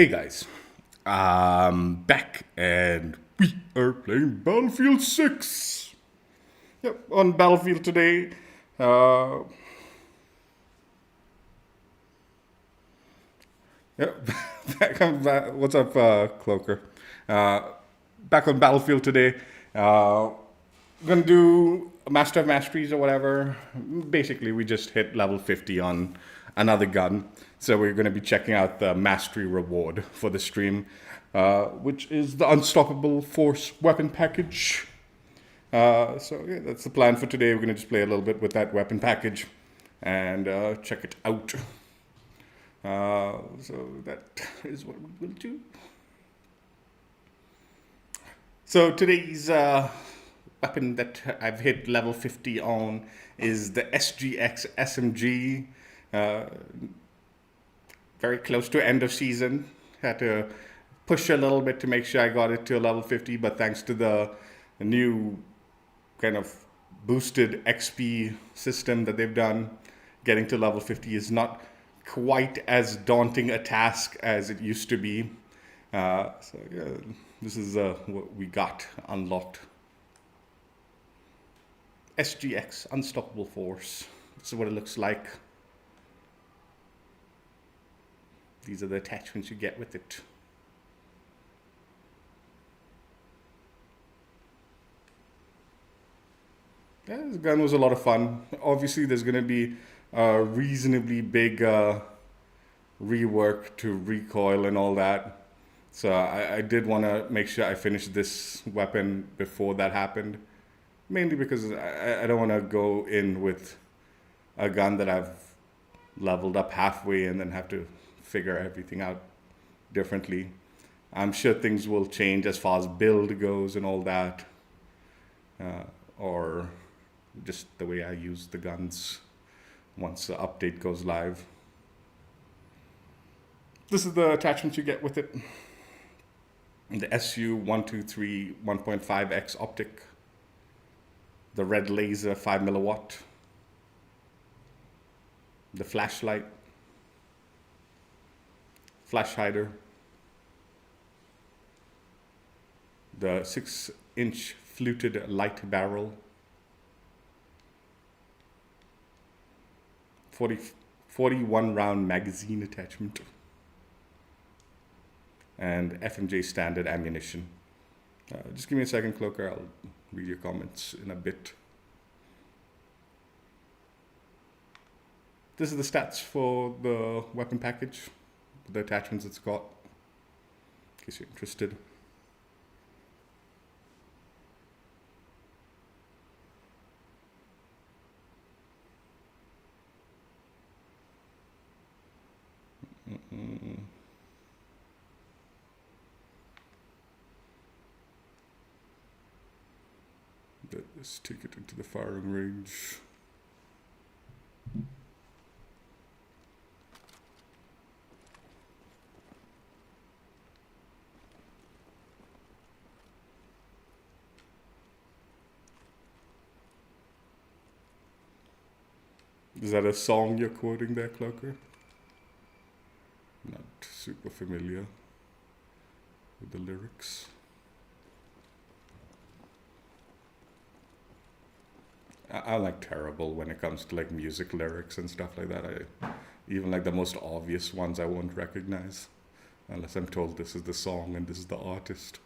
Hey guys, I'm back and we are playing Battlefield 6. Yep, on Battlefield today. Uh, yep, what's up, Cloaker? Uh, Back on Battlefield today. Uh, gonna do a Master of Masteries or whatever. Basically, we just hit level 50 on another gun. So we're gonna be checking out the Mastery reward for the stream, which is the Unstoppable Force weapon package. So yeah, that's the plan for today. We're gonna just play a little bit with that weapon package and check it out. So that is what we will do. So today's weapon that I've hit level 50 on is the SGX SMG. Uh, very close to end of season. Had to push a little bit to make sure I got it to a level 50, but thanks to the new kind of boosted XP system that they've done, getting to level 50 is not quite as daunting a task as it used to be. So yeah, this is what we got unlocked. SGX, Unstoppable Force. This is what it looks like. These are the attachments you get with it. Yeah, this gun was a lot of fun. Obviously, there's going to be a reasonably big rework to recoil and all that. So I did want to make sure I finished this weapon before that happened. Mainly because I don't want to go in with a gun that I've leveled up halfway and then have to figure everything out differently. I'm sure things will change as far as build goes and all that. Or just the way I use the guns once the update goes live. This is the attachment you get with it. The SU-123 1.5x optic. The red laser 5 milliwatt. The flashlight. Flash hider. The 6-inch fluted light barrel. 41 round magazine attachment. And FMJ standard ammunition. Just give me a second, Cloaker. I'll read your comments in a bit. This is the stats for the weapon package, the attachments it's got, in case you're interested. Let's take it into the firing range. Is that a song you're quoting there, Cloaker? Not super familiar with the lyrics. I'm like terrible when it comes to like music lyrics and stuff like that. Even like the most obvious ones I won't recognize unless I'm told this is the song and this is the artist.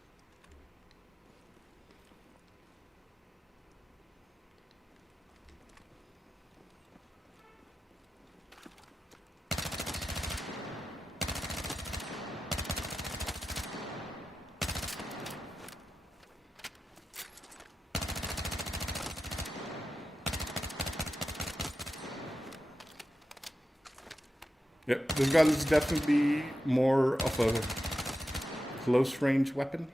Yep, this gun is definitely more of a close range weapon.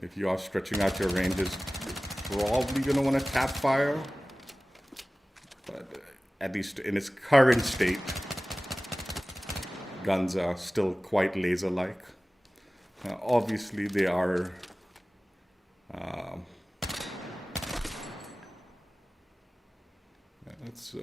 If you are stretching out your ranges, you're probably going to want to tap fire. But at least in its current state, guns are still quite laser-like. Obviously, they are let's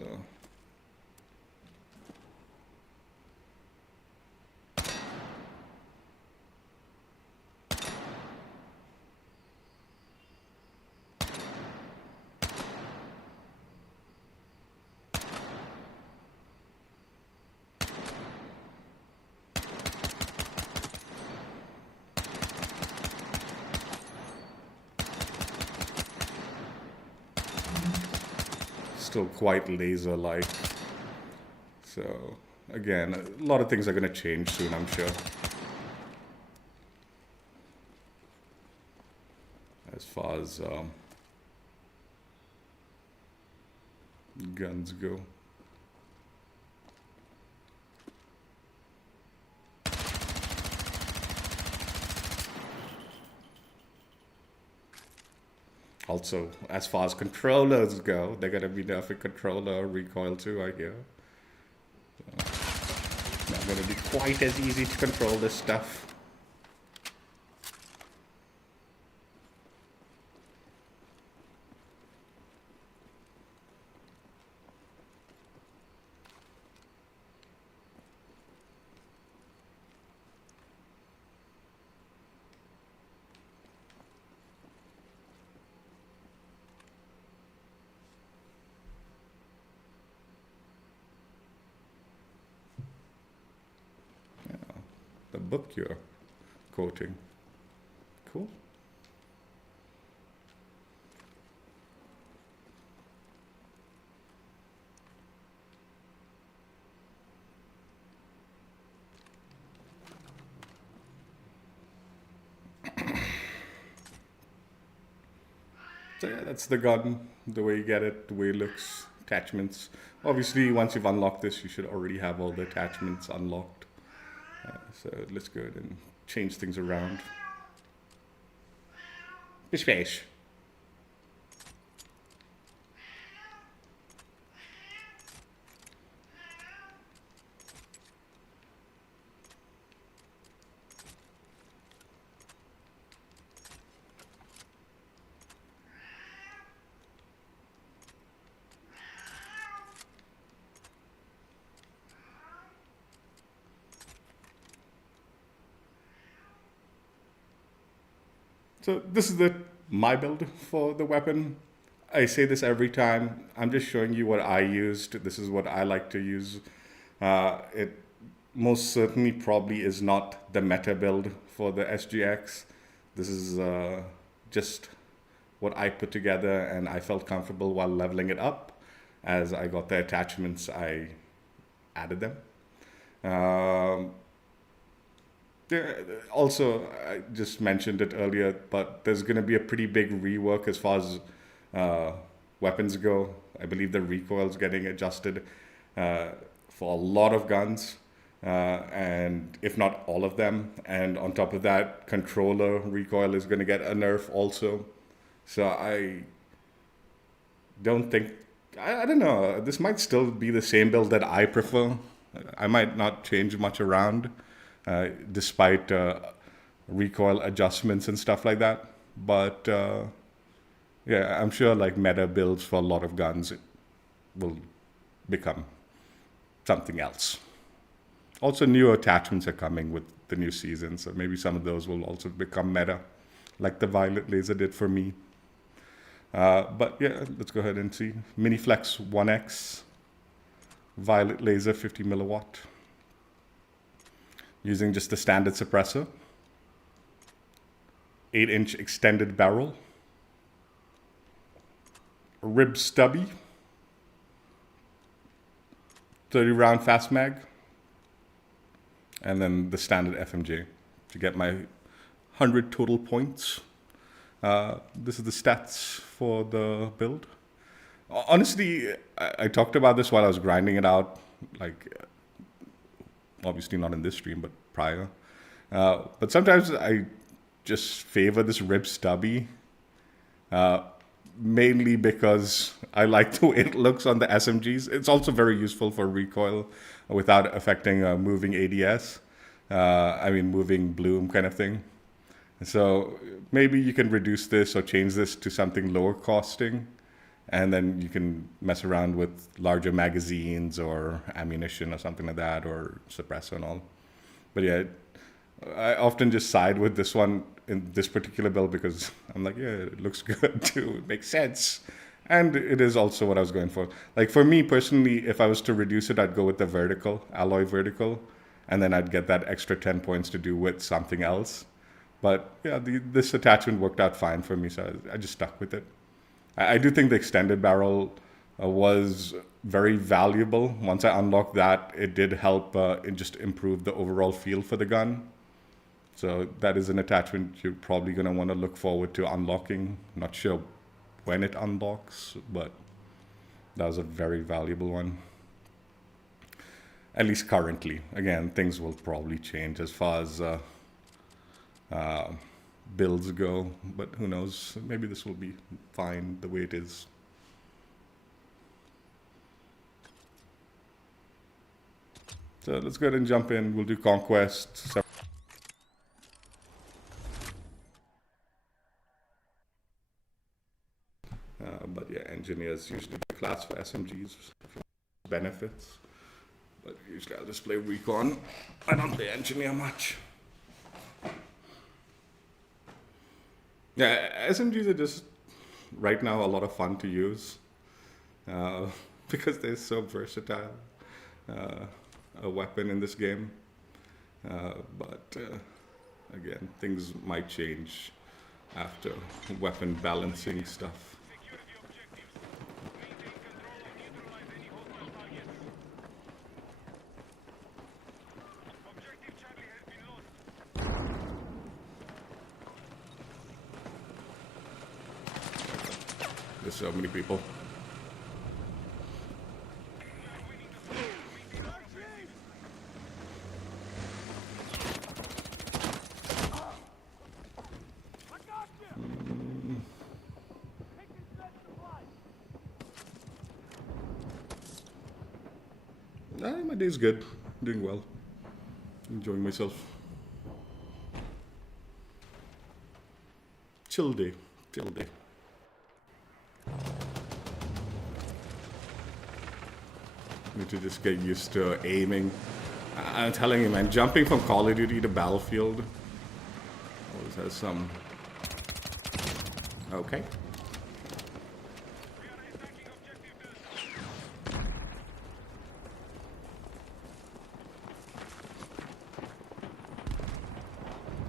still quite laser-like. So again, a lot of things are going to change soon, I'm sure. As far as guns go. Also, as far as controllers go, they're going to be nerfing controller recoil too, I hear. So, not going to be quite as easy to control this stuff. The book you're quoting. Cool. So yeah, that's the gun, the way you get it, the way it looks, attachments. Obviously, once you've unlocked this, you should already have all the attachments unlocked. So let's go ahead and change things around. Bish bash. So this is my build for the weapon. I say this every time. I'm just showing you what I used. This is what I like to use. It most certainly probably is not the meta build for the SGX. This is just what I put together, and I felt comfortable while leveling it up. As I got the attachments, I added them. Also, I just mentioned it earlier, but there's going to be a pretty big rework as far as weapons go. I believe the recoil is getting adjusted for a lot of guns, and if not all of them. And on top of that, controller recoil is going to get a nerf also. So I don't think, I don't know, this might still be the same build that I prefer. I might not change much around. Despite recoil adjustments and stuff like that. But yeah, I'm sure like meta builds for a lot of guns will become something else. Also, new attachments are coming with the new season, so maybe some of those will also become meta, like the violet laser did for me. But yeah, let's go ahead and see. Miniflex 1X, violet laser 50 milliwatt. Using just the standard suppressor, 8-inch extended barrel, rib stubby, 30 round fast mag, and then the standard FMJ to get my 100 total points. This is the stats for the build. Honestly, I talked about this while I was grinding it out, like obviously not in this stream, but prior. But sometimes I just favor this rib stubby, mainly because I like the way it looks on the SMGs. It's also very useful for recoil without affecting moving ADS. I mean, moving bloom kind of thing. So maybe you can reduce this or change this to something lower costing, and then you can mess around with larger magazines or ammunition or something like that, or suppressor and all. But yeah, I often just side with this one in this particular build because I'm like, yeah, it looks good too. It makes sense. And it is also what I was going for. Like for me personally, if I was to reduce it, I'd go with the vertical, alloy vertical, and then I'd get that extra 10 points to do with something else. But yeah, this attachment worked out fine for me, so I just stuck with it. I do think the extended barrel was very valuable. Once I unlocked that, it did help it just improve the overall feel for the gun. So that is an attachment you're probably going to want to look forward to unlocking. Not sure when it unlocks, but that was a very valuable one. At least currently. Again, things will probably change as far as builds go, but who knows? Maybe this will be fine the way it is. So let's go ahead and jump in. We'll do Conquest. But yeah, engineers usually the class for SMGs benefits. But usually I'll just play recon. I don't play engineer much. Yeah, SMGs are just right now a lot of fun to use because they're so versatile. A weapon in this game. But again, things might change after weapon balancing stuff. There's so many people. My day's good. Doing well. Enjoying myself. Chill day. Chill day. Need to just get used to aiming. I'm telling you, man, jumping from Call of Duty to Battlefield always has some... Okay.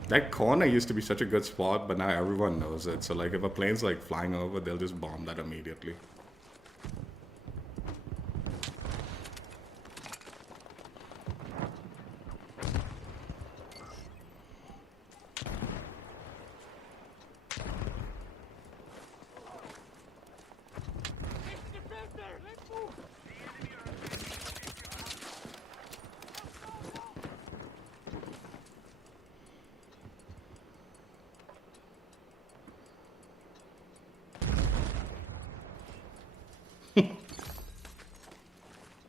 That corner used to be such a good spot, but now everyone knows it. So like if a plane's like flying over, they'll just bomb that immediately.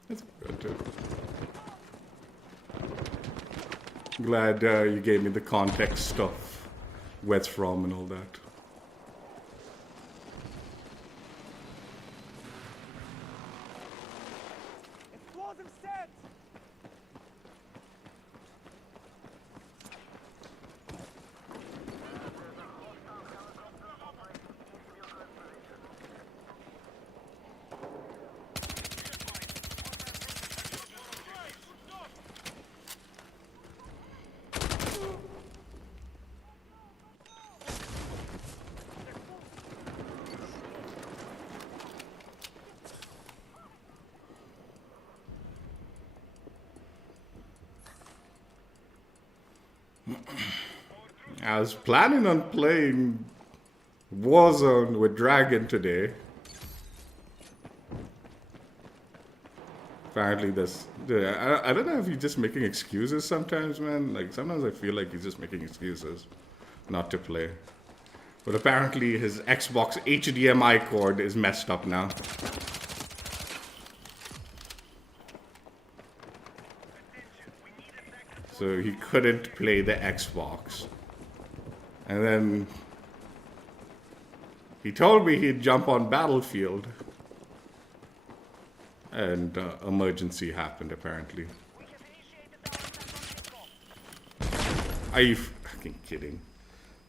That's good too. Glad you gave me the context of where it's from and all that. I was planning on playing Warzone with Dragon today. Apparently this... I don't know if he's just making excuses sometimes, man. Like, sometimes I feel like he's just making excuses not to play. But apparently his Xbox HDMI cord is messed up now. So he couldn't play the Xbox. And then he told me he'd jump on Battlefield. And emergency happened, apparently. Are you fucking kidding?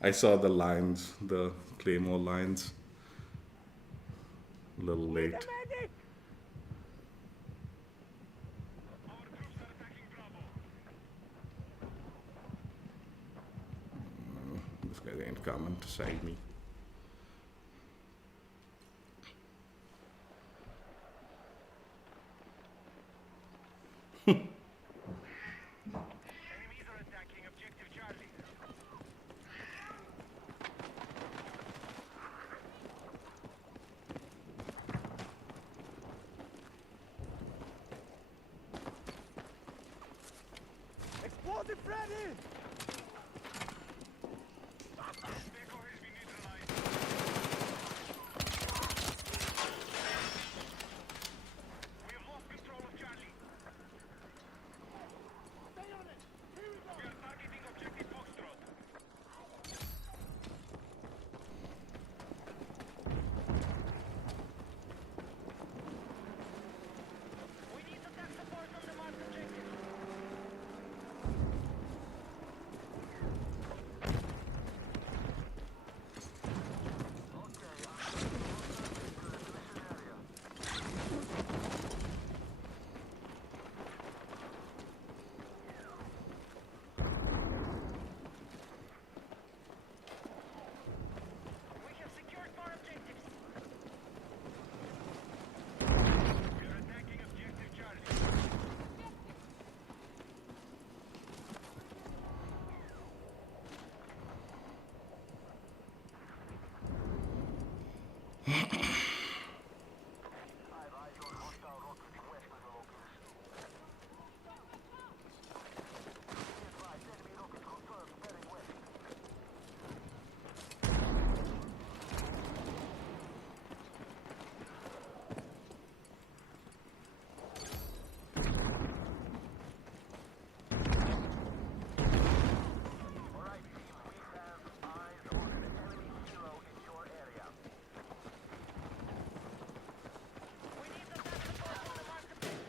I saw the lines, the Claymore lines. A little late. This guy ain't coming to save me. are attacking objective Charlie. Explosive ready! Vehicle has been neutralized. We have lost control of Charlie. Stay on it! Here we go! We are targeting objective Foxtrot. We need attack support on the marked objective. We have secured more objectives. We are attacking objective Charlie. Alright, team, we have eyes on an enemy helo in your area. We need attack support on the marked objective.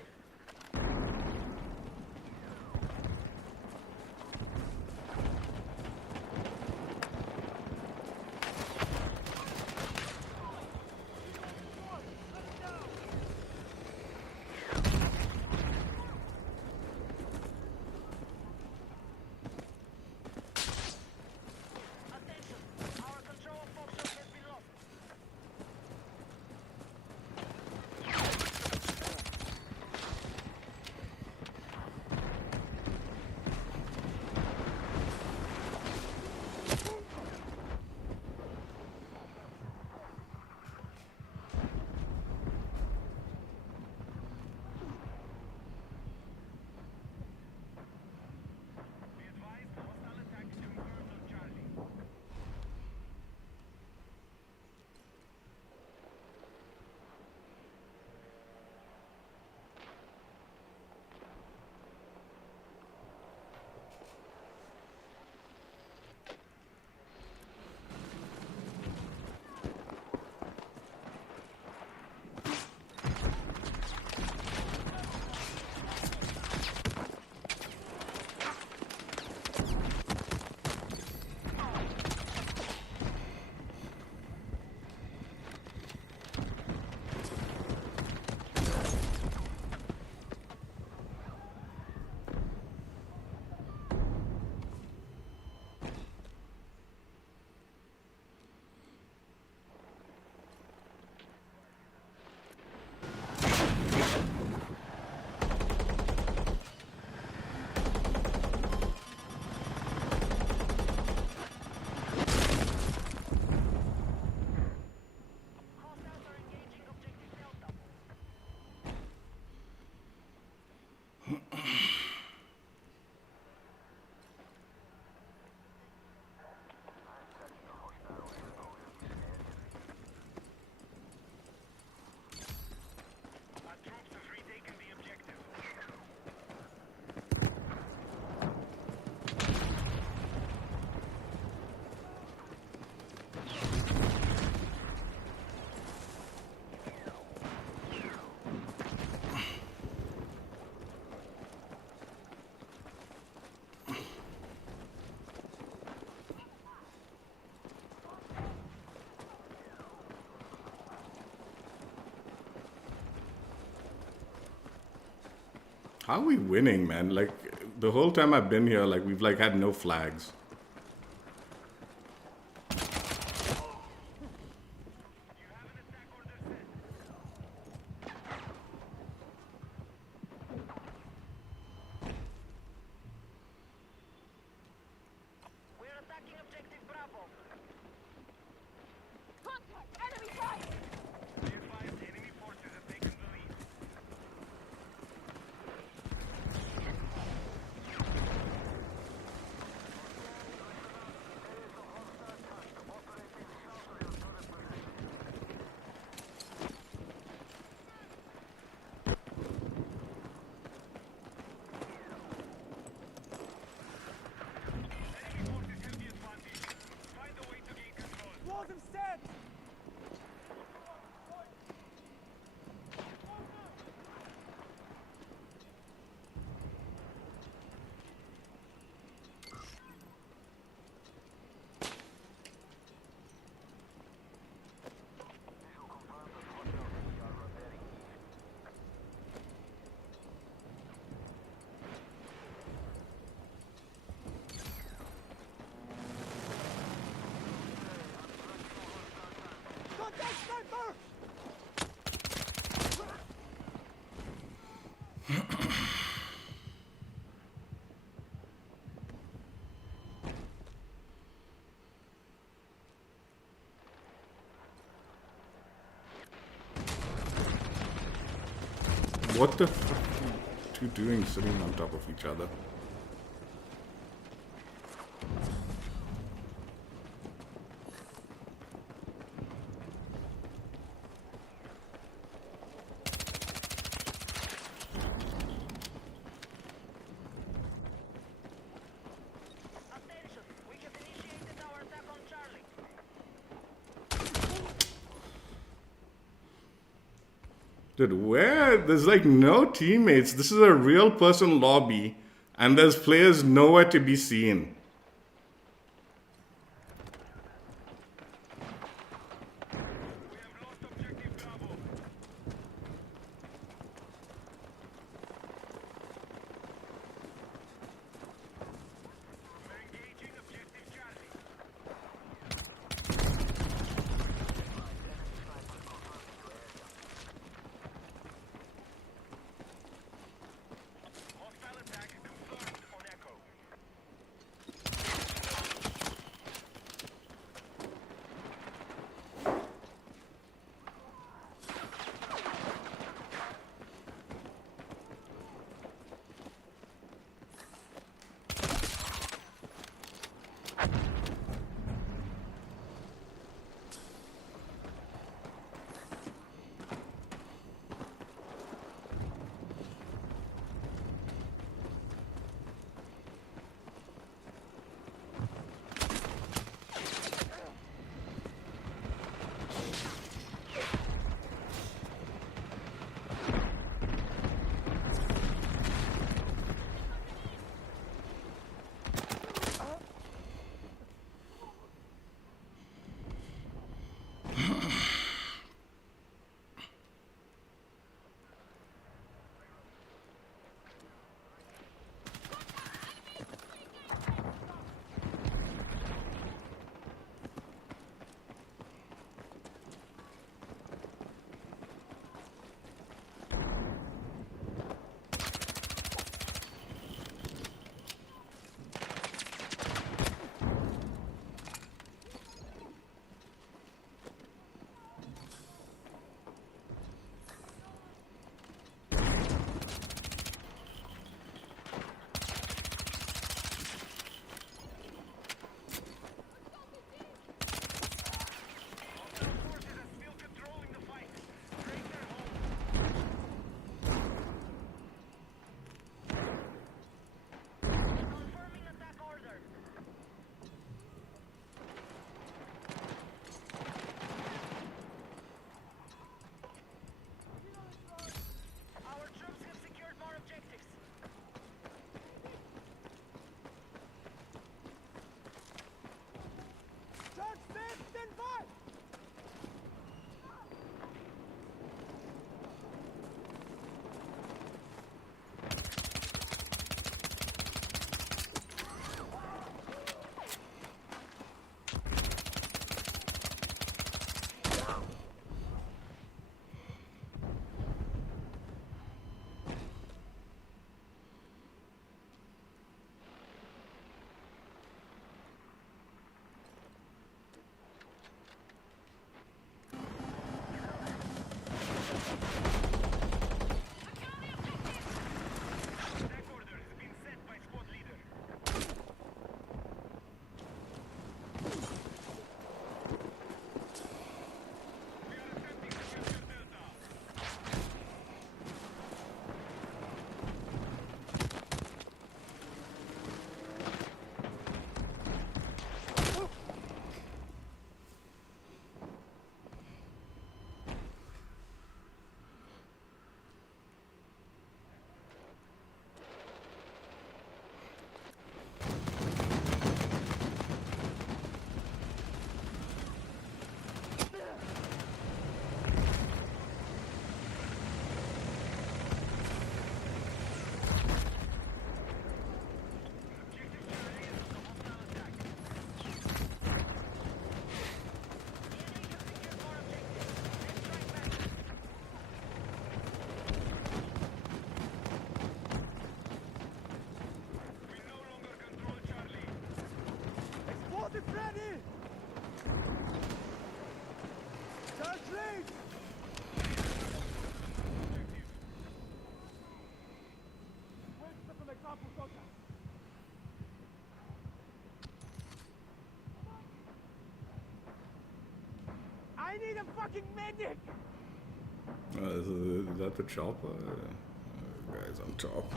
Attention! Our control of Foxtrot has been lost. Be advised, hostile attack is confirmed on Charlie. Hostiles are engaging objective Delta. Our troops have retaken the objective. How are we winning, man? Like, the whole time I've been here, like, we've, like, had no flags. You have an attack order set. What the fuck are you doing sitting on top of each other? Attention, we have initiated our attack on Charlie. Dude, where? There's like no teammates. This is a real person lobby, and there's players nowhere to be seen. We have lost objective Bravo. We're engaging objective Charlie. Hostile attack confirmed on Echo. need a fucking medic! Is that the chopper? Guys on top.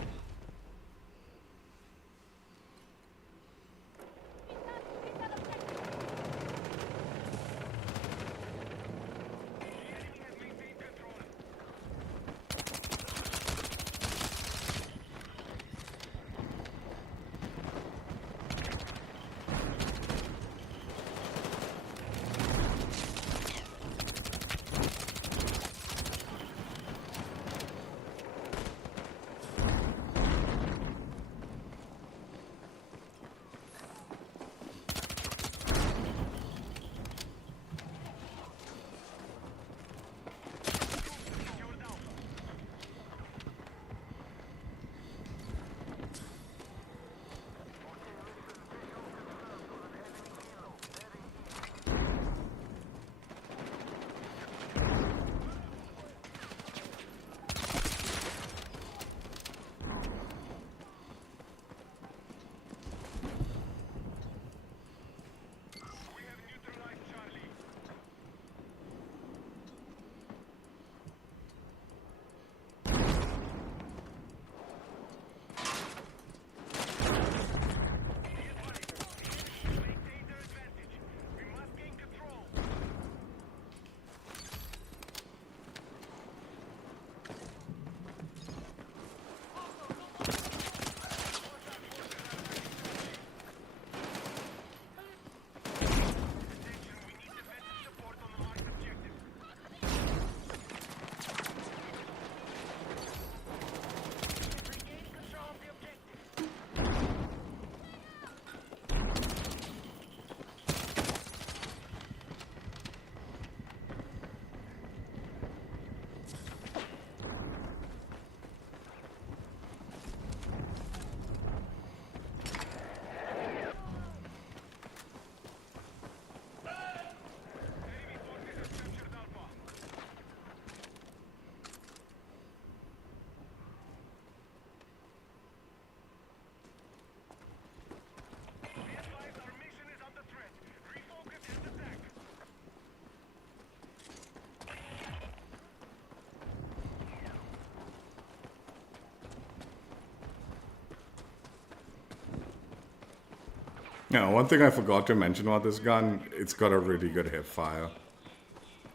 Yeah, one thing I forgot to mention about this gun, it's got a really good hip fire.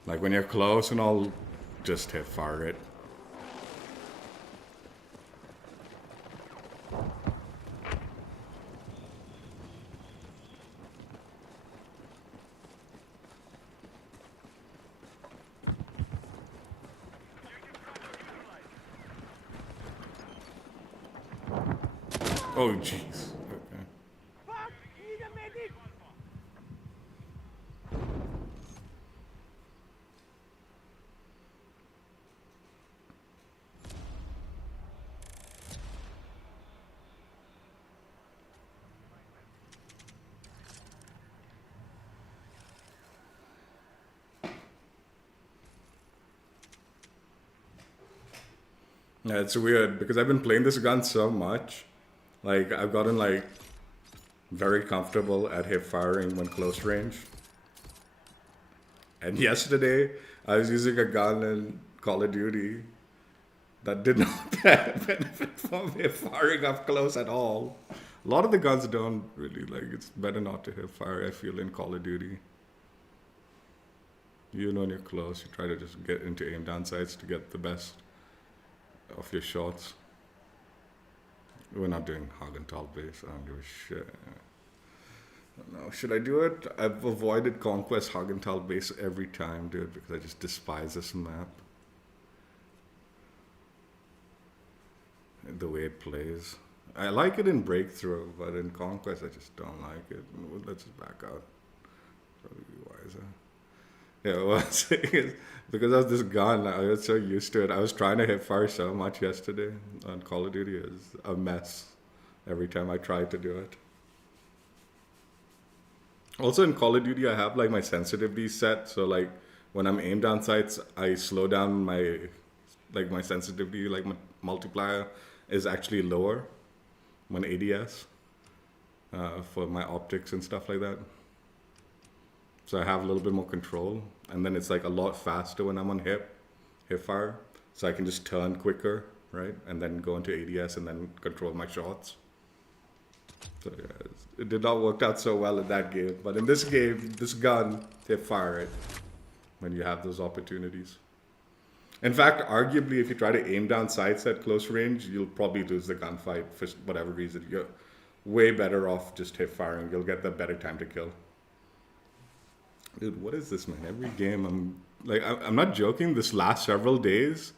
Like when you're close and all, just hip fire it. Oh jeez. Okay. Fuck! Need a medic! Yeah, it's weird because I've been playing this gun so much. Like I've gotten like very comfortable at hip firing when close range. And yesterday I was using a gun in Call of Duty that did not benefit from hip firing up close at all. A lot of the guns don't really, like, it's better not to hip fire, I feel, in Call of Duty. You know when you're close, you try to just get into aim down sights to get the best of your shots. We're not doing Hagenthal base, I don't give a shit. I don't know, should I do it? I've avoided Conquest Hagenthal base every time, dude, because I just despise this map. The way it plays. I like it in Breakthrough, but in Conquest I just don't like it. Let's just back out. Probably be wiser. Yeah, what I'm saying is, because of this gun, I was so used to it. I was trying to hip fire so much yesterday on Call of Duty. It was a mess every time I tried to do it. Also in Call of Duty, I have like my sensitivity set. So like when I'm aimed down sights, I slow down my sensitivity, like my multiplier is actually lower when ADS for my optics and stuff like that. so I have a little bit more control, and then it's like a lot faster when I'm on hip fire, so I can just turn quicker, right, and then go into ADS and then control my shots. So yeah, it did not work out so well in that game, but in this game, this gun, hip fire it when you have those opportunities. In fact, arguably, if you try to aim down sights at close range, you'll probably lose the gunfight for whatever reason. You're way better off just hip firing. You'll get the better time to kill. Dude, what is this, man? Every game, I'm not joking. This last several days,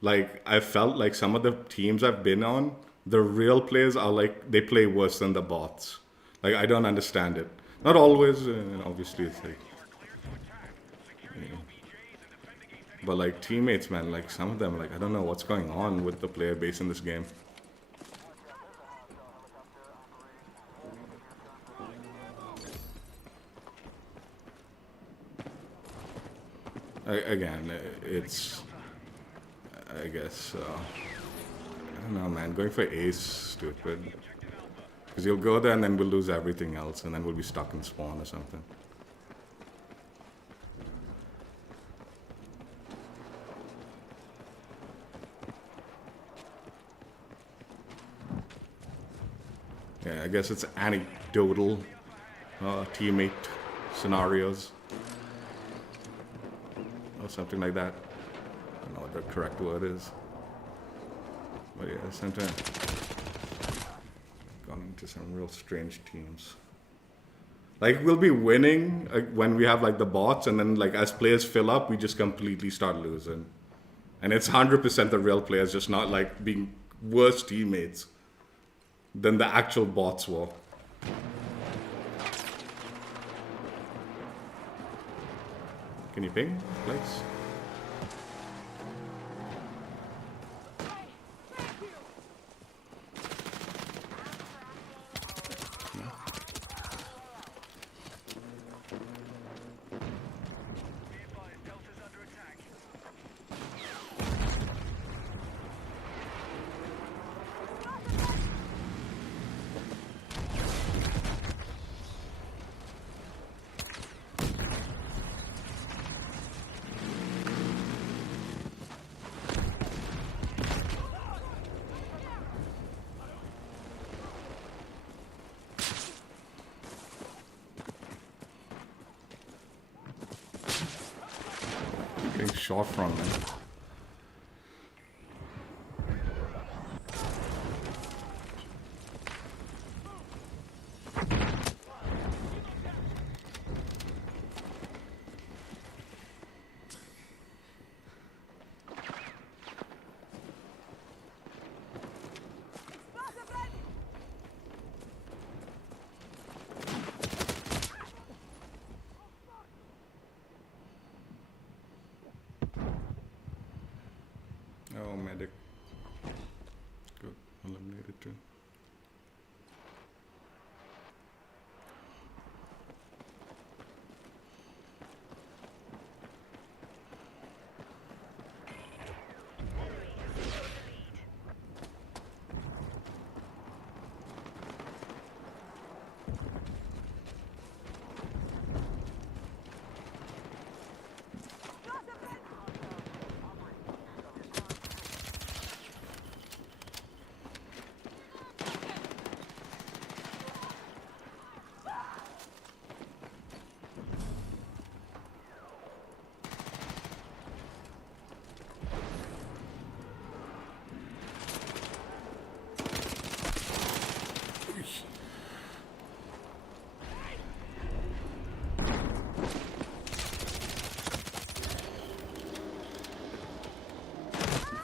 like I felt like some of the teams I've been on, the real players are like they play worse than the bots. Like I don't understand it. Not always, obviously, it's like. Yeah. But like teammates, man, like some of them, like I don't know what's going on with the player base in this game. Again, it's, I guess, I don't know, man. Going for ace, stupid. Because you'll go there and then we'll lose everything else, and then we'll be stuck in spawn or something. Yeah, I guess it's anecdotal teammate scenarios. Or something like that. I don't know what the correct word is. But yeah, sometimes gone into some real strange teams. Like we'll be winning when we have like the bots, and then like as players fill up, we just completely start losing. And it's 100% the real players, just not like being worse teammates than the actual bots were. Can you ping, please? Getting shot from them. Oh, medic. Good. Eliminated too.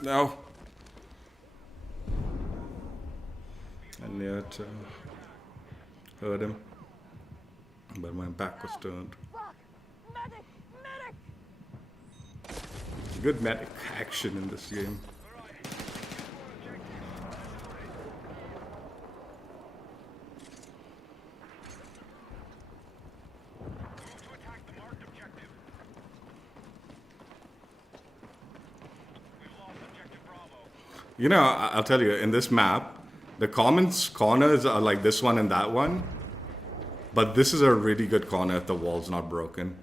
No. I near to hurt him, but my back was turned. Fuck! Medic! Medic! Good medic action in this game. You know, I'll tell you, in this map, the common corners are like this one and that one. But this is a really good corner if the wall's not broken.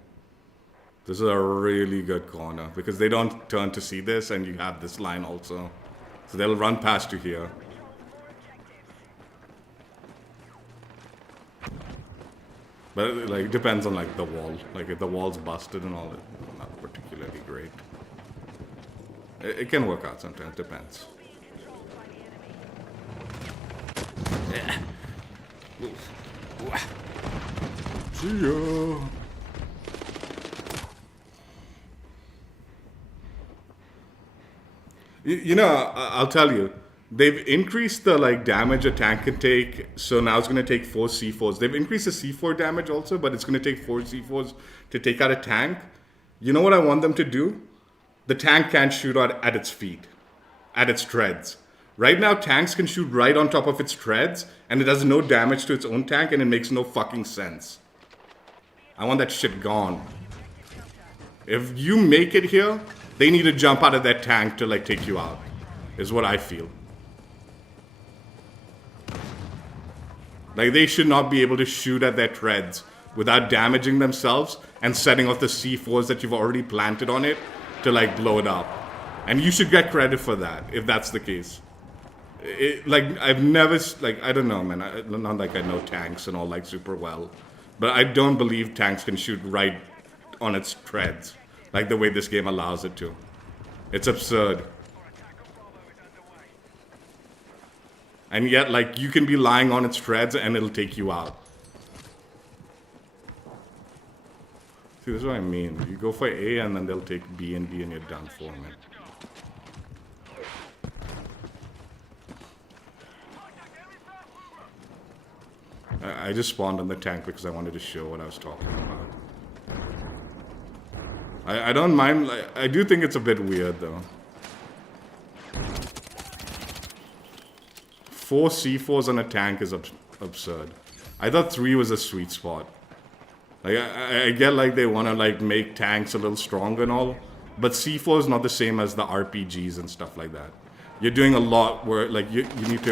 This is a really good corner because they don't turn to see this, and you have this line also. So they'll run past you here. But like it depends on like the wall. Like if the wall's busted and all, it's not particularly great. It can work out sometimes. Depends. See ya. You know, I'll tell you, they've increased the like damage a tank can take. So now it's going to take 4 C4s. They've increased the C4 damage also, but it's going to take 4 C4s to take out a tank. You know what I want them to do? The tank can't shoot at its feet, at its treads. Right now, tanks can shoot right on top of its treads, and it does no damage to its own tank, and it makes no fucking sense. I want that shit gone. If you make it here, they need to jump out of that tank to like take you out, is what I feel. Like they should not be able to shoot at their treads without damaging themselves and setting off the C4s that you've already planted on it to like blow it up. And you should get credit for that if that's the case. Like I've never like I don't know, man. Not like I know tanks and all like super well, but I don't believe tanks can shoot right on its treads like the way this game allows it to. It's absurd. And yet, like you can be lying on its treads and it'll take you out. See, this is what I mean. You go for A and then they'll take B and D and you're done for, man. I just spawned on the tank because I wanted to show what I was talking about. I don't mind, like, I do think it's a bit weird though. 4 C4s on a tank is absurd. I thought 3 was a sweet spot. Like I get like they want to like make tanks a little stronger and all, but C4 is not the same as the RPGs and stuff like that. You're doing a lot where like you need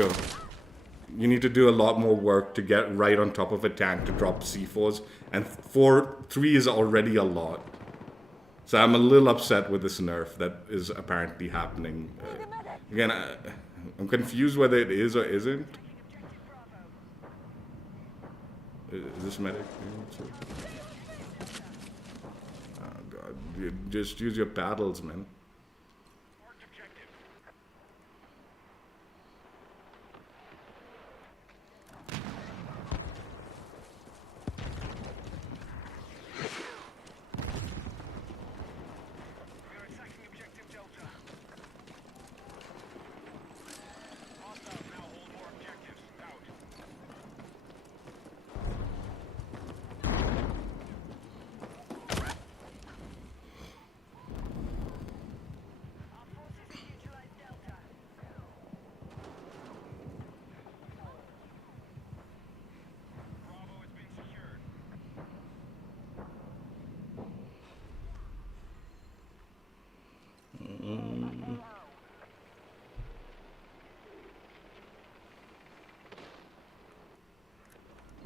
to do a lot more work to get right on top of a tank to drop C4s, and 3 is already a lot. So I'm a little upset with this nerf that is apparently happening. Again, I'm confused whether it is or isn't. Is this medic? Oh god, just use your paddles, man.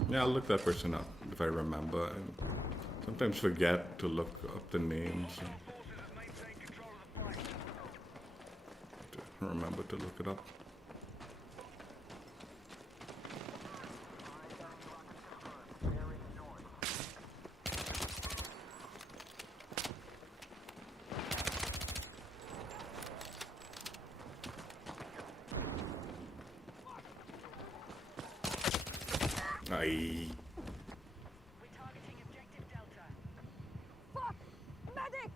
Yeah, I'll look that person up if I remember. I sometimes forget to look up the names. To remember to look it up. Aye. We're targeting objective Delta. Fuck! Medic!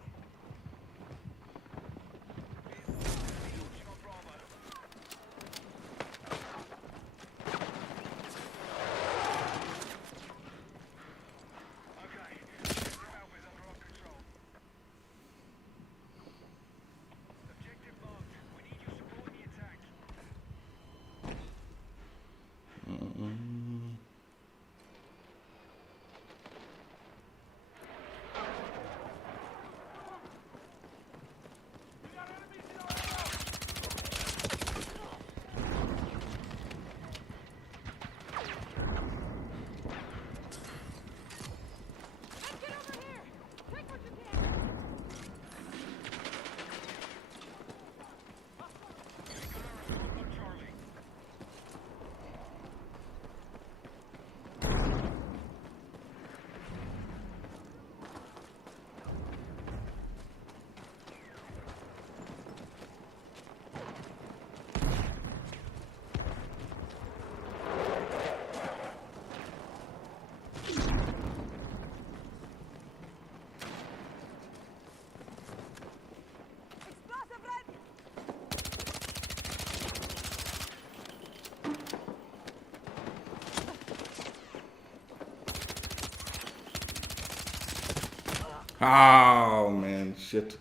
Oh man, shit.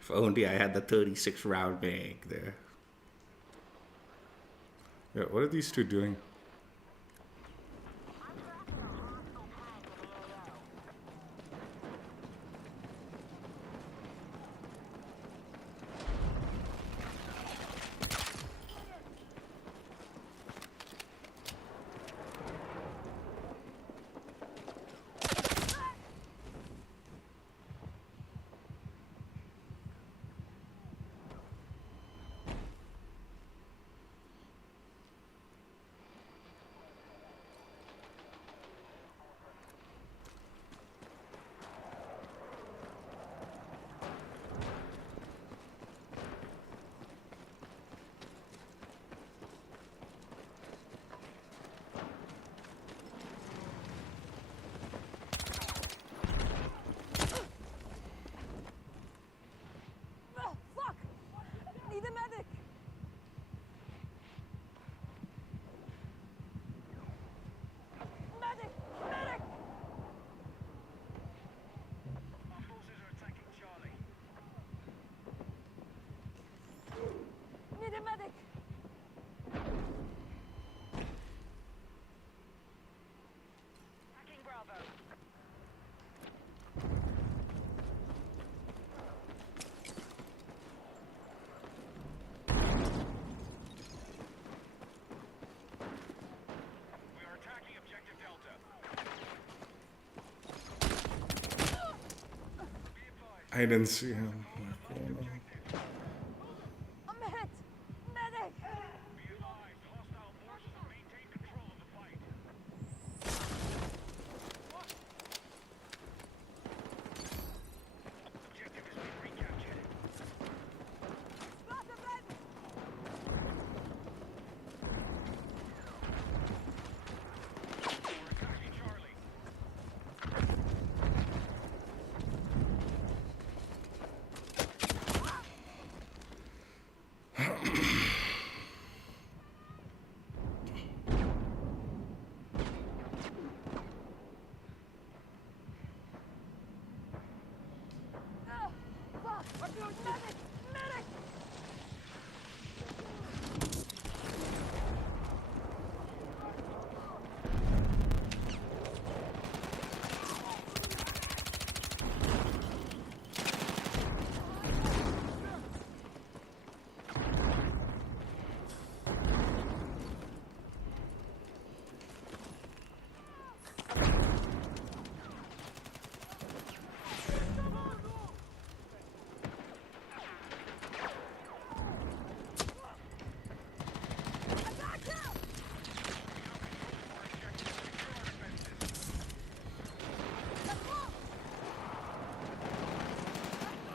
If only I had the 36 round mag there. Yeah, what are these two doing? Fuck! Need a medic! Medic! Medic! Our forces are attacking Charlie. Need a medic! Attacking Bravo. We are attacking objective Delta. Be advised. I didn't see him. I'm hit! Medic! Be advised. Hostile forces have maintained control of the fight. Objective has been recaptured. Got a medic! We're attacking Charlie. Fuck! Medic! Medic!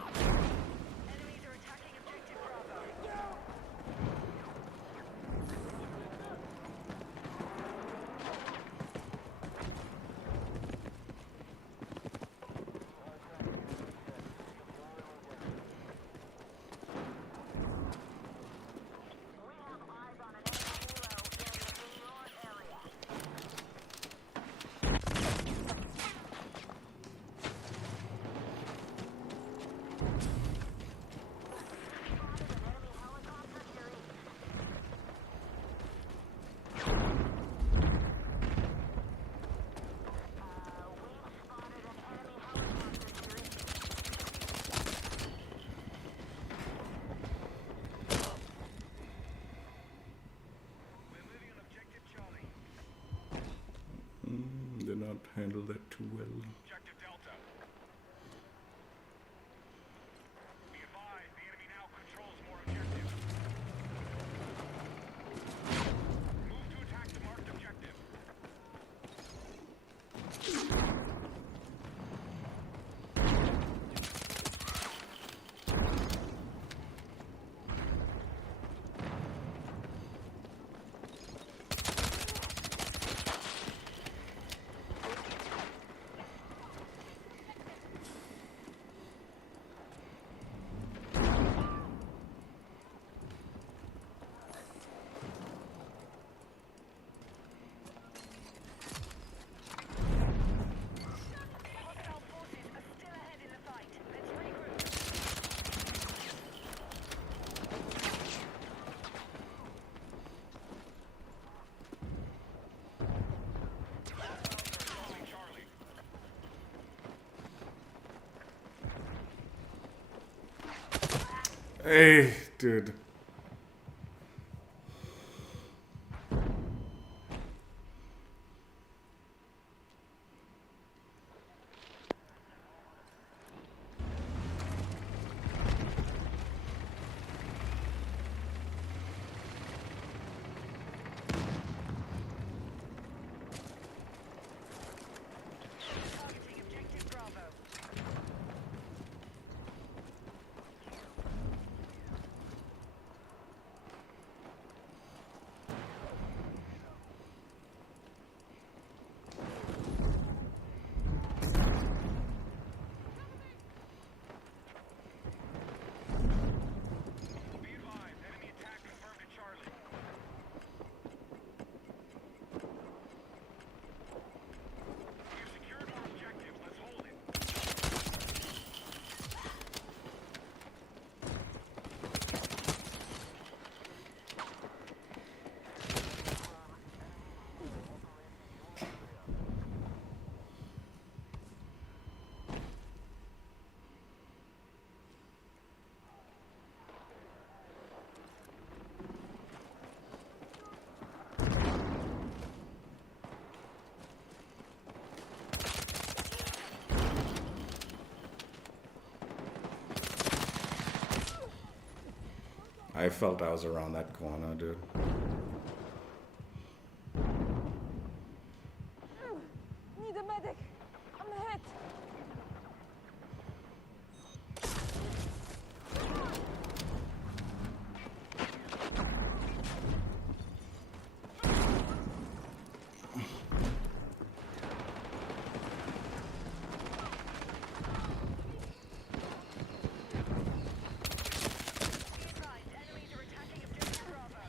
Enemies are attacking objective Bravo. We have eyes on an enemy helo in your area. Spotted an enemy helicopter to your east. We've spotted an enemy helicopter to your east. We're moving on objective Charlie. Did not handle that too well. Objective Delta. Be advised, the enemy now controls more objectives. Move to attack the marked objective. Hey, dude. Targeting objective Bravo. Be advised, enemy attack confirmed at Charlie. We've secured more objectives. Let's hold it. I felt I was around that corner, dude. Need a medic. I'm hit. Be advised, enemies are attacking objective Bravo.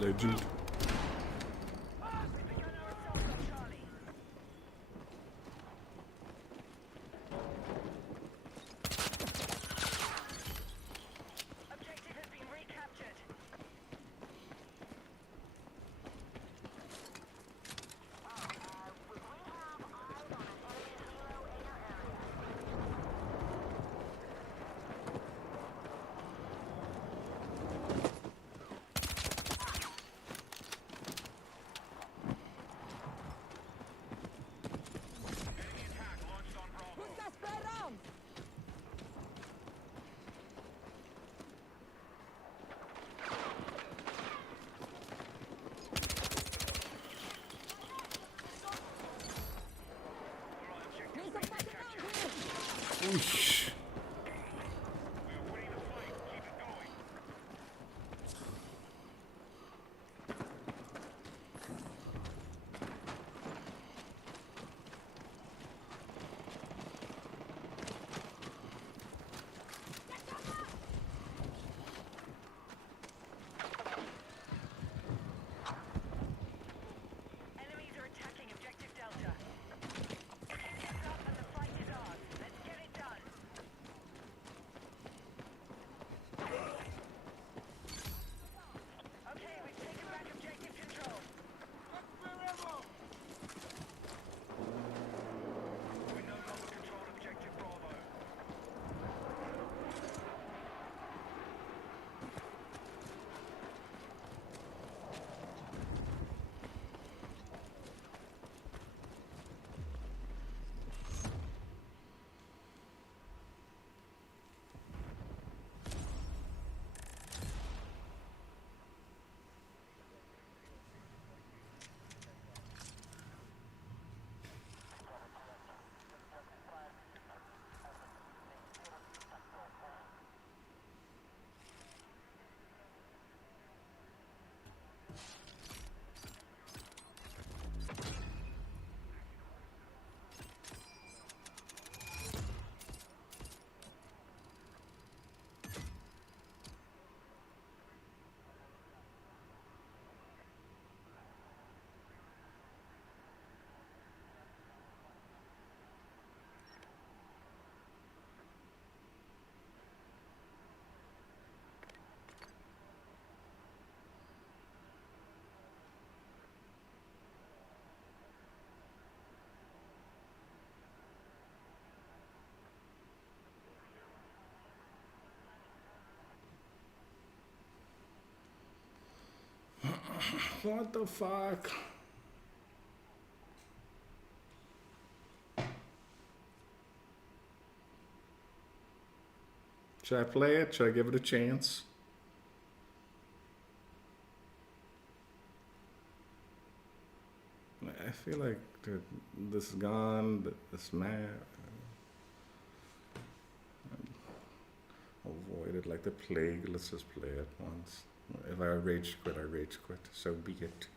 Legend. We've begun our assault on Charlie. Objective has been recaptured. Who's got spare rounds? Need some fucking rounds here. Oosh. Enemies are attacking Objective Delta. Get up and the fight is ours. Let's get it done. Okay, we've taken back objective control. We no longer control objective Bravo. What the fuck? Should I play it? Should I give it a chance? I feel like this gun, this map, avoid it like the plague. Let's just play it once. If I rage quit, I rage quit. So be it.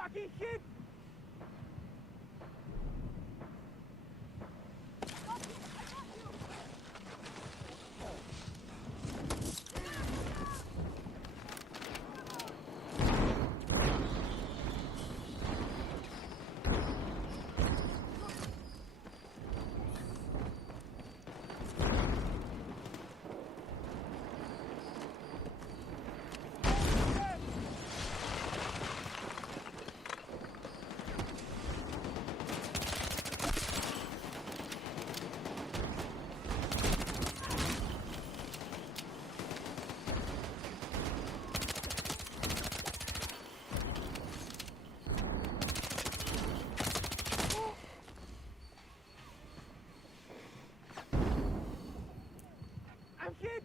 fucking shit! I'm hit!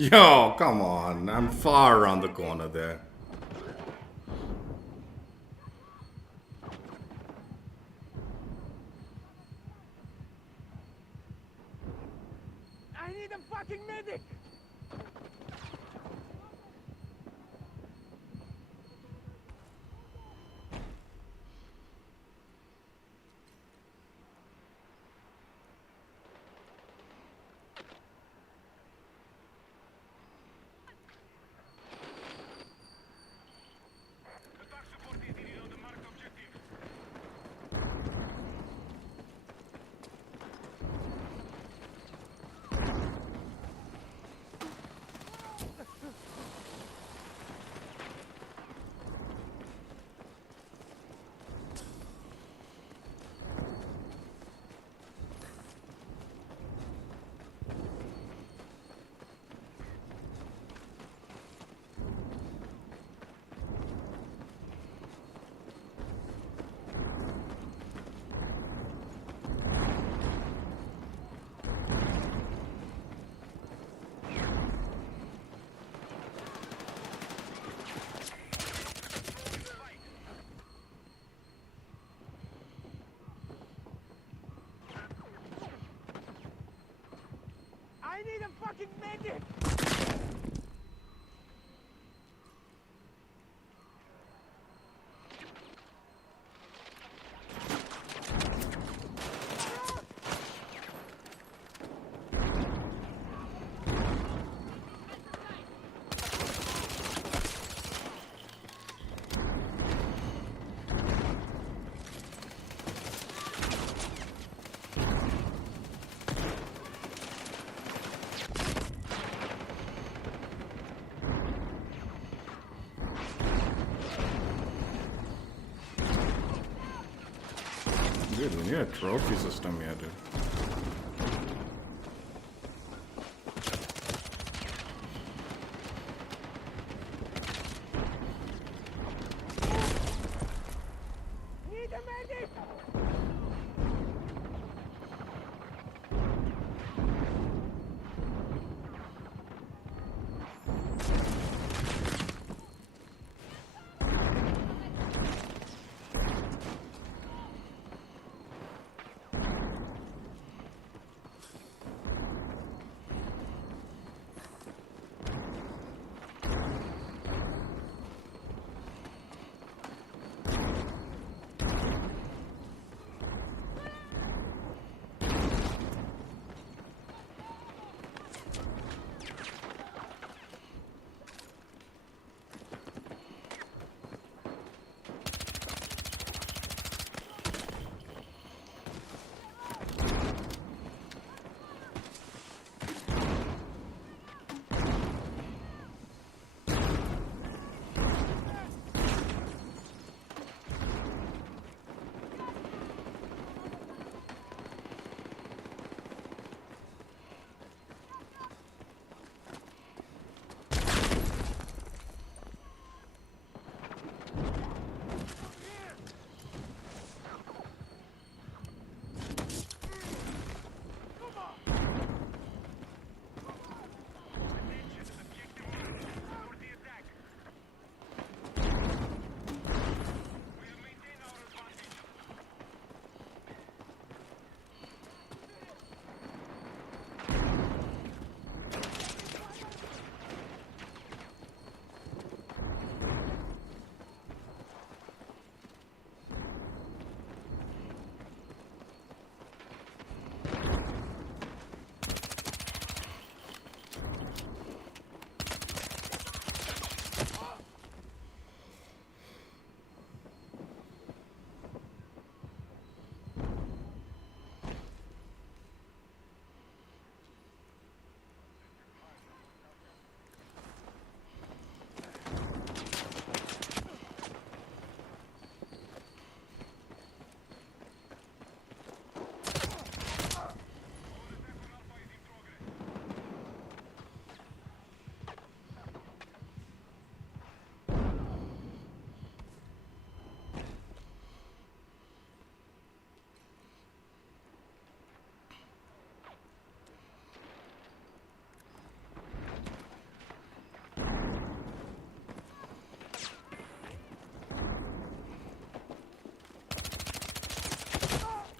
Yo, come on. I'm far around the corner there. I need a fucking medic! Attack support is needed on the marked objective. I need a fucking medic! Dude, we need a trophy system here, dude. Need a medic!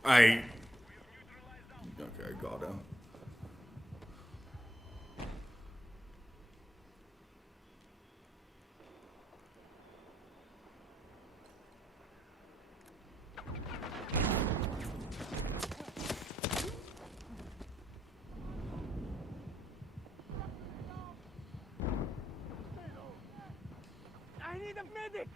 I. Okay, I got him. I need a medic!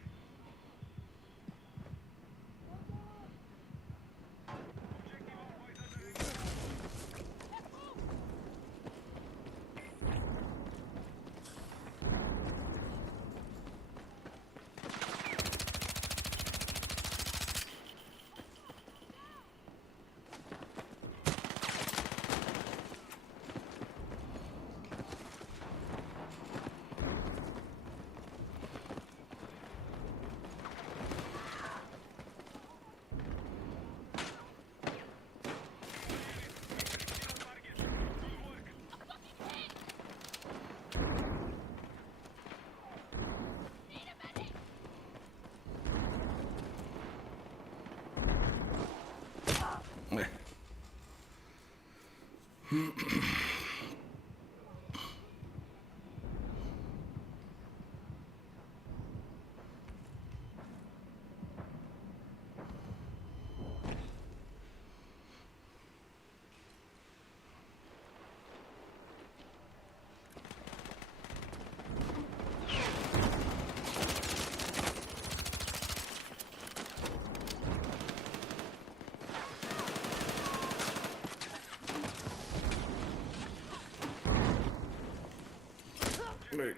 Wait.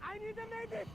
I need a medic!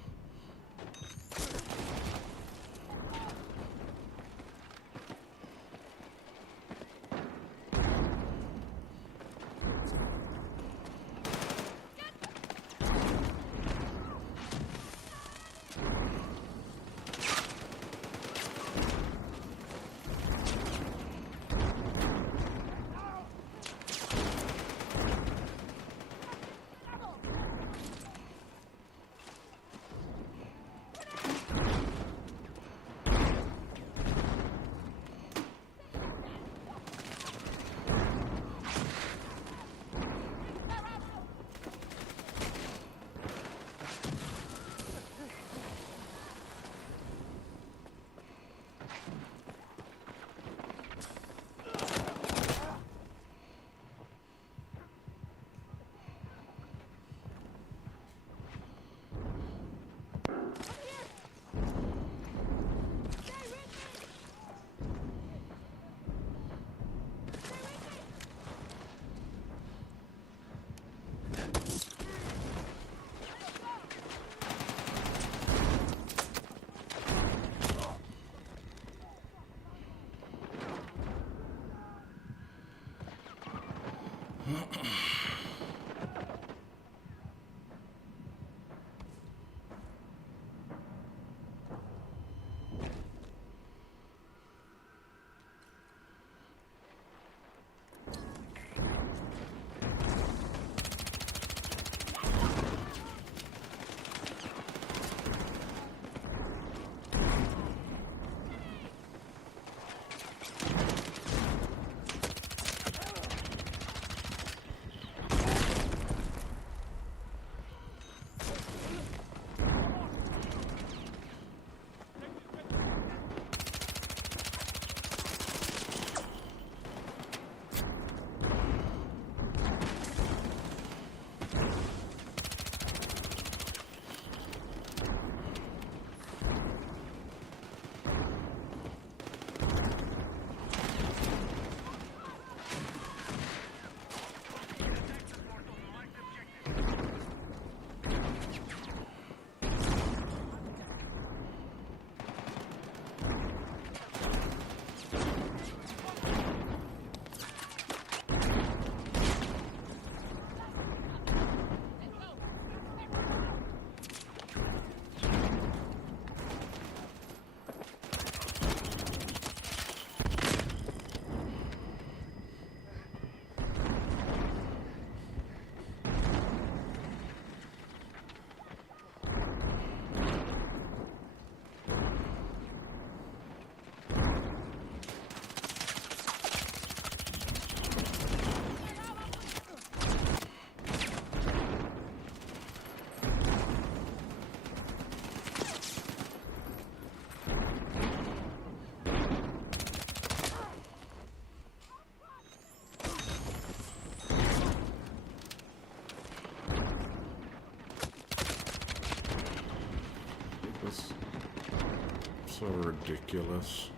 So ridiculous.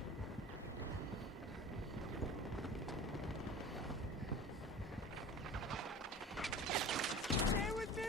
Stay with me!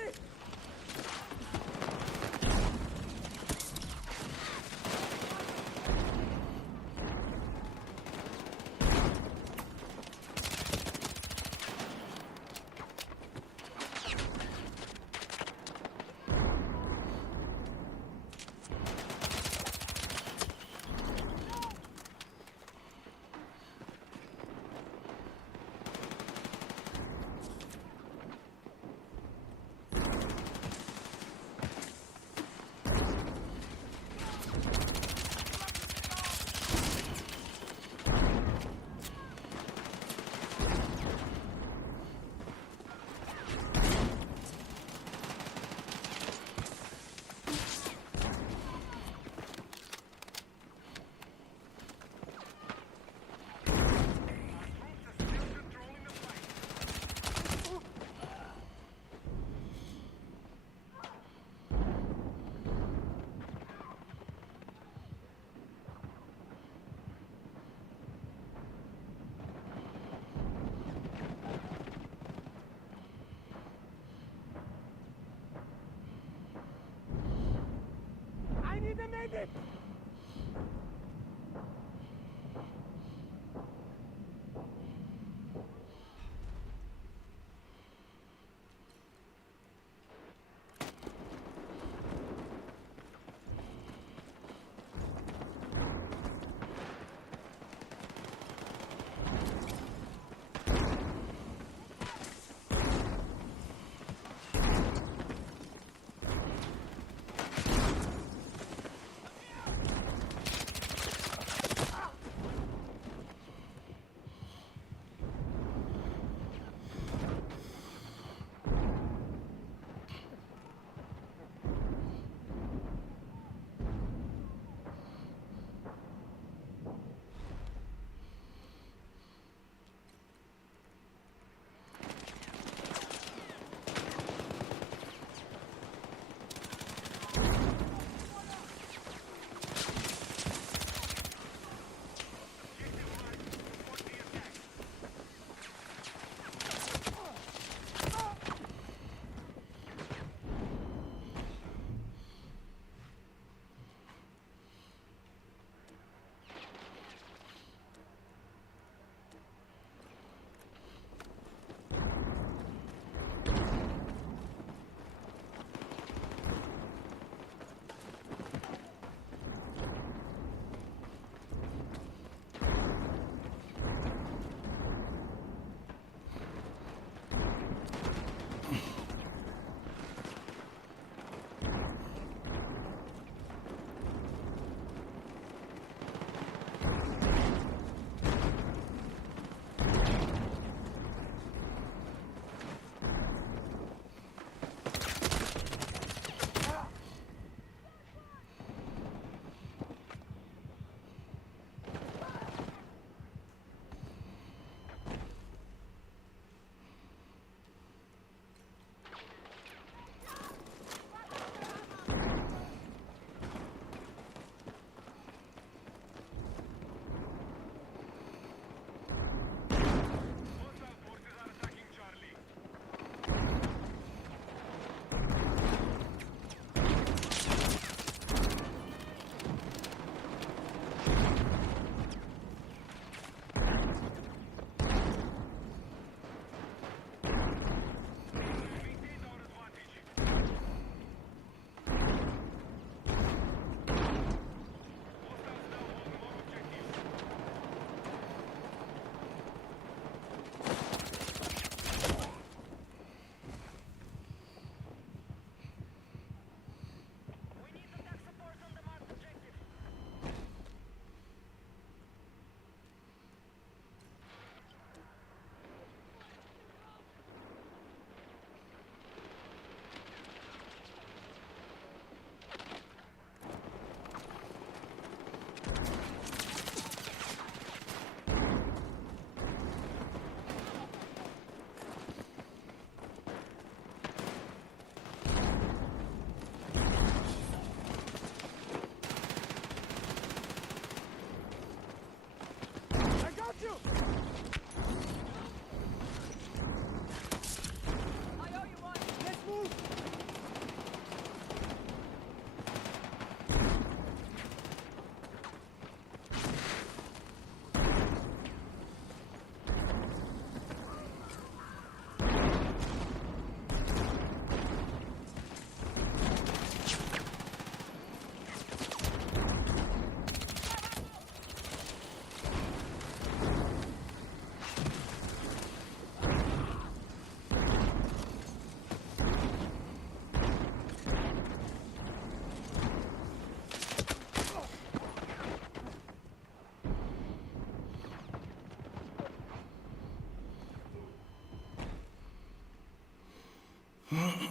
Be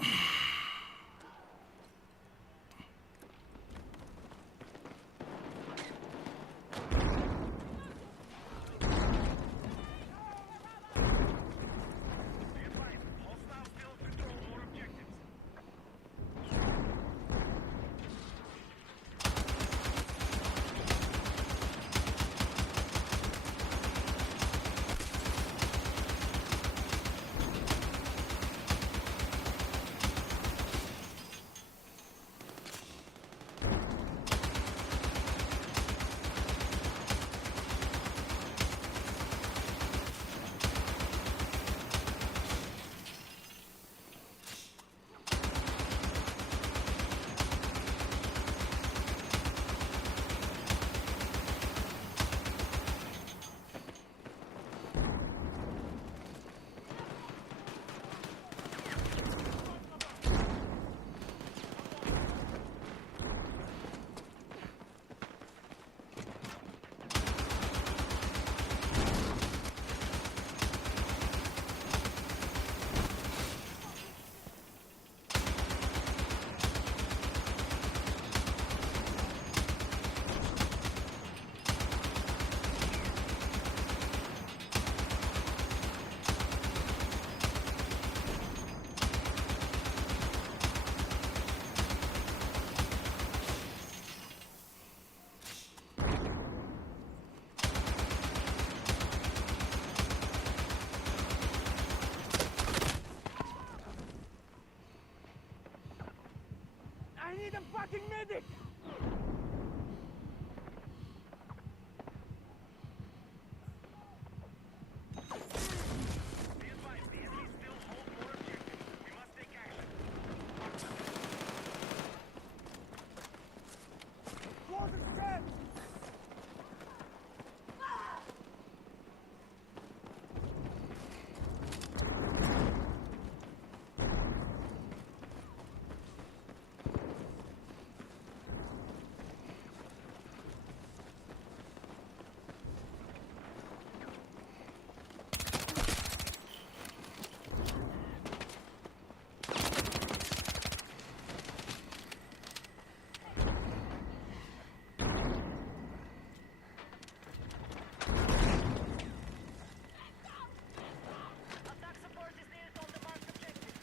advised, hostiles still control more objectives. I need a fucking medic! Be advised, the enemy still hold more objectives. We must take action. Close dead! Attack support is needed on the marked objective.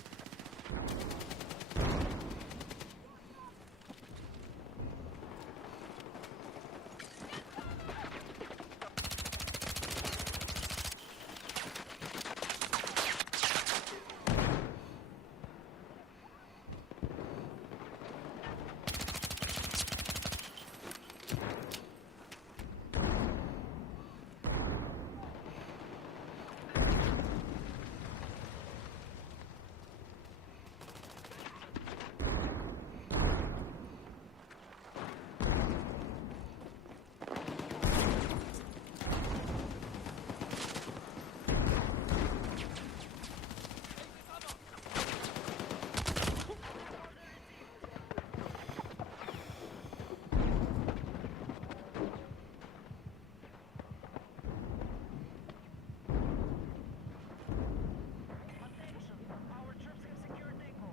Attention! Our troops have secured Echo.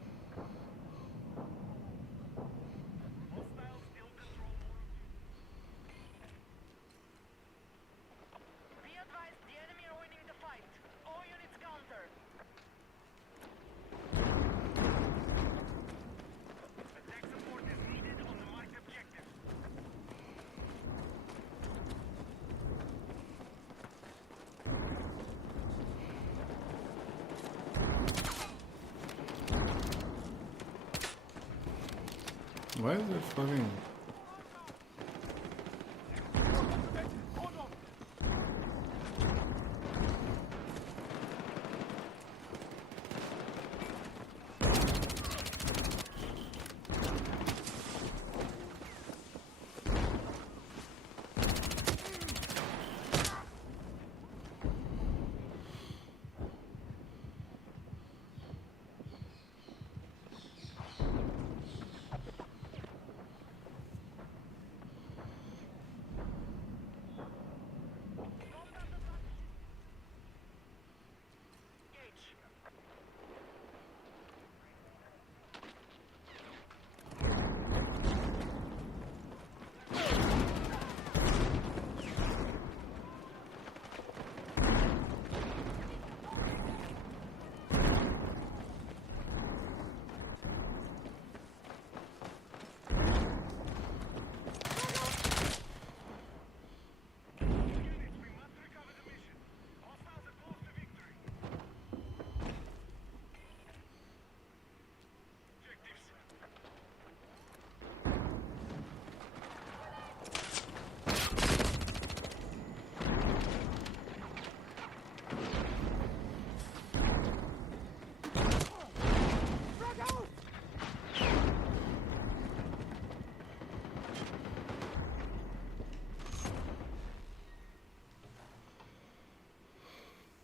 Hostiles still control more Be advised, the enemy are winning the fight. All units counter. attack support is needed on the marked objectives. Why is it fucking? Hold on!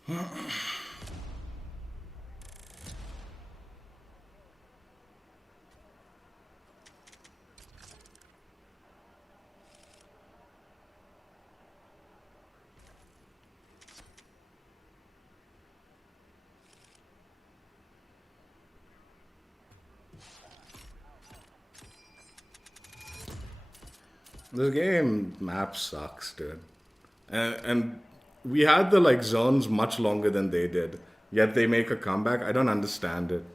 This game map sucks, dude. And we had the like zones much longer than they did. Yet they make a comeback. I don't understand it.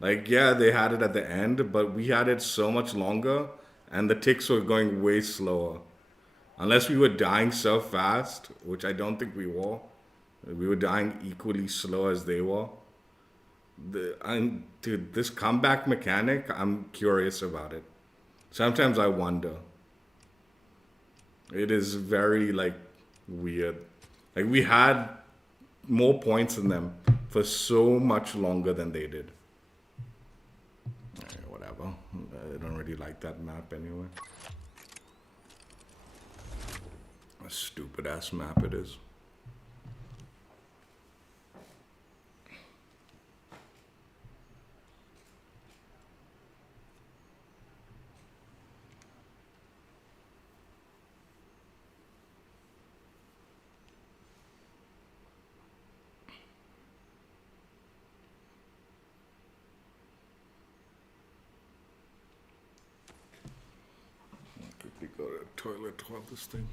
Like, yeah, they had it at the end, but we had it so much longer, and the ticks were going way slower. Unless we were dying so fast, which I don't think we were. We were dying equally slow as they were. Dude, this comeback mechanic, I'm curious about it. Sometimes I wonder. It is very like weird. Like we had more points than them for so much longer than they did. Whatever. I don't really like that map anyway. A stupid ass map it is. Quickly go to the toilet while this thing.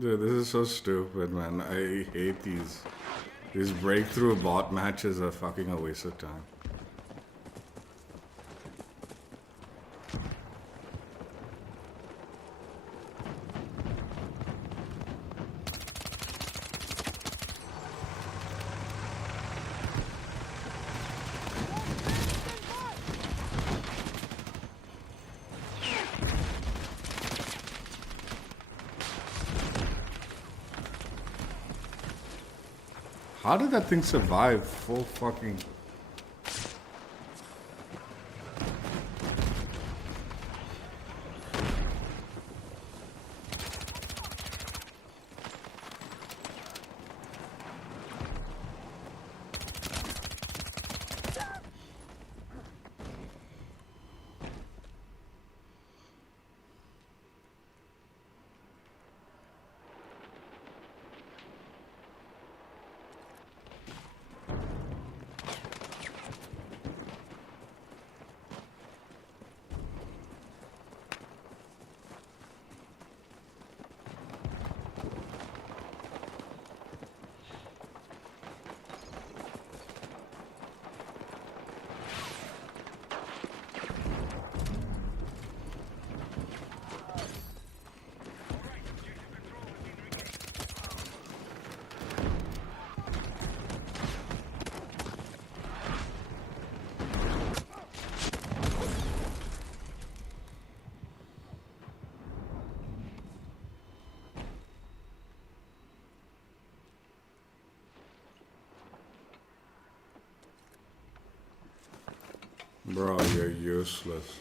Dude, this is so stupid, man. I hate these. These breakthrough bot matches are fucking a waste of time. How did that thing survive full fucking... Bro, you're useless.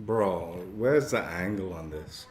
Bro, where's the angle on this?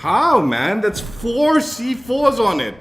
How, man? That's 4 C4s on it.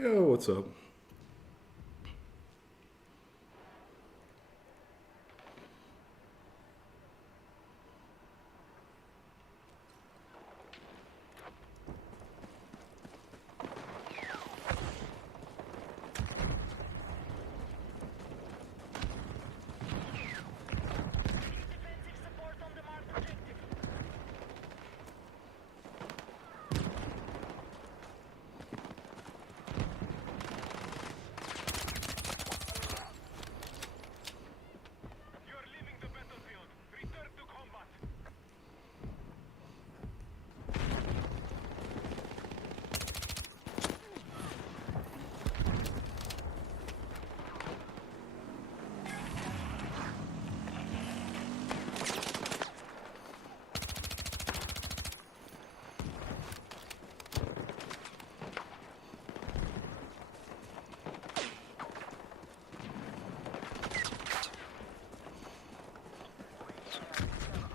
Yo, what's up? Defensive support on the marked objective. You are leaving the battlefield. Return to combat.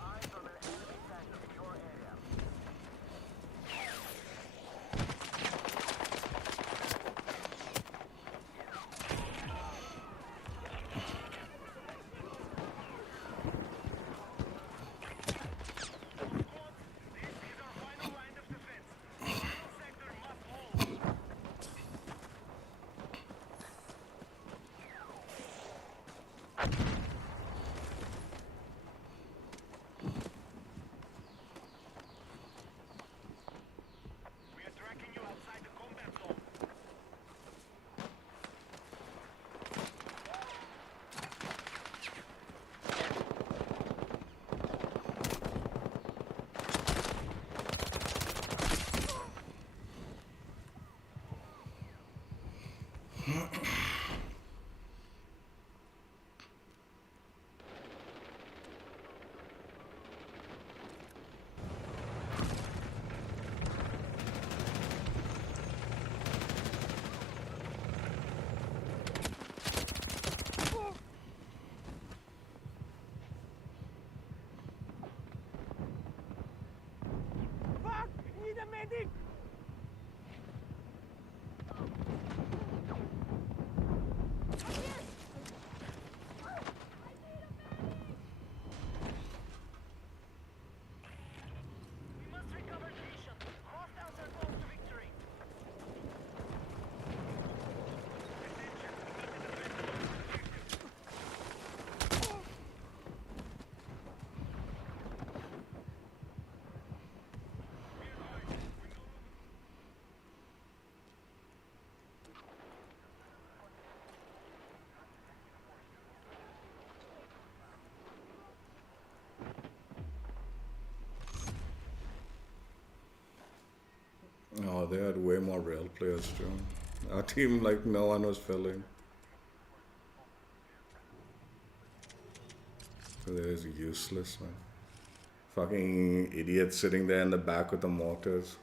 Eyes on an enemy sector in your area. Squad, this is our final line of defense. Final sector must hold. We are tracking you outside the combat zone. Fuck! Need a medic! We must recover position. Hostiles are close to victory. Oh, they had way more real players too. Our team, like, no one was filling. So there's useless, man. Fucking idiots sitting there in the back with the mortars.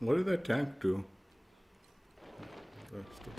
What did that tank do? That's the-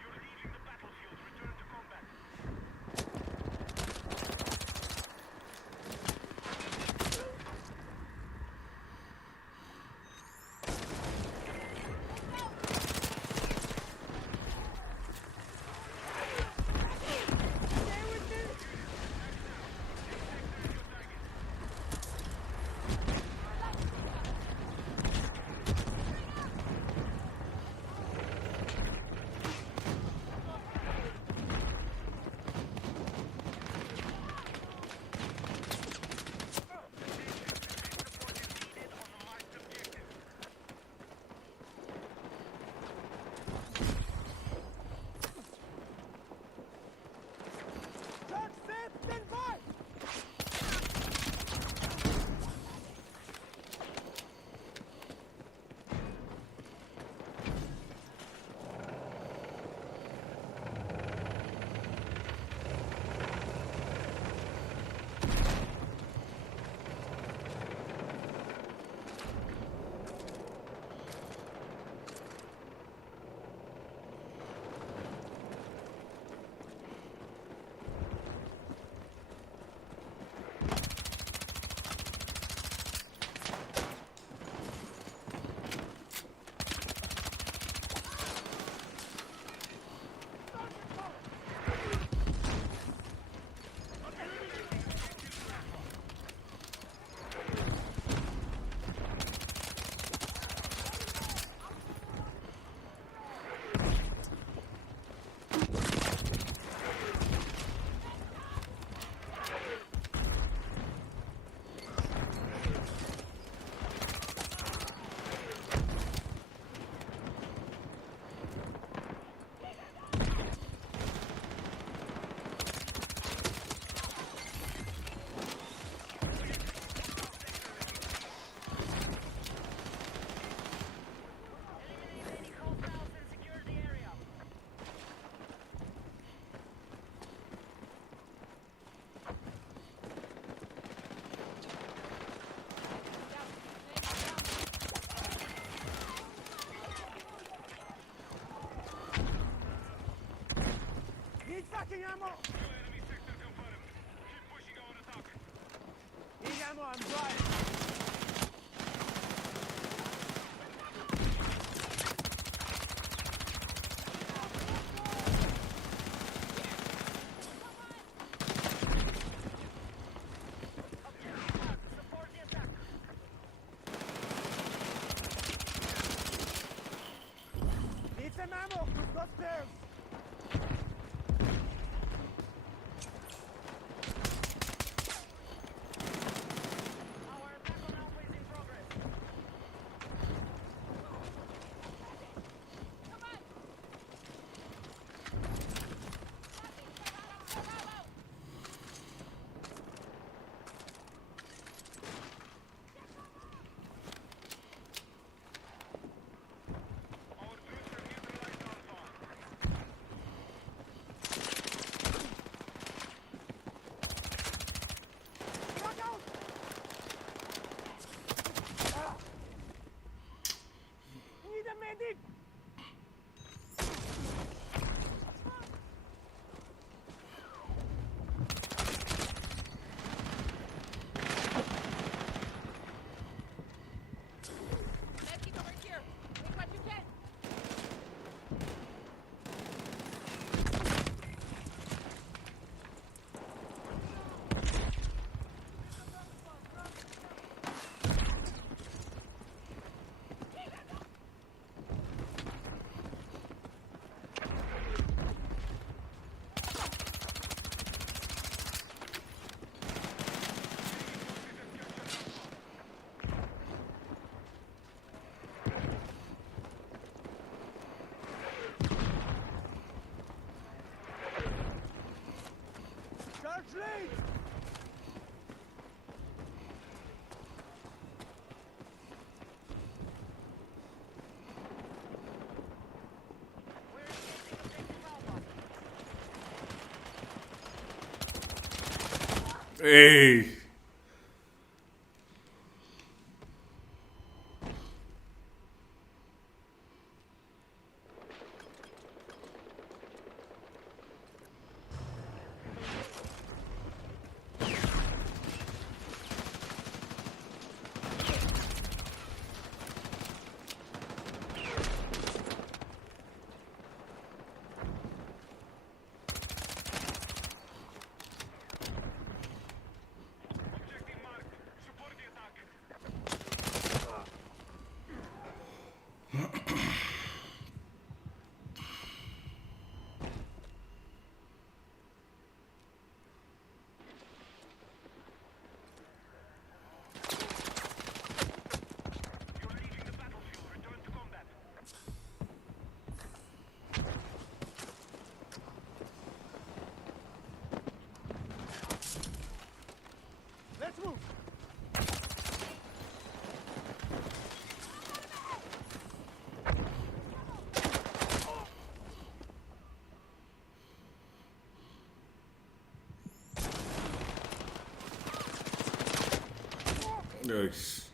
You're leaving the battlefield. Return to combat. Charge set, stand by! Eliminate hostiles and secure the area. Need fucking ammo! Enemy sector confirmed. Keep pushing our attack. Need ammo, I'm driving! Support the attack. Need some ammo! We've got spares! Our attack on Alpha is in progress. Our troops have neutralized Alpha. Hey. Objective marked. Support the attack. You're leaving the battlefield. Return to combat. Let's move. Nice.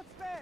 got spare!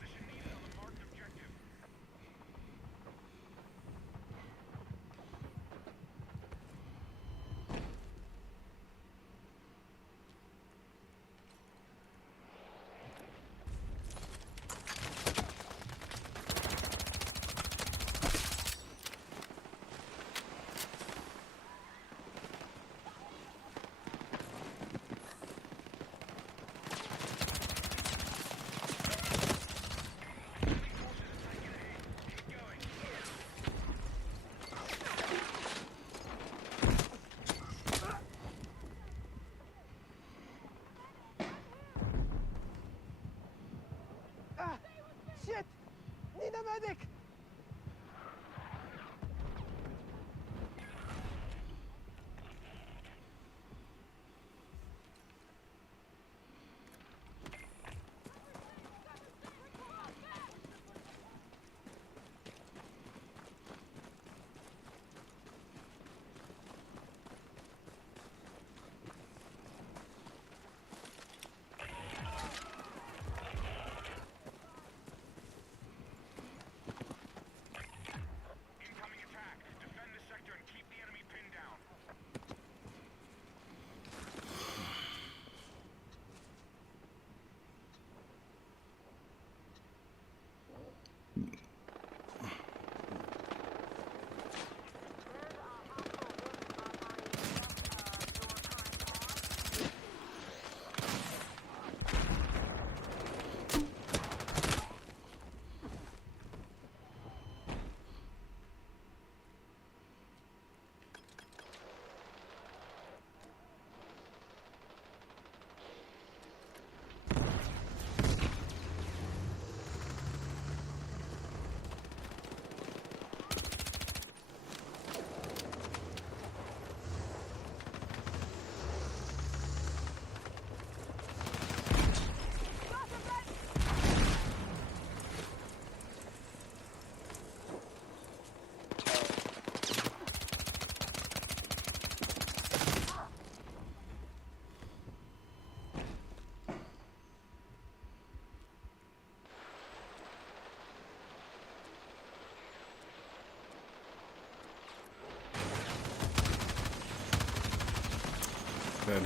Position needed on the marked objective. Ah! Shit! Need a medic! Incoming attack. Defend the sector and keep the enemy pinned down. Good.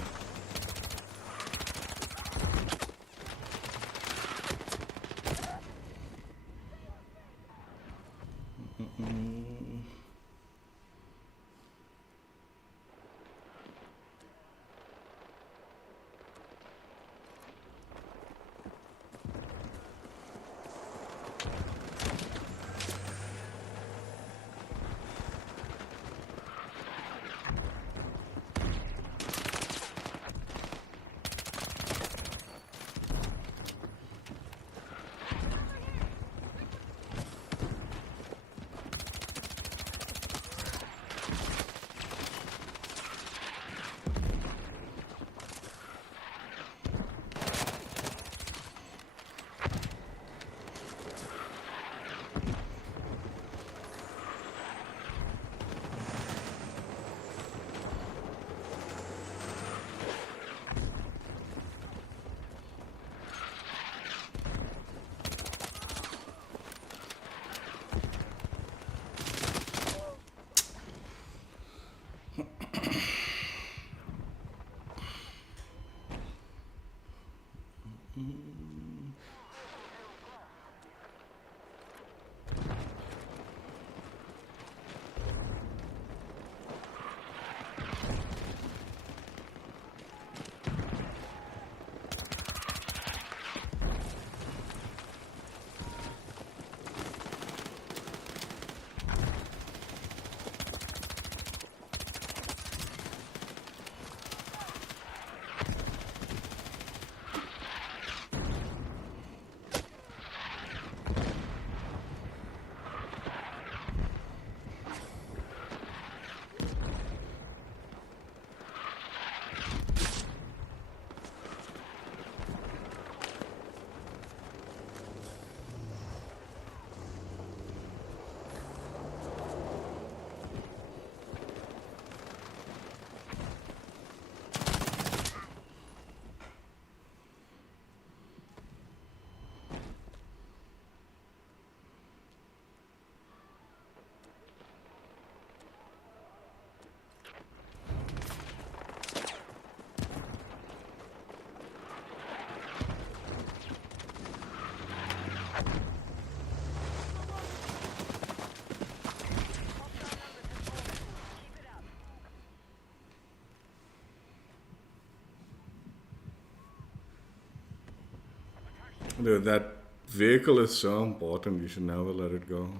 Hostile numbers have fallen. Keep it up. Dude, that vehicle is so important. You should never let it go.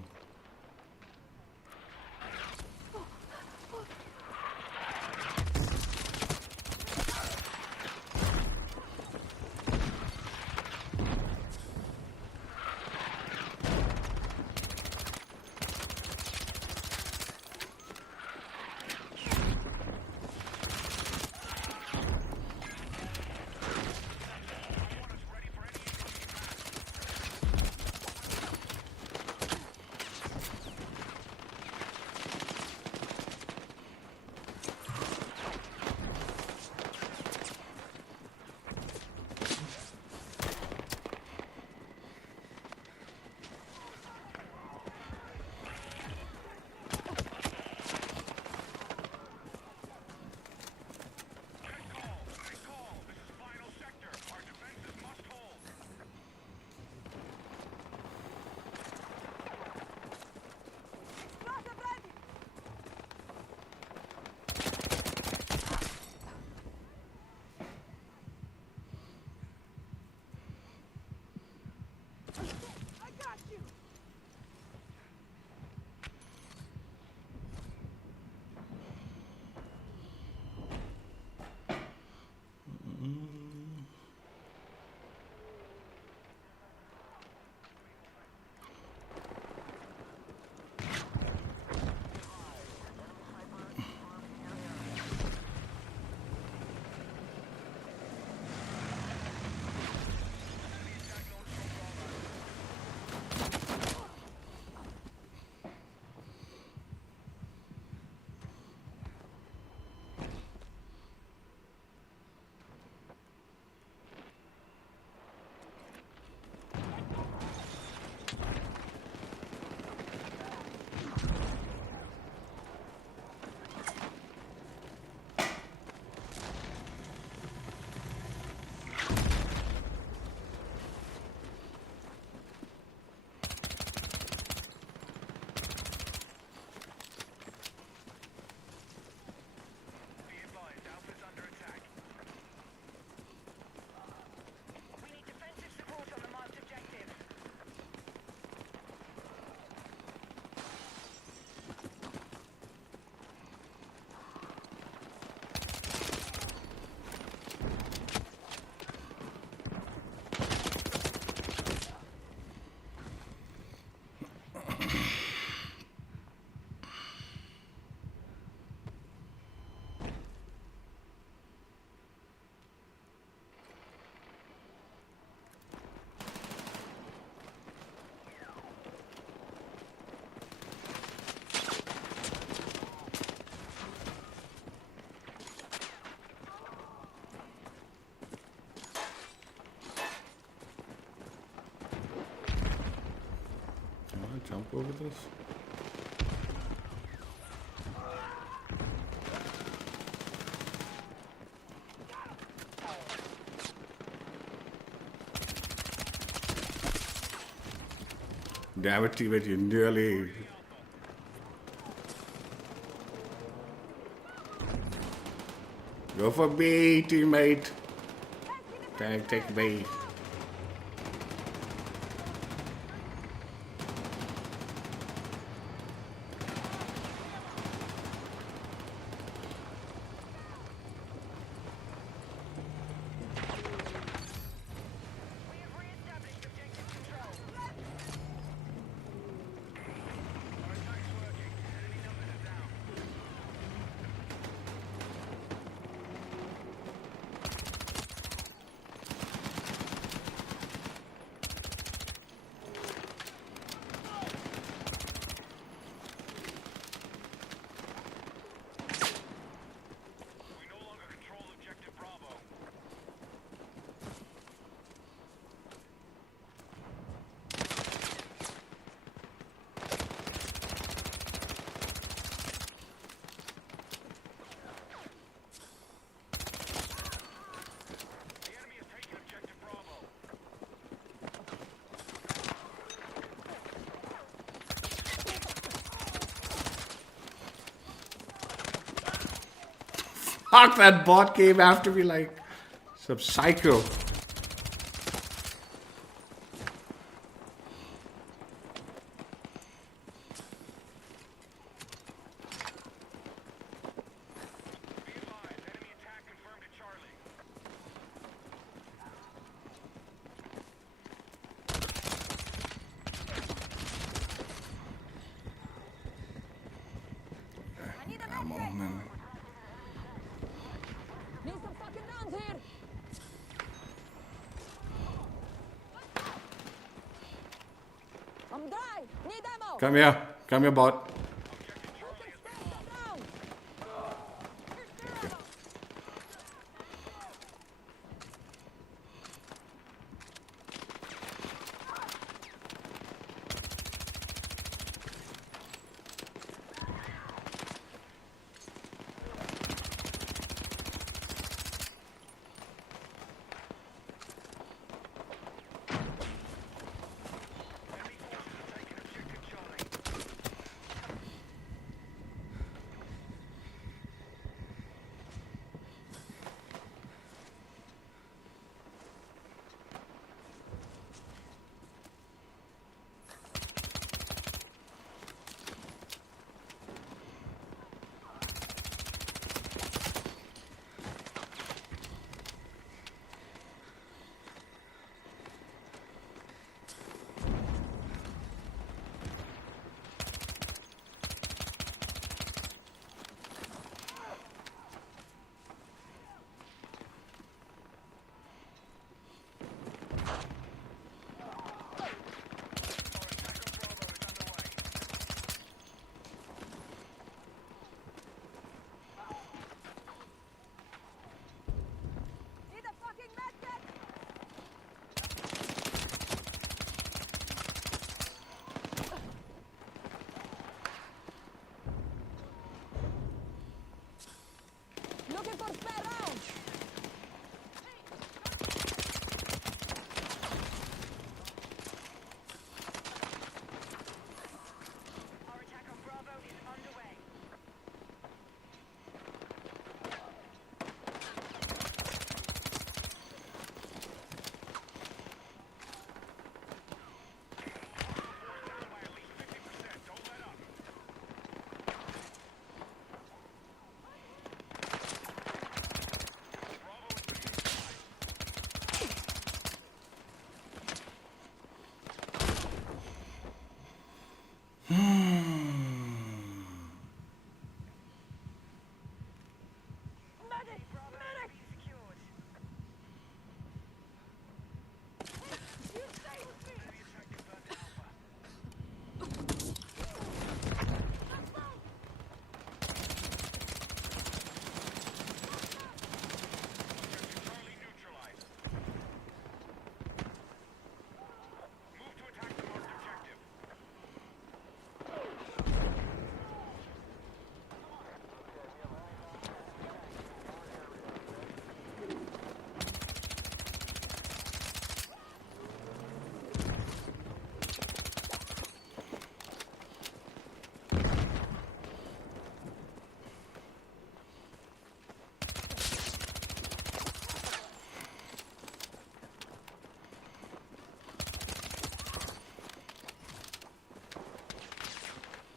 We need defensive support on the marked objective. Can I jump over this? Damn it, teammate, you nearly... Go for B, teammate. Take B. We have re-established objective control. Fuck, that bot came after me like some psycho. Be advised, enemy attack confirmed at Charlie. I need a Ammo, medkit. man. Need some fucking rounds here. I'm dry. Need ammo. Come here, bot. Objective Charlie is Spare some rounds. enemy forces have taken objective Charlie. Need a fucking medkit. Looking for spare rounds. Our attack on Bravo is underway. Force down by at least 50%. Don't let up. Bravo has been neutralized. Medic! Medic! Secured. You stay with me. Enemy attack confirmed at Alpha. Objective Charlie neutralized. Move to attack the marked objective.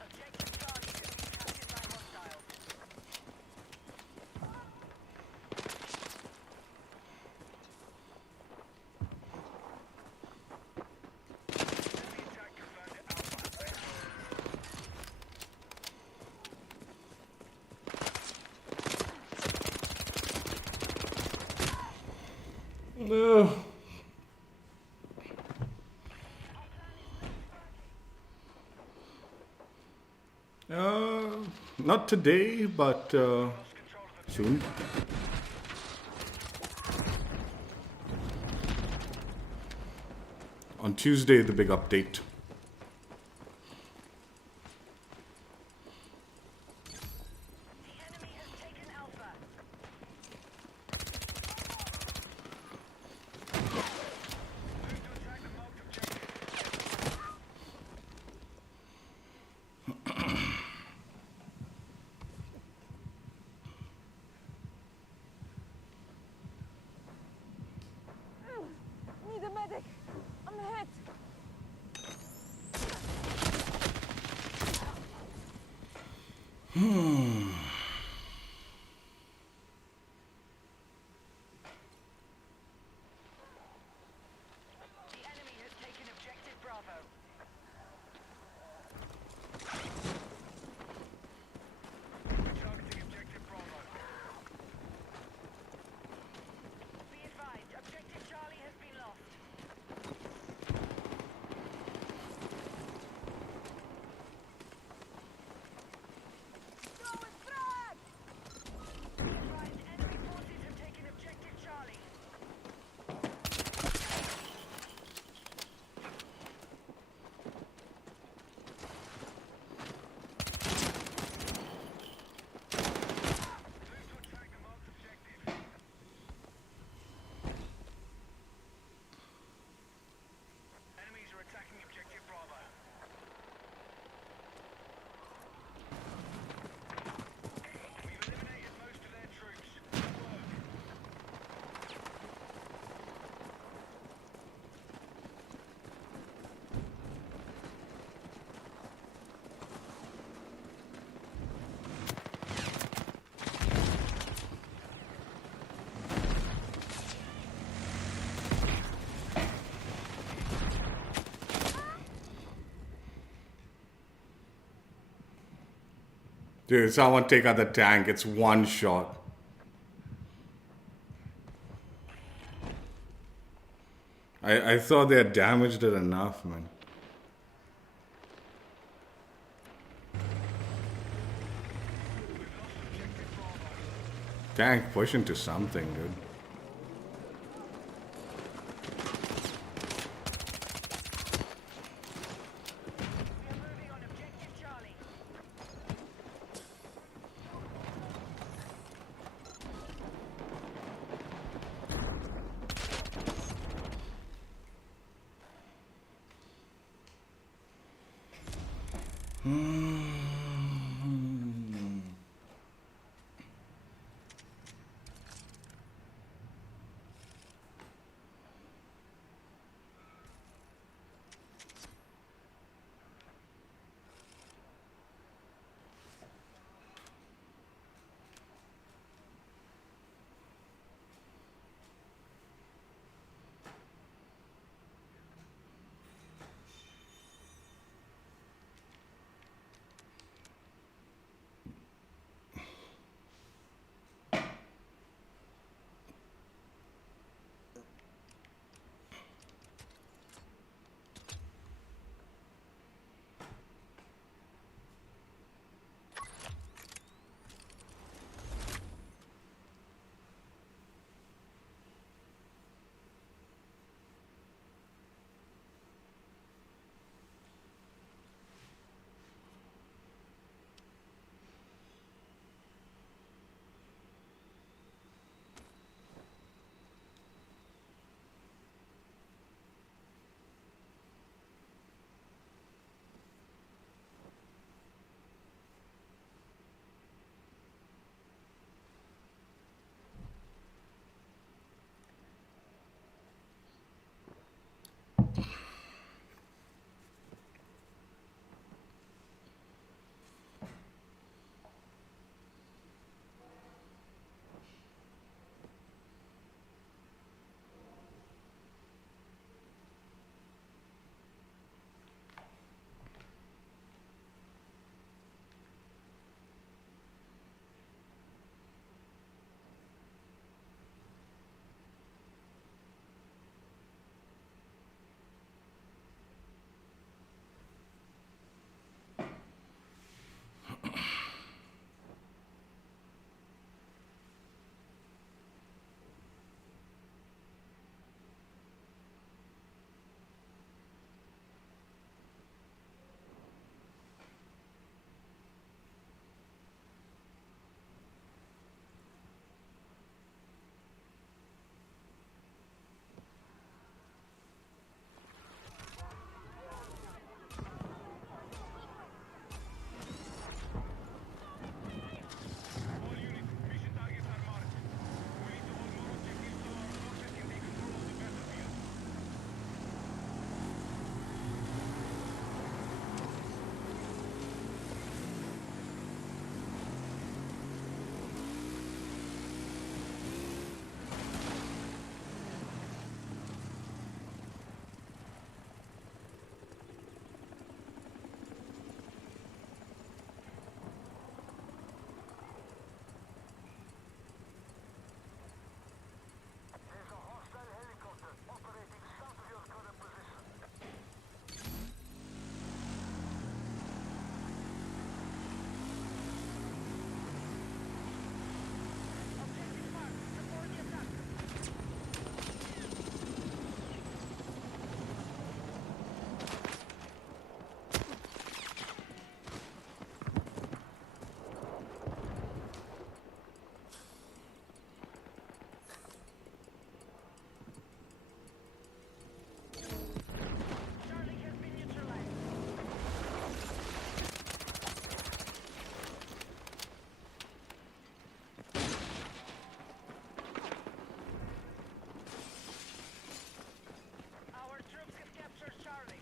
Objective Charlie has been captured by hostiles. Enemy attack confirmed at Alpha. No. Not today, but Lost control of the soon. On Tuesday, the big update. The enemy has taken Alpha. move to attack the marked objective. Dude, someone take out the tank. It's one shot. I thought they had damaged it enough, man. Tank push into something, dude. We are moving on objective Charlie. All units, mission targets are marked. We need to hold more objectives so our forces can take control of the battlefield. There's a hostile helicopter operating south of your current position. Objective marked. Support the attack. Charlie has been neutralized. Our troops have captured Charlie.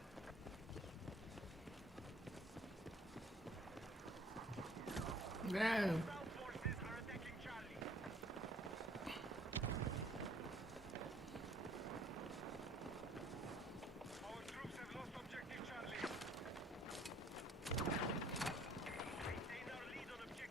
No. South forces are attacking Charlie. Our troops have lost objective Charlie. Maintain our lead on objective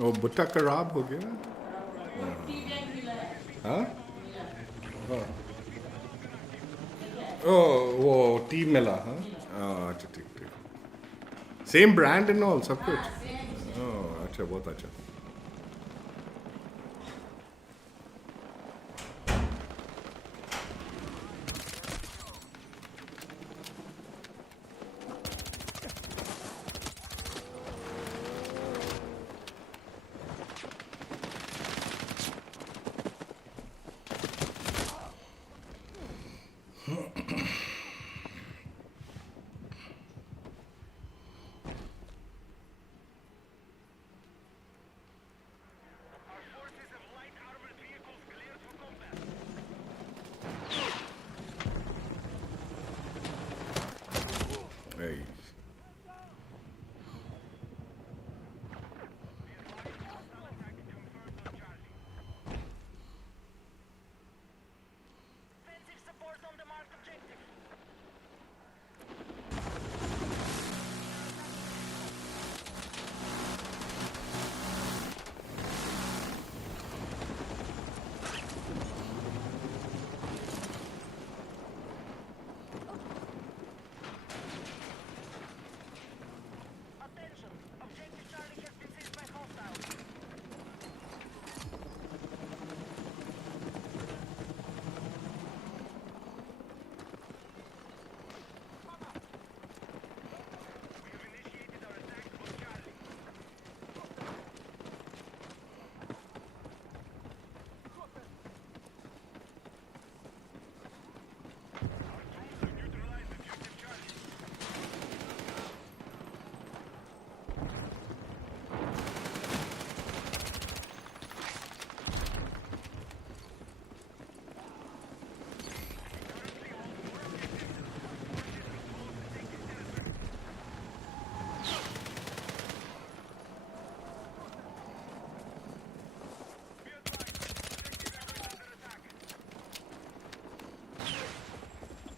वो बुट्टा खराब हो गया हाँ ओ वो T मिला हाँ अच्छा ठीक ठीक सेम ब्रांड एंड ऑल सब कुछ ओह अच्छा बहुत अच्छा Our forces have light armored vehicles cleared for combat. hey. Be advised, hostile attack confirmed on Charlie. Offensive support on the marked objective. Attention! Objective Charlie has been seized by hostiles. We have initiated our attack on Charlie. Our troops have neutralized objective Charlie. Currently hold more objectives. Forces are close to taking territory. Be advised, objective Echo is under attack.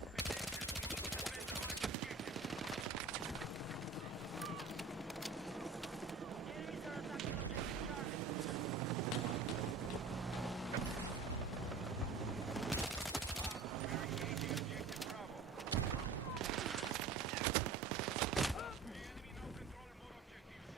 Attention, we must defend the marked objective. Enemies are attacking objective Charlie. We are engaging objective Bravo. The enemy now control more objectives.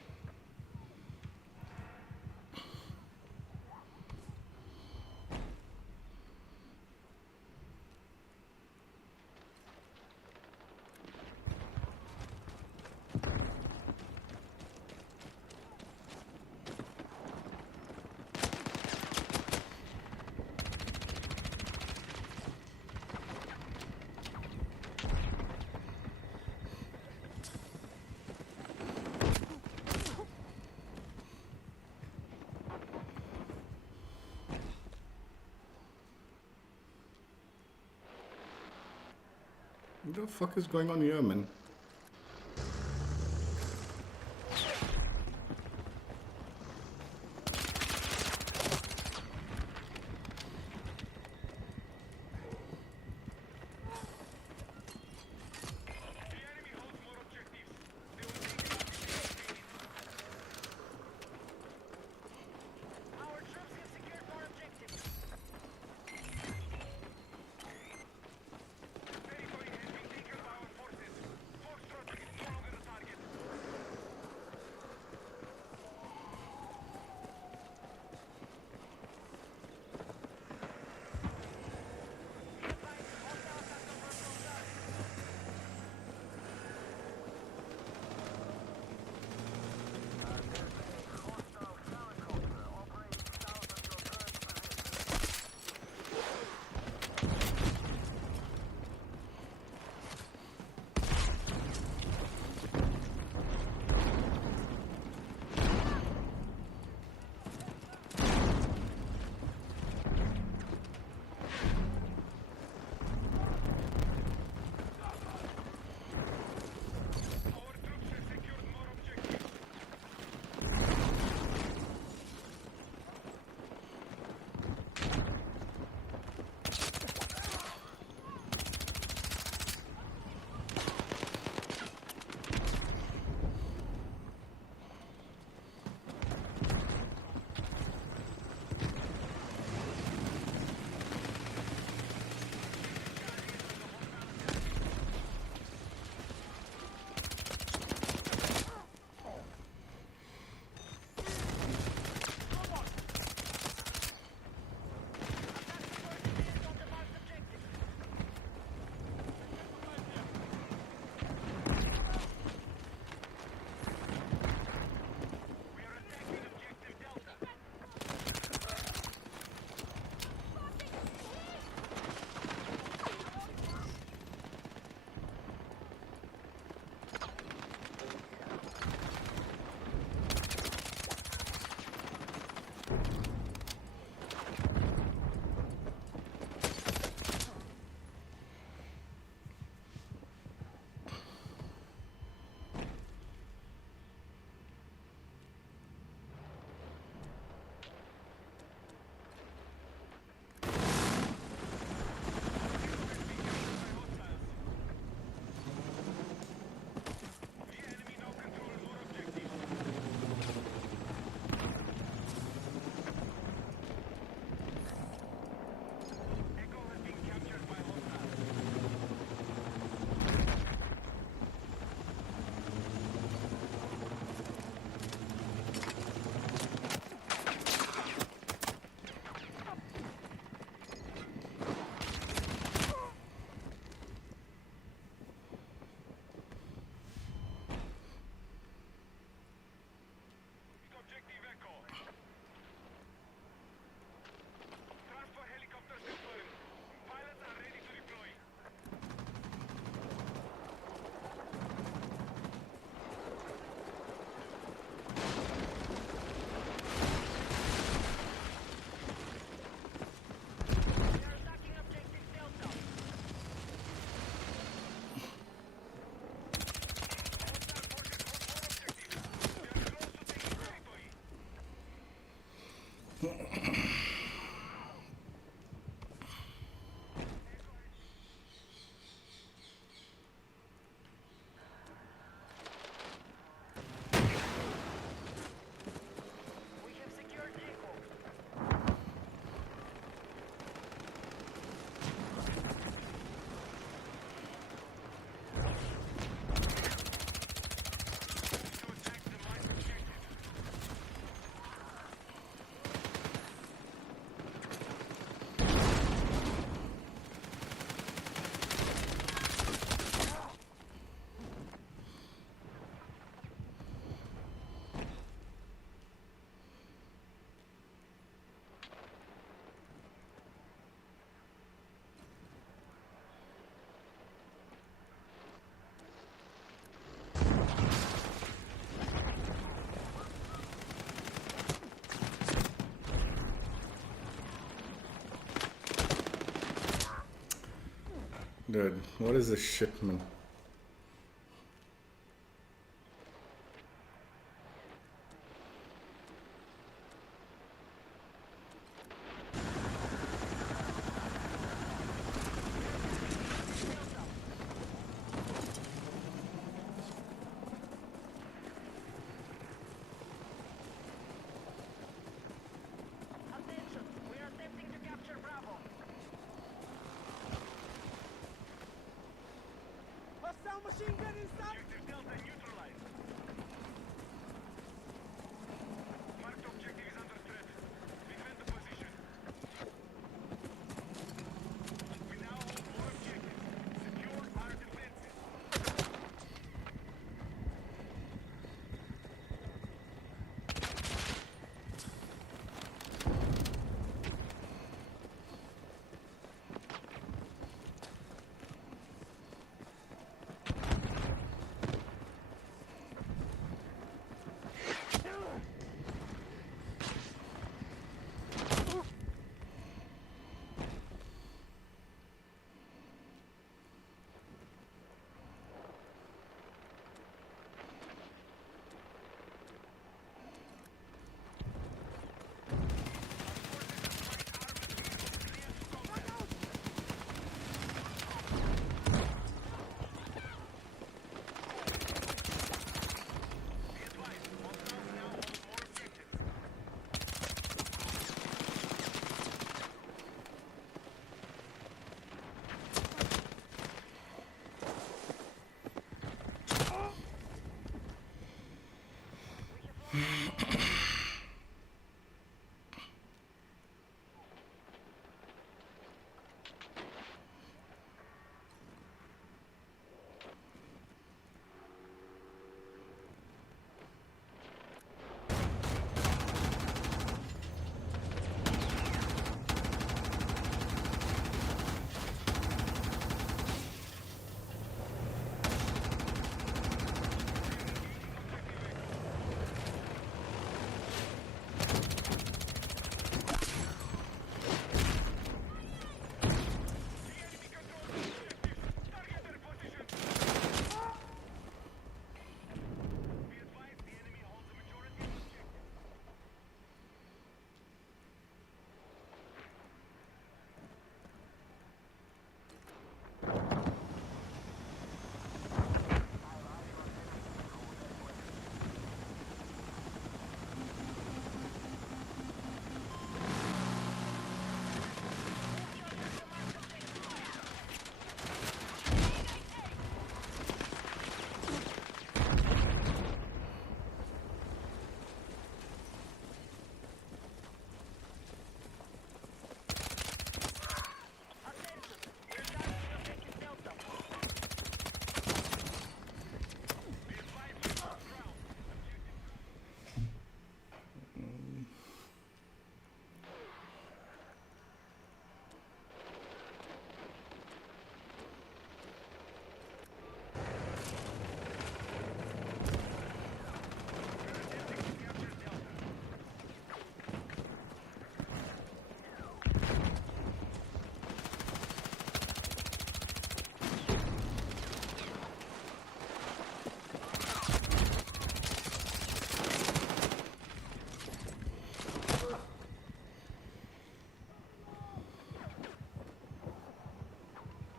What the fuck is going on here man The enemy holds more objectives. They will take it if they obtain it. Our troops have secured more objectives. Territory has been taken by our forces. Dude, what is this shit, man? Attention, we are attempting to capture Bravo. Hostile machine gun inside! Objective Delta neutralized. Marked objective is under threat. Defend the position. We now hold more objectives. Secure our defenses.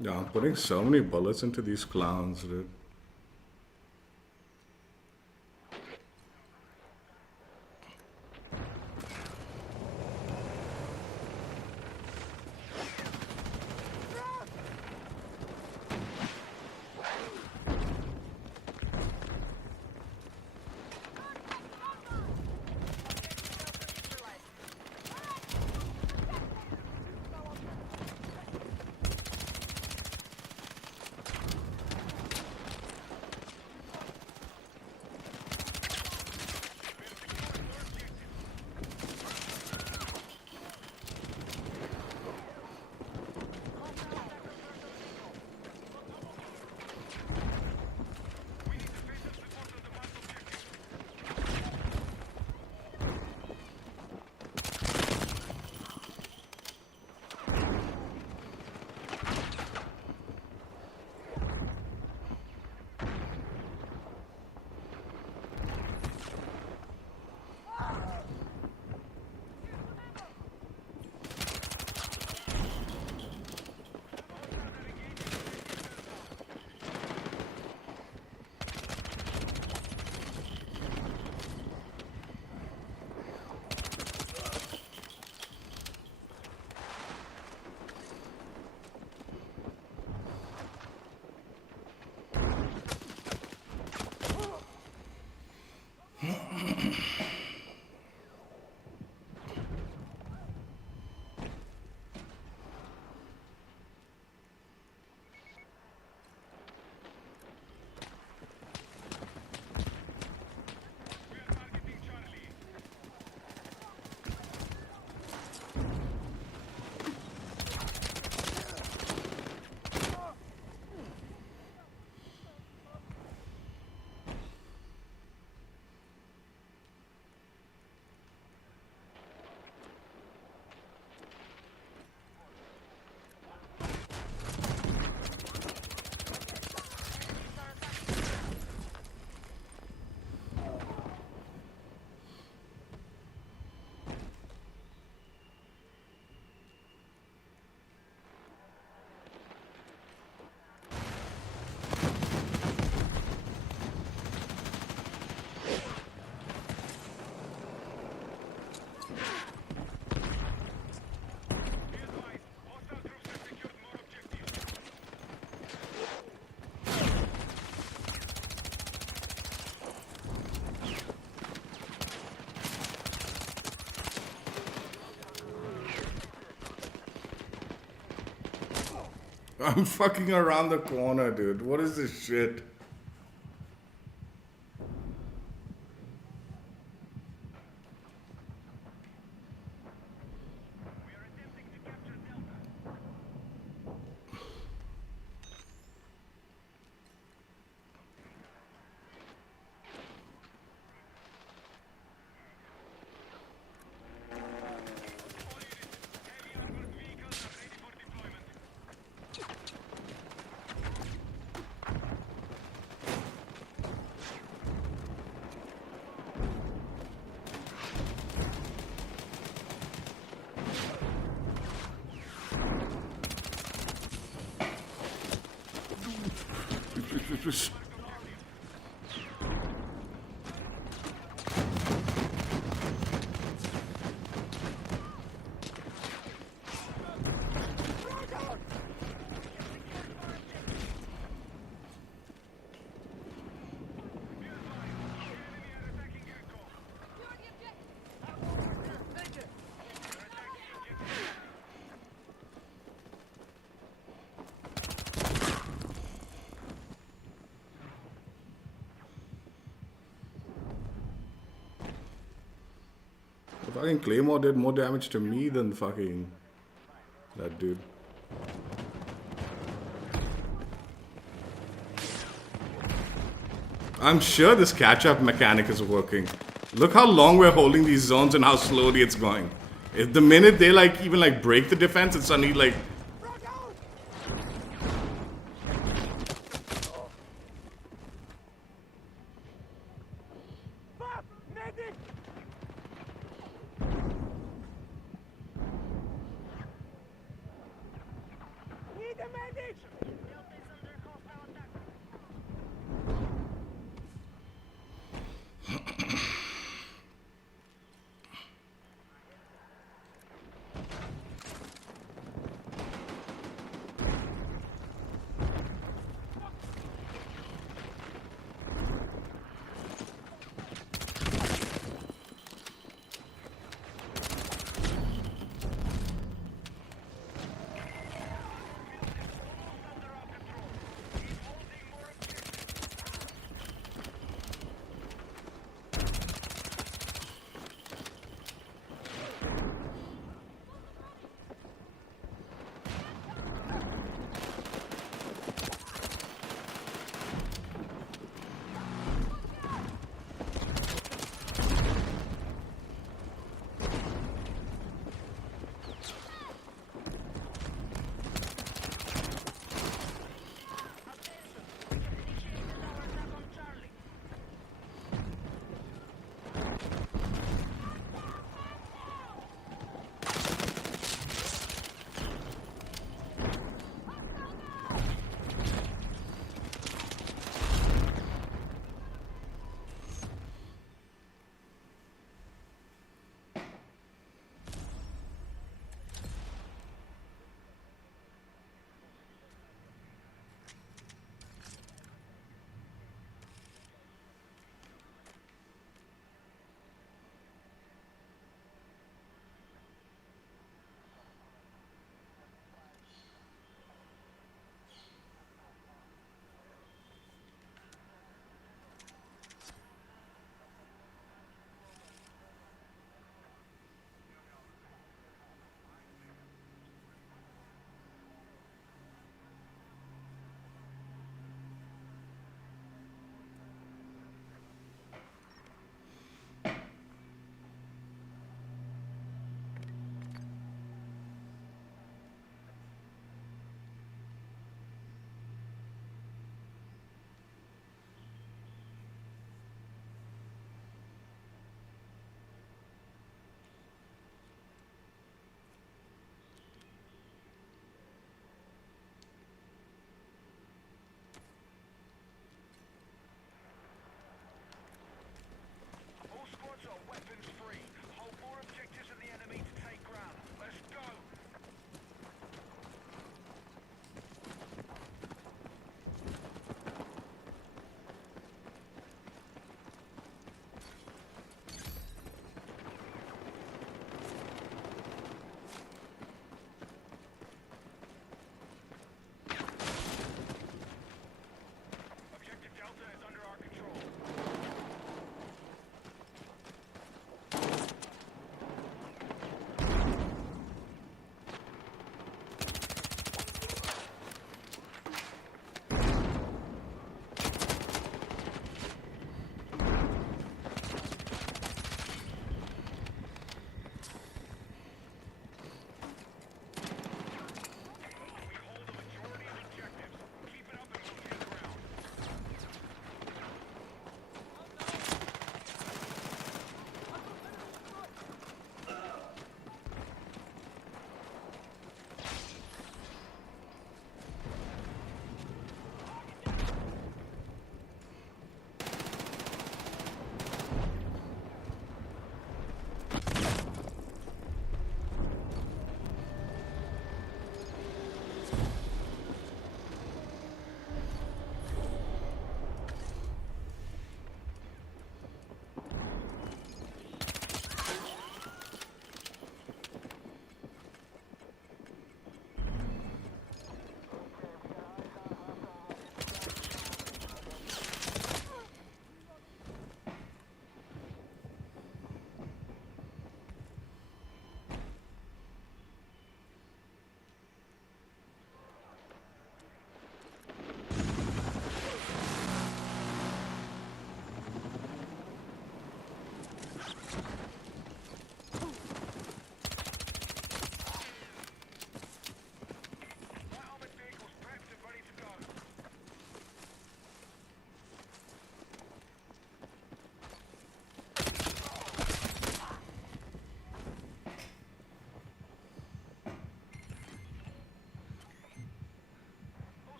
Yeah, I'm putting so many bullets into these clowns, dude. We are targeting Charlie. Be advised, hostile troops have secured more objectives. I'm fucking around the corner, dude. What is this shit? We are attempting to capture Delta. All units, heavy armored vehicles are ready for deployment. Be advised, the enemy are attacking Echo. You're on the objective. They're attacking objective. The fucking Claymore did more damage to me than fucking that dude. I'm sure this catch-up mechanic is working. Look how long we're holding these zones and how slowly it's going. If the minute they like even like break the defense, it's suddenly like Fuck! Medic! Need a medic! Delta is under hostile attack.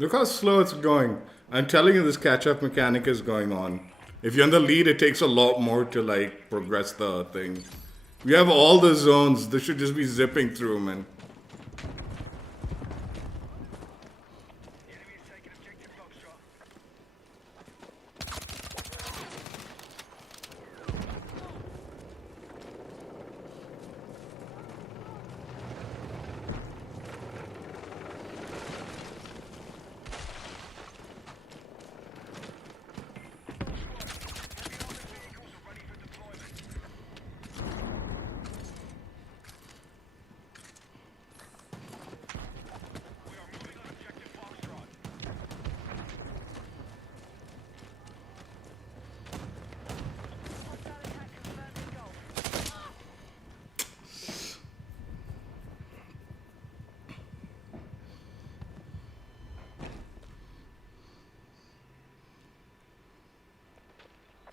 Look how slow it's going. I'm telling you, this catch-up mechanic is going on. If you're in the lead, it takes a lot more to like progress the thing. We have all the zones. This should just be zipping through, man. The enemy is taking objective Foxtrot. Vehicles are ready for deployment. We are moving on objective Foxtrot. Hostile attack confirmed in Golf.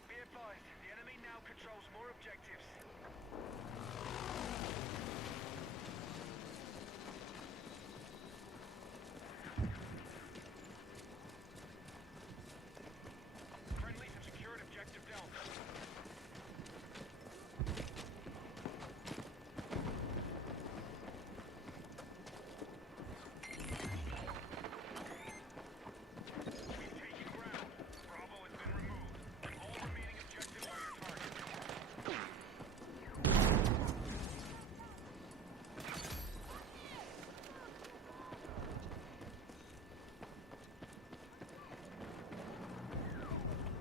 Be advised, the enemy now controls more objectives. Friendlies have secured objective Delta. We've taken ground. Bravo has been removed. All remaining objectives are your target.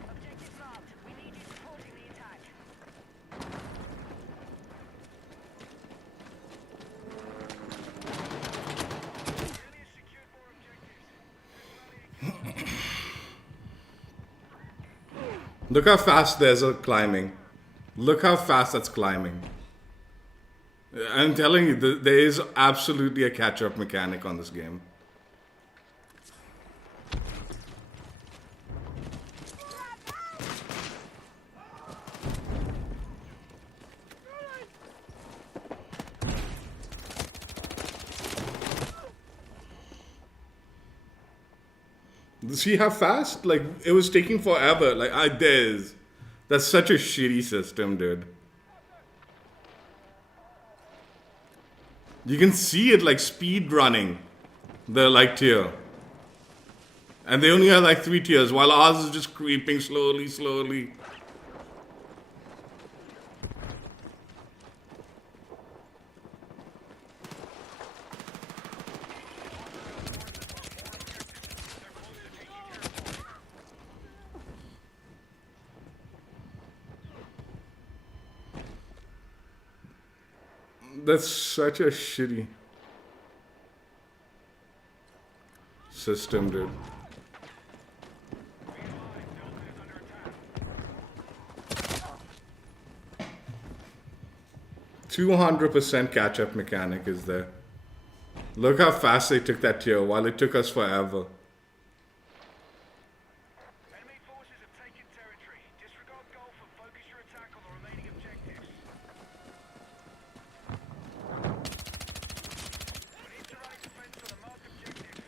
Objective marked. We need you supporting the attack. The enemy has secured more objectives. Look how fast there's a climbing. Look how fast that's climbing. I'm telling you, there is absolutely a catch-up mechanic on this game. See how fast? Like, it was taking forever. Like, that's such a shitty system, dude. You can see it like speed running the like tier. And they only have like 3 tiers, while ours is just creeping slowly, slowly. That's such a shitty system, dude. 200% catch-up mechanic is there. Look how fast they took that tier, while it took us forever. Enemy forces have taken territory. Disregard Golf and focus your attack on the remaining objectives. Uninterrupted defense on the marked objective.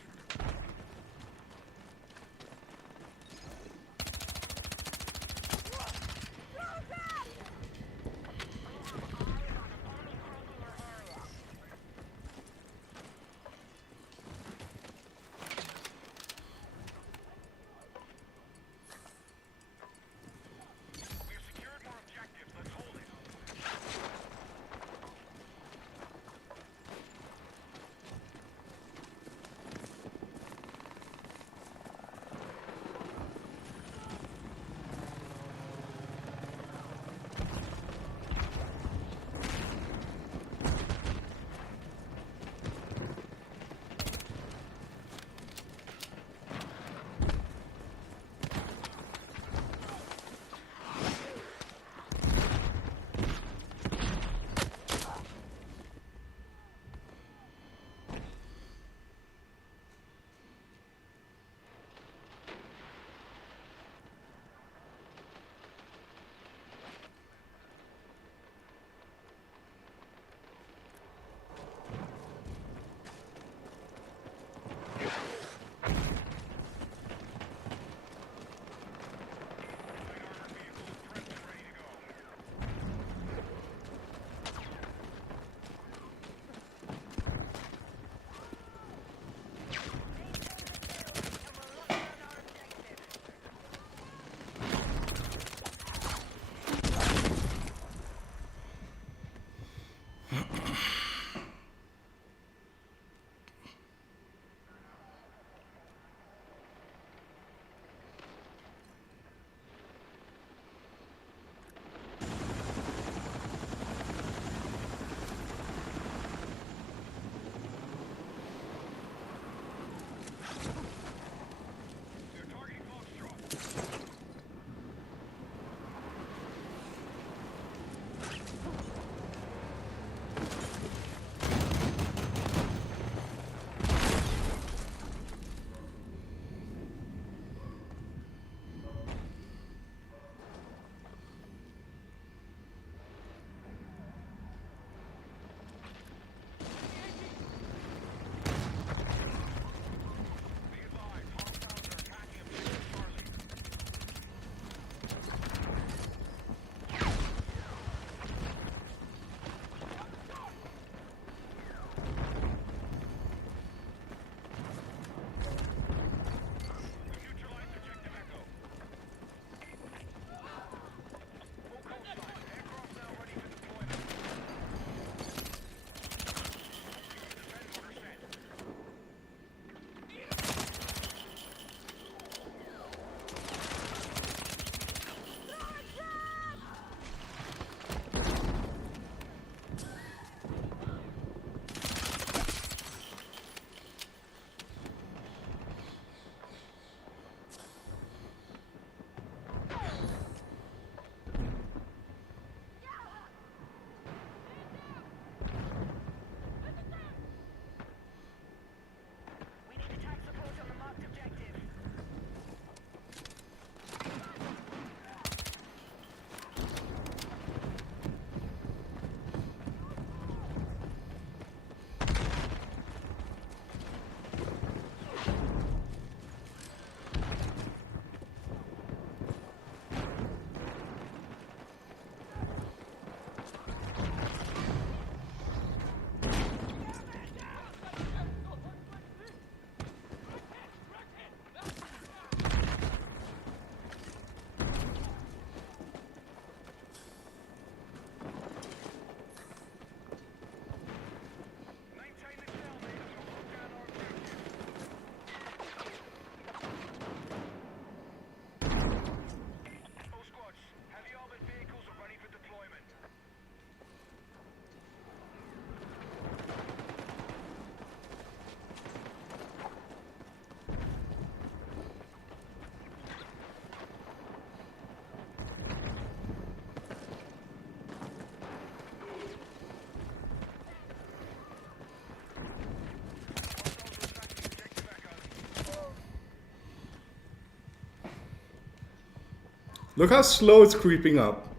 Look how slow it's creeping up.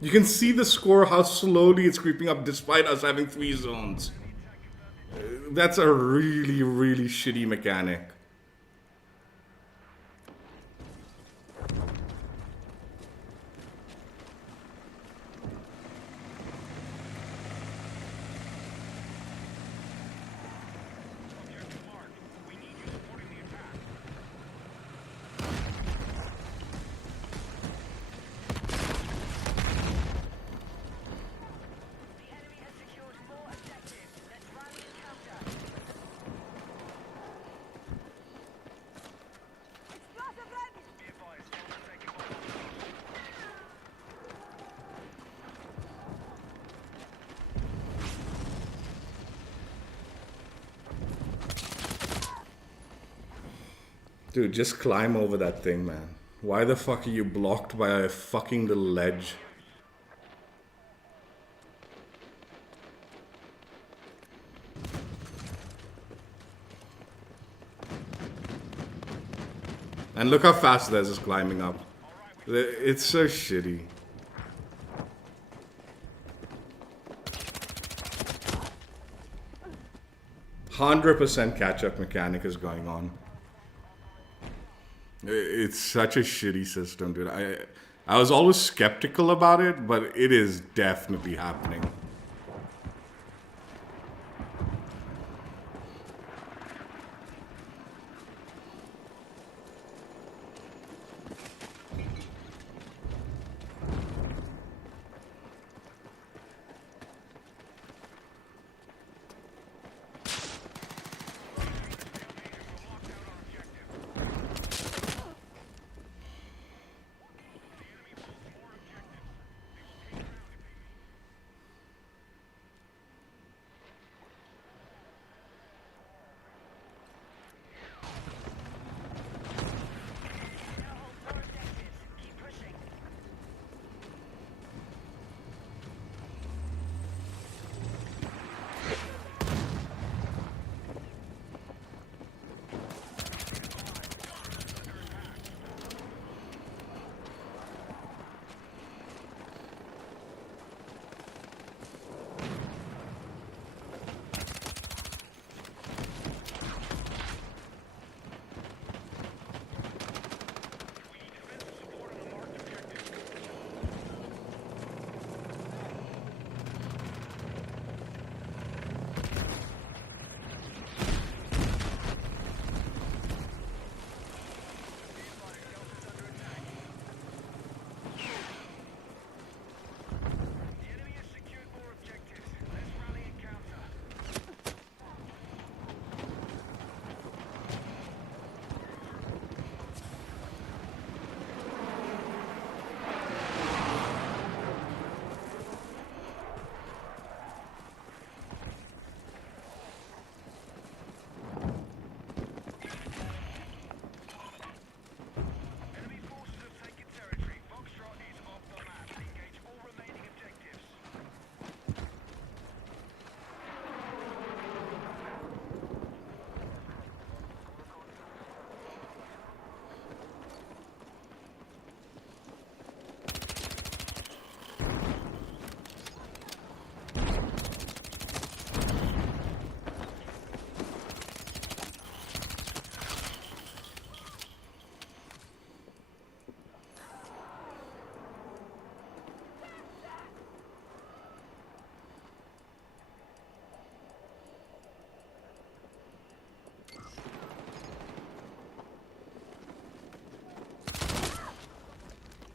You can see the score, how slowly it's creeping up despite us having 3 zones. That's a really, really shitty mechanic. Objective marked. We need you supporting the attack. The enemy has secured 4 objectives. Let's rally and counter. Explosive ready! Be advised, Delta taking hold. Dude, just climb over that thing, man. Why the fuck are you blocked by a fucking little ledge? And look how fast this is climbing up. It's so shitty. %100% catch-up mechanic is going on. It's such a shitty system, dude. I was always skeptical about it, but it is definitely happening. Now hold 4 objectives. Keep pushing. The enemy has secured 4 objectives. Let's rally and counter. Enemy forces have taken territory. Foxtrot is off the map. Engage all remaining objectives.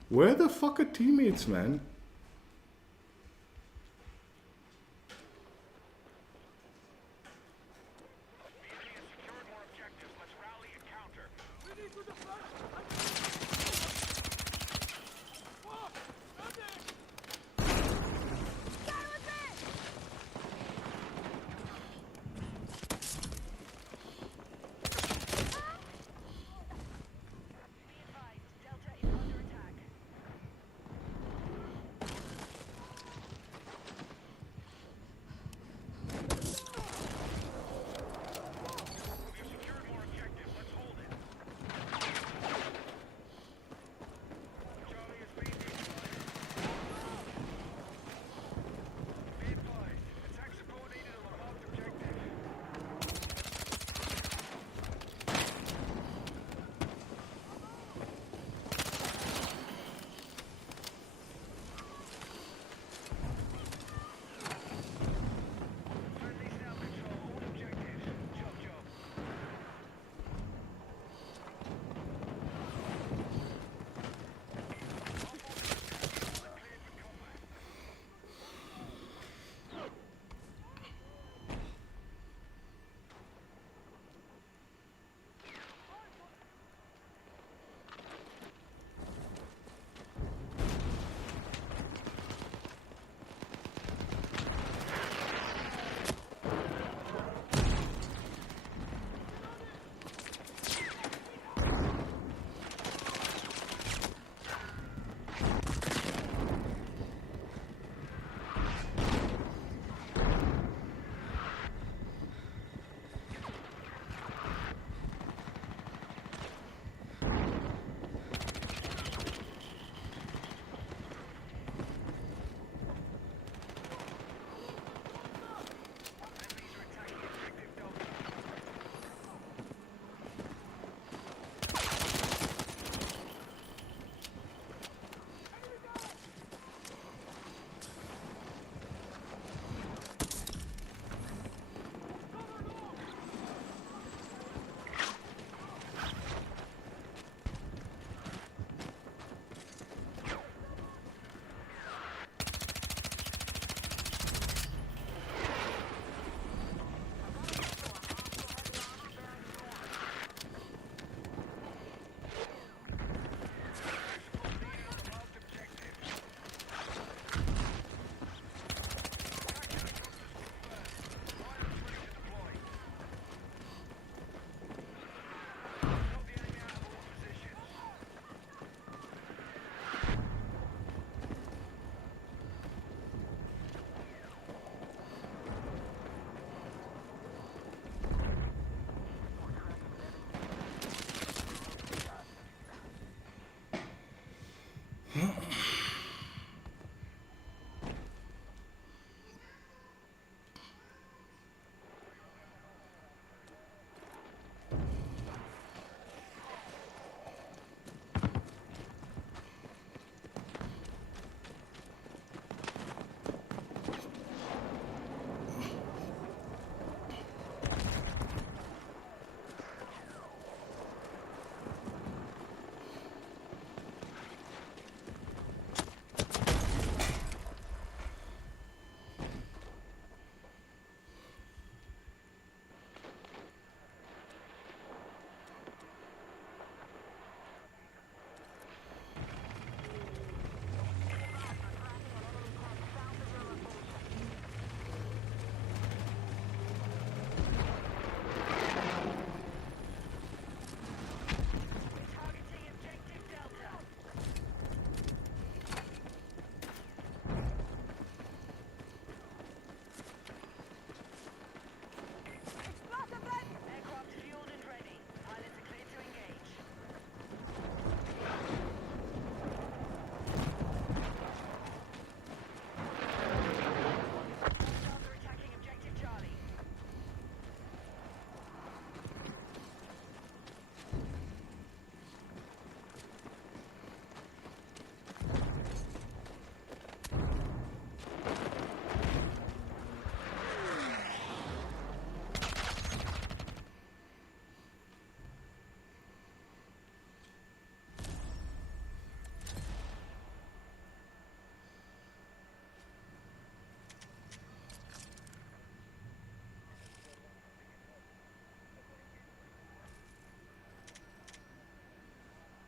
Where the fuck are teammates, man? The enemy has secured more objectives. Let's rally and counter. Be advised, Delta is under attack.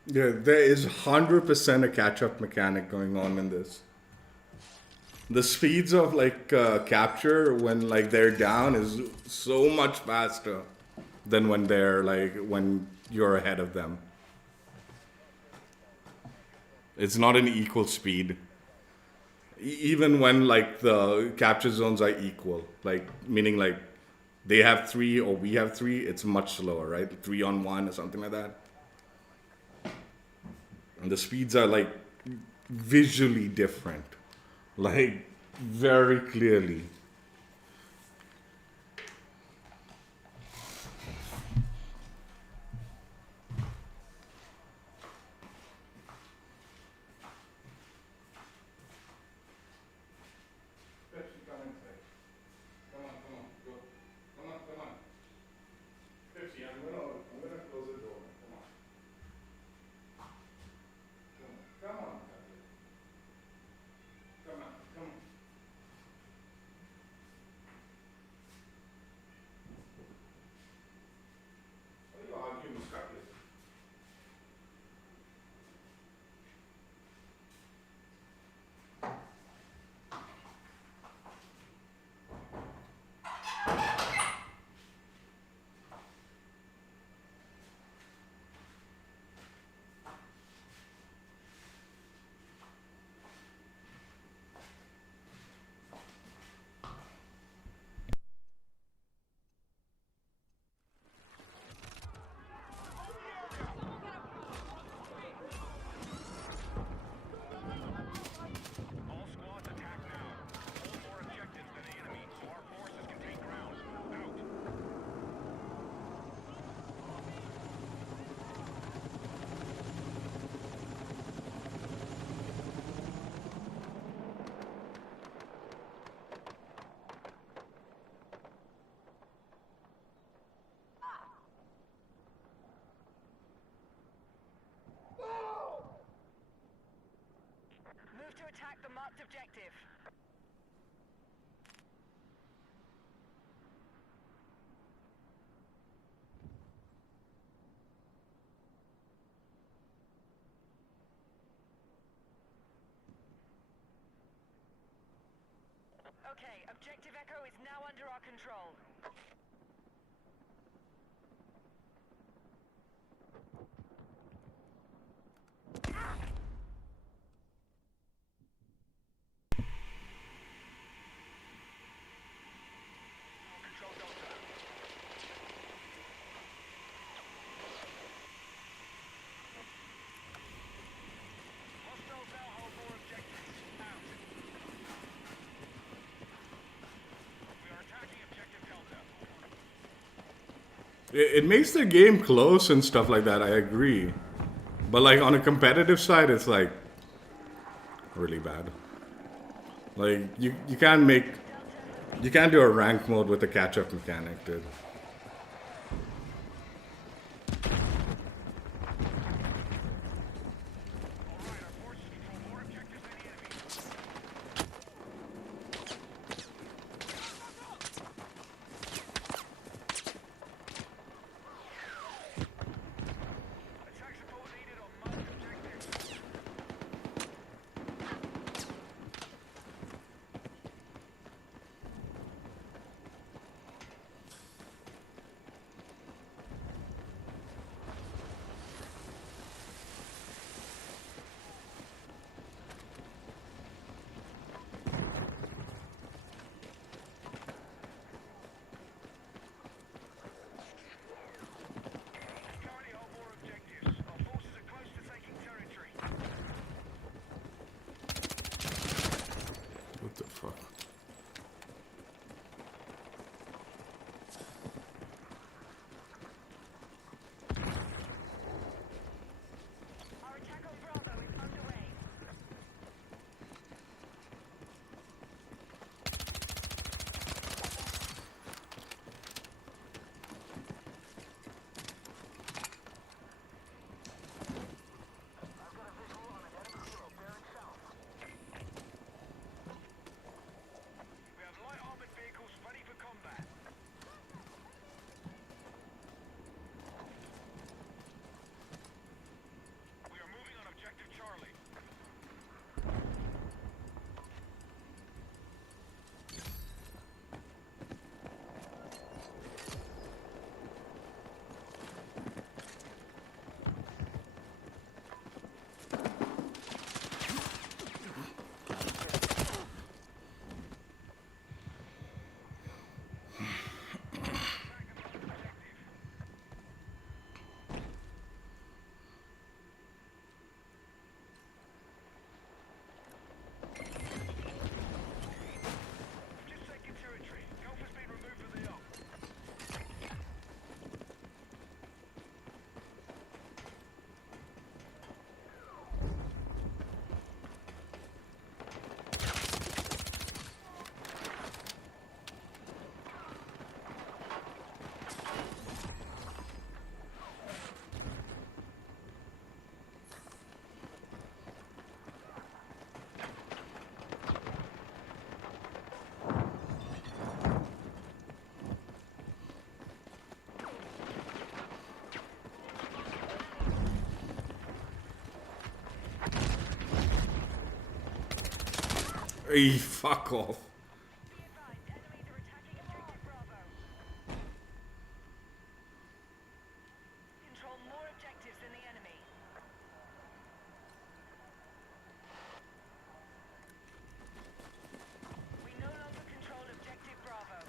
Yeah, there is 100% a catch-up mechanic going on in this. The speeds of like capture when like they're down is so much faster than when they're like when you're ahead of them. It's not an equal speed. Even when like the capture zones are equal, like meaning like they have three or we have three, it's much slower, right? 3 on 1 or something like that. And the speeds are like visually different, like very clearly. Pepsi, come inside. Come on, go. Come on. Pepsi, I'm gonna close the door. Come on. Come on. What are you arguing, Scarlett? All squads attack now. Hold more objectives than the enemy, so our forces can take ground. Out. Move to attack the marked objective. Okay, Objective Echo is now under our control. Control Delta. Hostiles now hold more objectives. Out. We are attacking objective Delta. It makes the game close and stuff like that, I agree. But like on a competitive side, it's like really bad. Like you can't make you can't do a rank mode with a catch-up mechanic, dude. All right, our forces control more objectives than the enemy. Attack support needed on marked objectives. Fuck off. Be advised, enemies are attacking objective Bravo. Control more objectives than the enemy. We no longer control objective Bravo.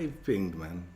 5 pinged, man.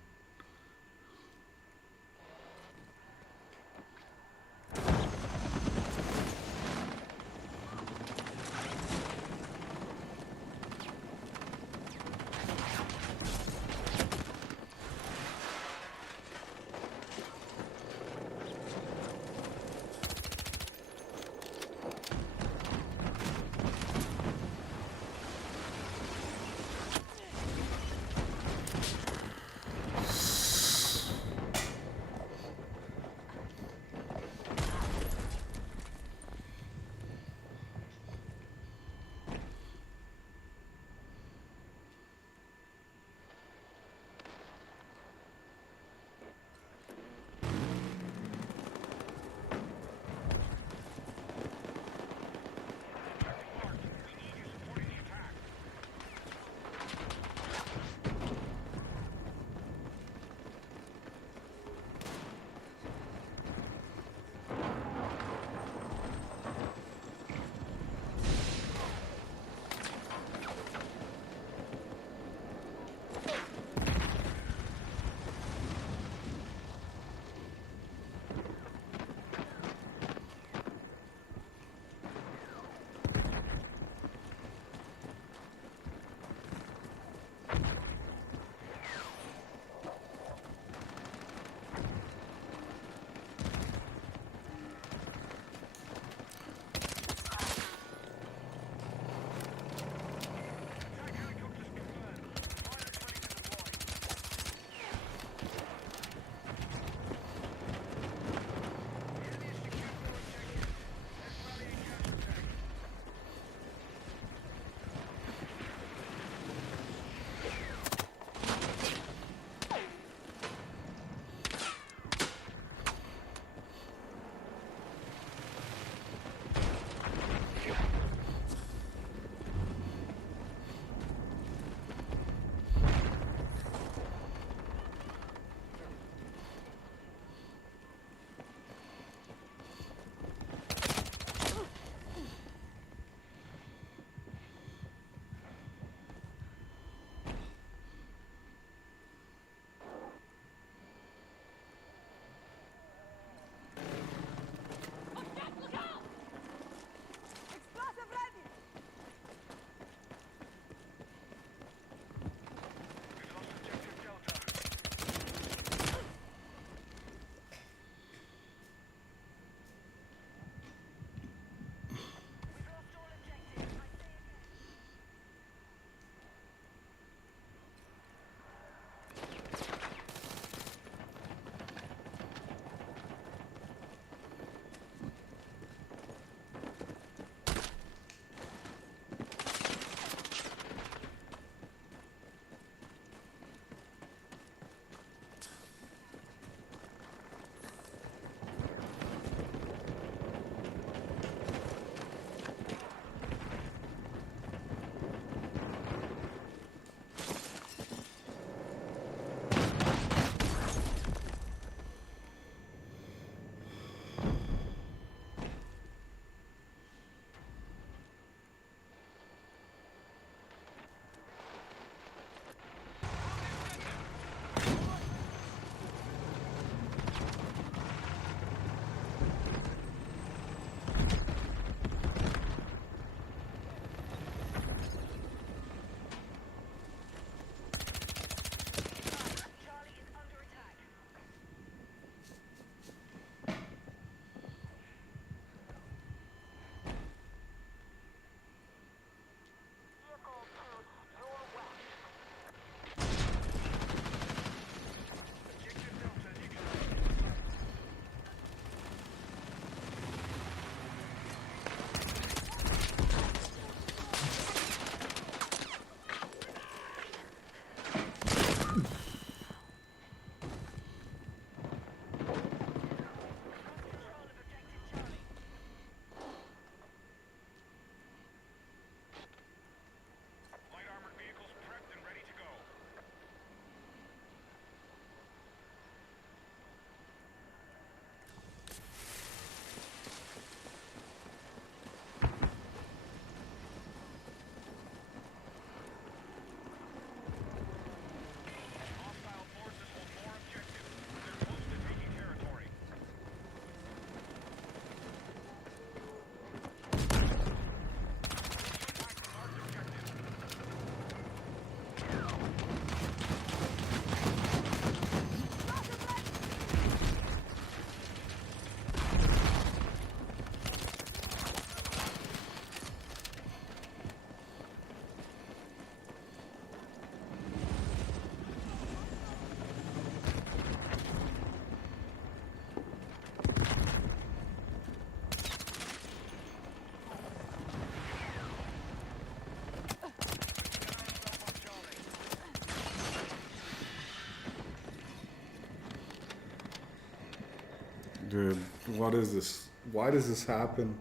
Dude, what is this? Why does this happen?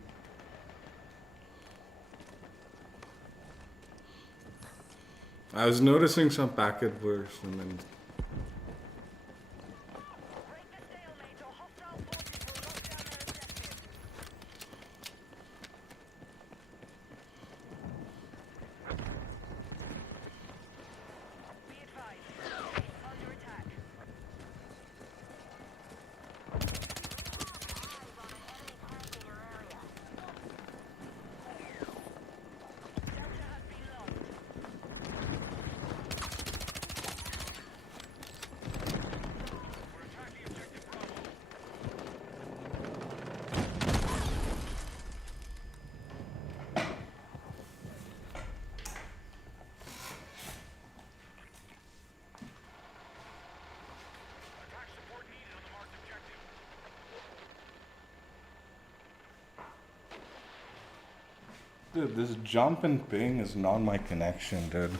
I was noticing some packet bursts and then Break the stalemate or hostile forces will lock down their objective. Be advised, base under attack. Delta has been lost. We're attacking objective Bravo. Attack support needed on the marked objective. dude, this jump and ping is not my connection, dude.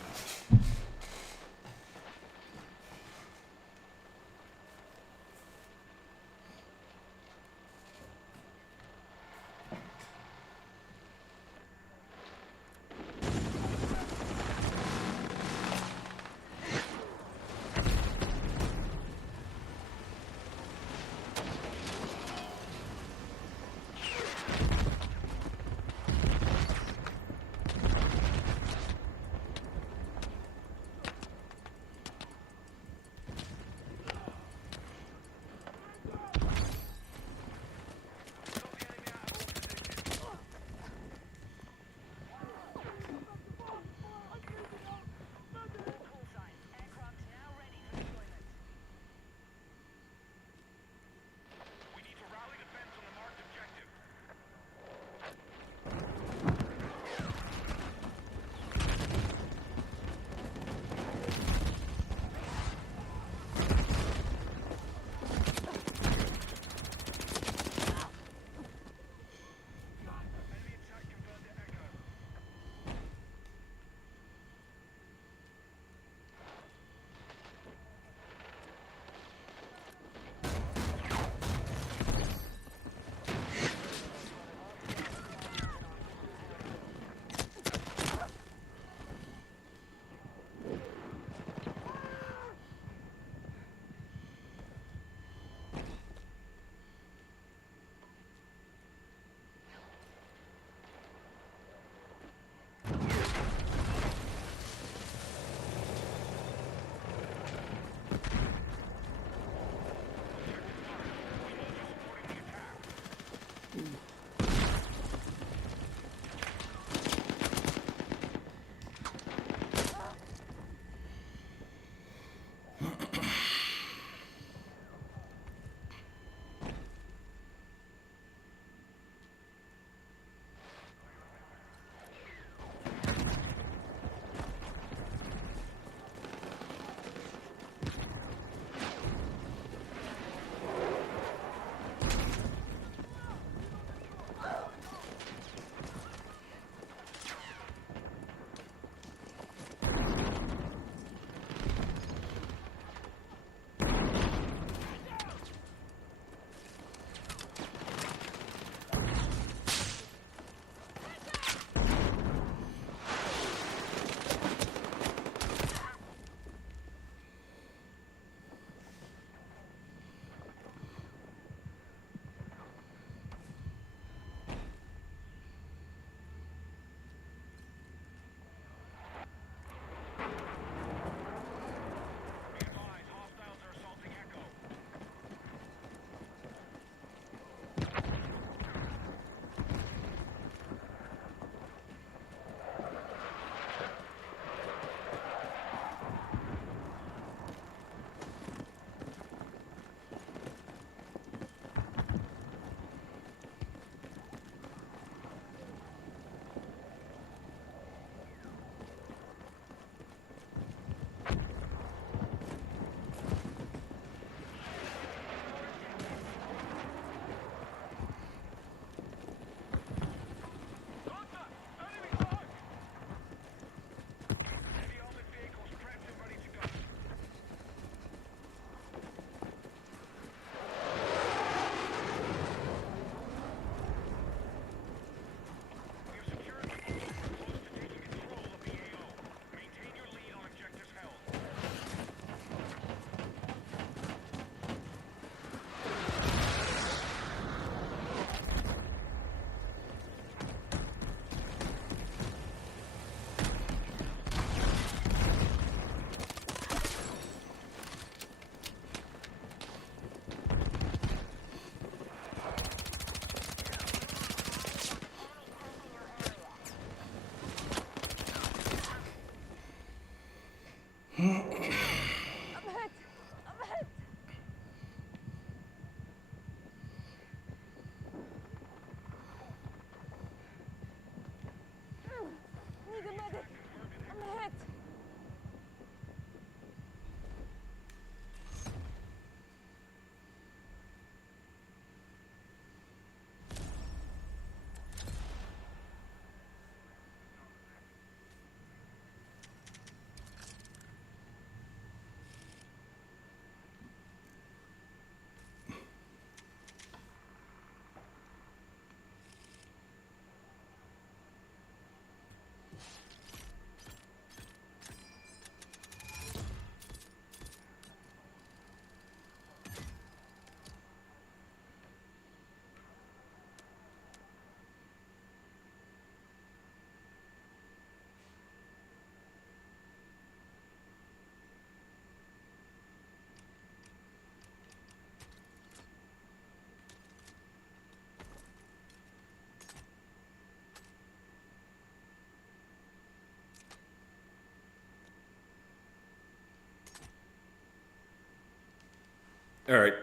All right,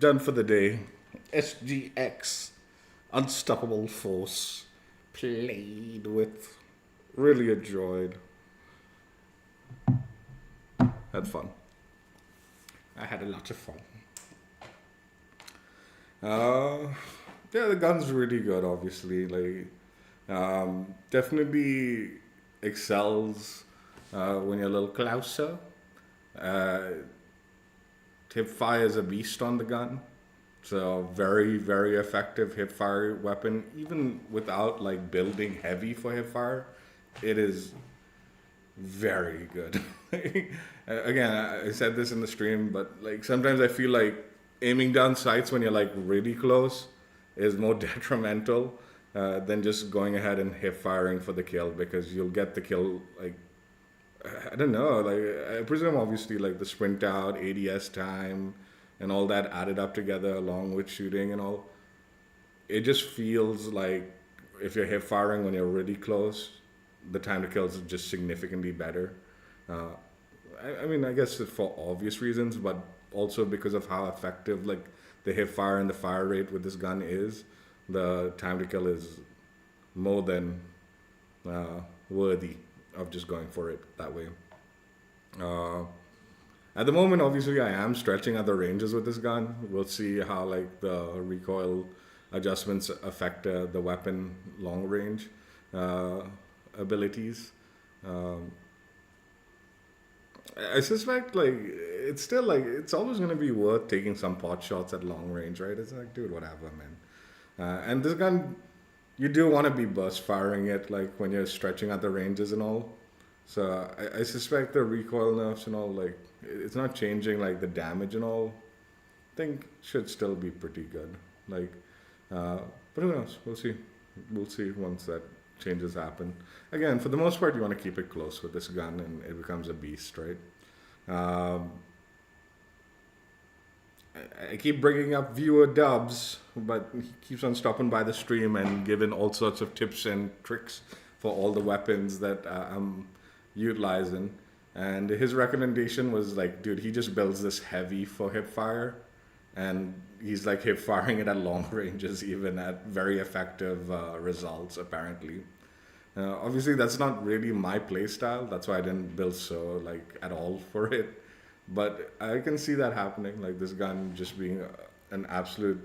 done for the day. SGX, Unstoppable Force, played with, really enjoyed, had fun. I had a lot of fun. Uh, yeah, the gun's really good. Obviously, like, definitely excels when you're a little closer. Uh, Hip fire is a beast on the gun. So very, very effective hip fire weapon. Even without like building heavy for hip fire, it is very good. Again, I said this in the stream, but like sometimes I feel like aiming down sights when you're like really close is more detrimental than just going ahead and hip firing for the kill, because you'll get the kill like, I don't know, like I presume obviously like the sprint out, ADS time, and all that added up together along with shooting and all. It just feels like if you're hip firing when you're really close, the time to kill is just significantly better. Uh, I mean, I guess for obvious reasons, but also because of how effective like the hip fire and the fire rate with this gun is, the time to kill is more than worthy of just going for it that way. Uh, at the moment, obviously, I am stretching at the ranges with this gun. We'll see how like the recoil adjustments affect the weapon long range uh, abilities. Um, I suspect like it's still like it's always gonna be worth taking some pot shots at long range, right? It's like, dude, whatever, man. And this gun, you do want to be burst firing it like when you're stretching at the ranges and all. So I suspect the recoil nerfs and all, like it's not changing like the damage and all. I think should still be pretty good. Like, uh, but who knows? We'll see. We'll see once that changes happen. Again, for the most part, you want to keep it close with this gun, and it becomes a beast, right? Um, I keep bringing up viewer dubs, but he keeps on stopping by the stream and giving all sorts of tips and tricks for all the weapons that I'm utilizing. And his recommendation was like, dude, he just builds this heavy for hip fire, and he's like hip firing it at long ranges, even at very effective results, apparently. Obviously, that's not really my play style. That's why I didn't build so like at all for it. But I can see that happening, like this gun just being an absolute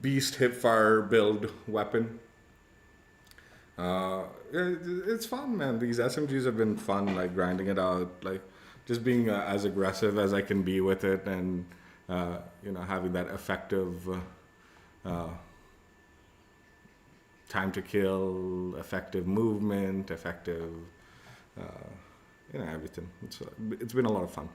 beast hipfire build weapon. It's fun, man. These SMGs have been fun, like grinding it out, like just being as aggressive as I can be with it, and having that effective time to kill, effective movement, effective, everything. It's been a lot of fun.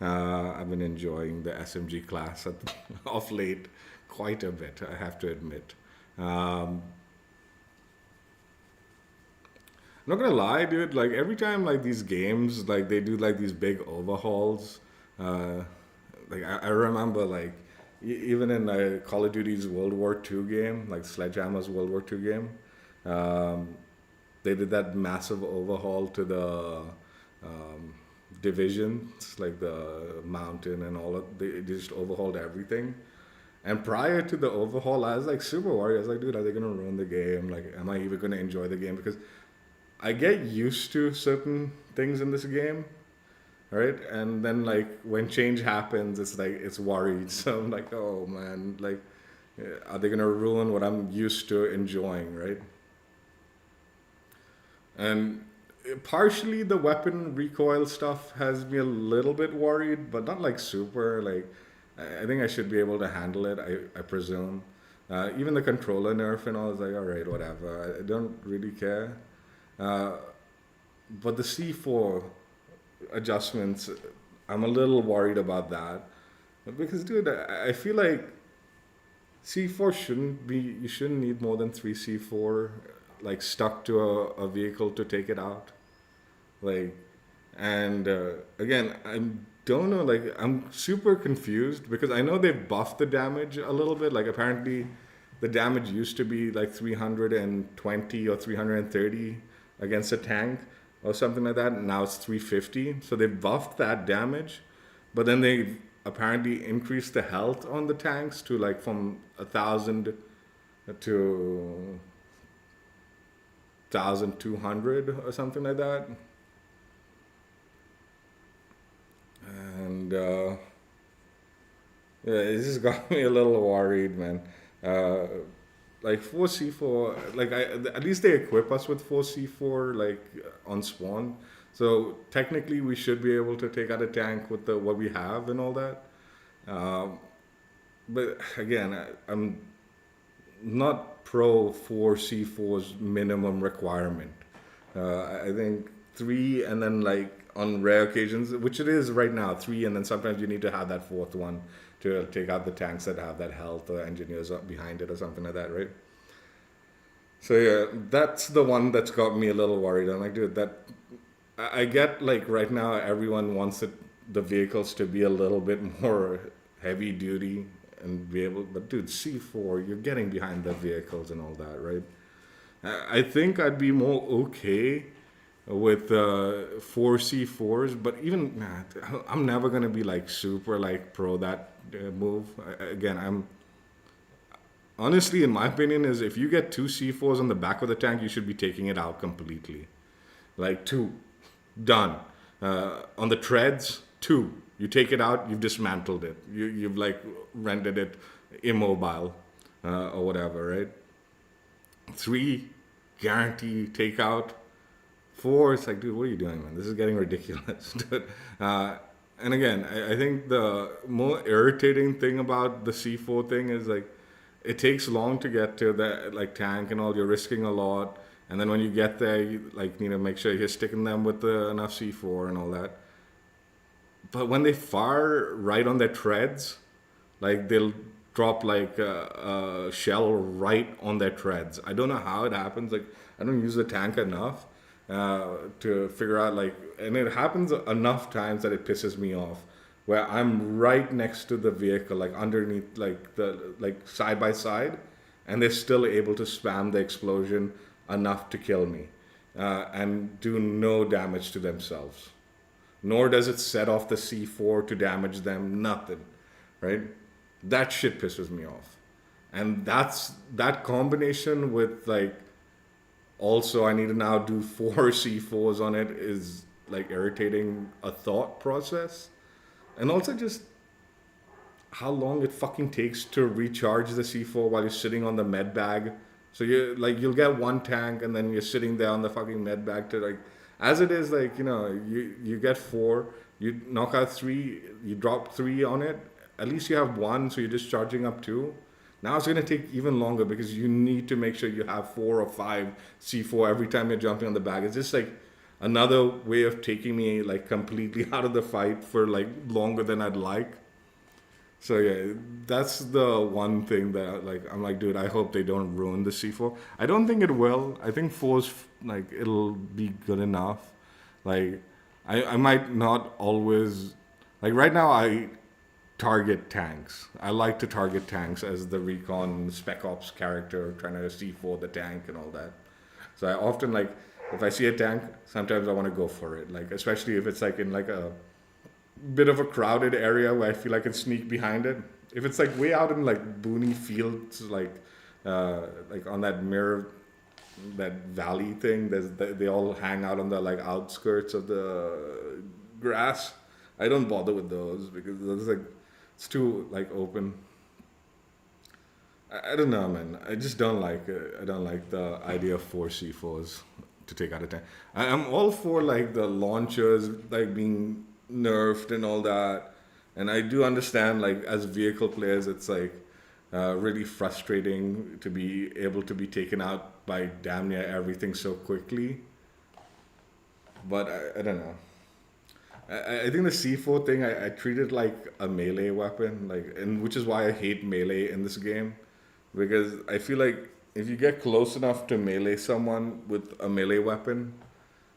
I've been enjoying the SMG class of late quite a bit, I have to admit. I'm not gonna lie, dude. Like every time, like these games, like they do like these big overhauls. Uh, like I remember, like even in Call of Duty's World War II game, like Sledgehammer's World War II game, um, they did that massive overhaul to the divisions, like the mountain and all of. They just overhauled everything. And prior to the overhaul, I was like super worried. I was like, dude, are they gonna ruin the game? Like, am I even gonna enjoy the game? Because I get used to certain things in this game, right? And then like when change happens, it's like it's worried. So I'm like, oh man, like, are they gonna ruin what I'm used to enjoying, right? And partially the weapon recoil stuff has me a little bit worried, but not like super. Like, I think I should be able to handle it. I presume. Even the controller nerf and all is like, all right, whatever. I don't really care. Uh, but the C4 adjustments, I'm a little worried about that. Because, dude, I feel like C4 shouldn't be, you shouldn't need more than 3 C4 like stuck to a vehicle to take it out. Like, and again, I don't know, like, I'm super confused because I know they've buffed the damage a little bit. Like, apparently, the damage used to be like 320 or 330 against a tank or something like that. And now it's 350. So they buffed that damage, but then they apparently increase the health on the tanks to like from 1,000 to 1,200 or something like that. And yeah, it just got me a little worried, man. Like 4C4, like at least they equip us with 4C4 like on spawn. So technically, we should be able to take out a tank with what we have and all that. Um, but again, I'm not pro 4C4's minimum requirement. I think three, and then like on rare occasions, which it is right now, three, and then sometimes you need to have that fourth one to take out the tanks that have that health or engineers up behind it or something like that, right? So yeah, that's the one that's got me a little worried. I'm like, dude, that I get like right now everyone wants the vehicles to be a little bit more heavy duty and be able, but dude, C4, you're getting behind the vehicles and all that, right? I think I'd be more okay with 4C4s, but even I'm never gonna be like super like pro that move. Again, I'm honestly, in my opinion, is if you get two C4s on the back of the tank, you should be taking it out completely. Like two, done. On the treads, two. You take it out, you've dismantled it. You've like rendered it immobile or whatever, right? Three, guarantee takeout. Four, it's like, dude, what are you doing, man? This is getting ridiculous. Dude. And again, I think the more irritating thing about the C4 thing is like, it takes long to get to the like tank and all. You're risking a lot, and then when you get there, you like need to make sure you're sticking them with enough C4 and all that. But when they fire right on their treads, like they'll drop like a shell right on their treads. I don't know how it happens. Like I don't use the tank enough to figure out like, and it happens enough times that it pisses me off. Where I'm right next to the vehicle, like underneath, like the like side by side, and they're still able to spam the explosion enough to kill me and do no damage to themselves. Nor does it set off the C4 to damage them. Nothing, right? That shit pisses me off, and that's that combination with like. Also, I need to now do 4C4s on it is like irritating a thought process. And also just how long it fucking takes to recharge the C4 while you're sitting on the med bag. So you like you'll get one tank and then you're sitting there on the fucking med bag to like as it is like, you know, you get four, you knock out three, you drop three on it, at least you have one, so you're just charging up two. Now it's gonna take even longer because you need to make sure you have 4 or 5 C4 every time you're jumping on the bag. It's just like another way of taking me like completely out of the fight for like longer than I'd like. So yeah, that's the one thing that like I'm like, dude, I hope they don't ruin the C4. I don't think it will. I think 4's like it'll be good enough. Like I might not always like right now I target tanks. I like to target tanks as the recon spec ops character trying to C4 the tank and all that. So I often like if I see a tank, sometimes I want to go for it. Like especially if it's like in like a bit of a crowded area where I feel I can sneak behind it. If it's like way out in like boony fields, like on that mirror, that valley thing, they all hang out on the like outskirts of the grass. I don't bother with those because those like it's too like open. I don't know, man. I just don't like it. I don't like the idea of 4C4s to take out a tank. I'm all for like the launchers like being nerfed and all that, and I do understand like as vehicle players, it's like really frustrating to be able to be taken out by damn near everything so quickly. But I don't know. I think the C4 thing I treat it like a melee weapon, like, and which is why I hate melee in this game, because I feel like if you get close enough to melee someone with a melee weapon,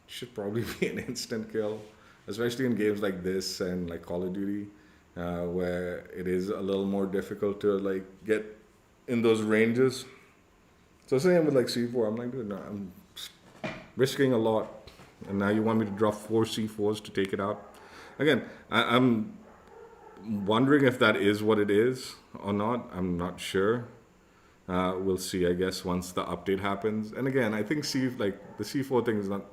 it should probably be an instant kill, especially in games like this and like Call of Duty, where it is a little more difficult to like get in those ranges. So same with like C4, I'm like, dude, no, I'm risking a lot. And now you want me to drop 4 C4s to take it out? Again, I'm wondering if that is what it is or not. I'm not sure. We'll see, I guess, once the update happens. And again, I think the C4 thing is not.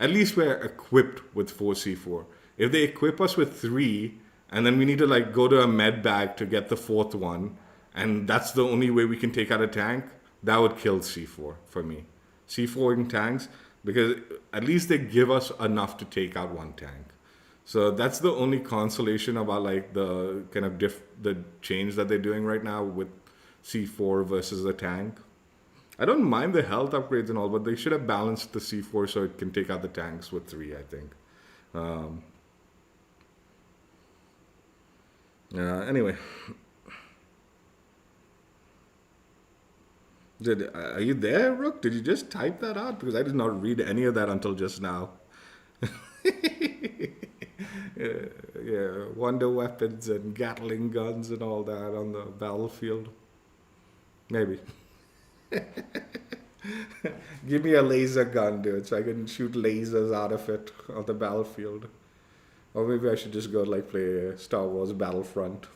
At least we're equipped with 4 C4. If they equip us with 3, and then we need to like go to a med bag to get the 4th one, and that's the only way we can take out a tank, that would kill C4 for me. C4 in tanks, because at least they give us enough to take out one tank. So that's the only consolation about like the kind of the change that they're doing right now with C4 versus the tank. I don't mind the health upgrades and all, but they should have balanced the C4 so it can take out the tanks with 3, I think. Anyway. Are you there, Rook? Did you just type that out? Because I did not read any of that until just now. Yeah, wonder weapons and Gatling guns and all that on the battlefield. Maybe. Give me a laser gun, dude, so I can shoot lasers out of it on the battlefield. Or maybe I should just go like play Star Wars Battlefront.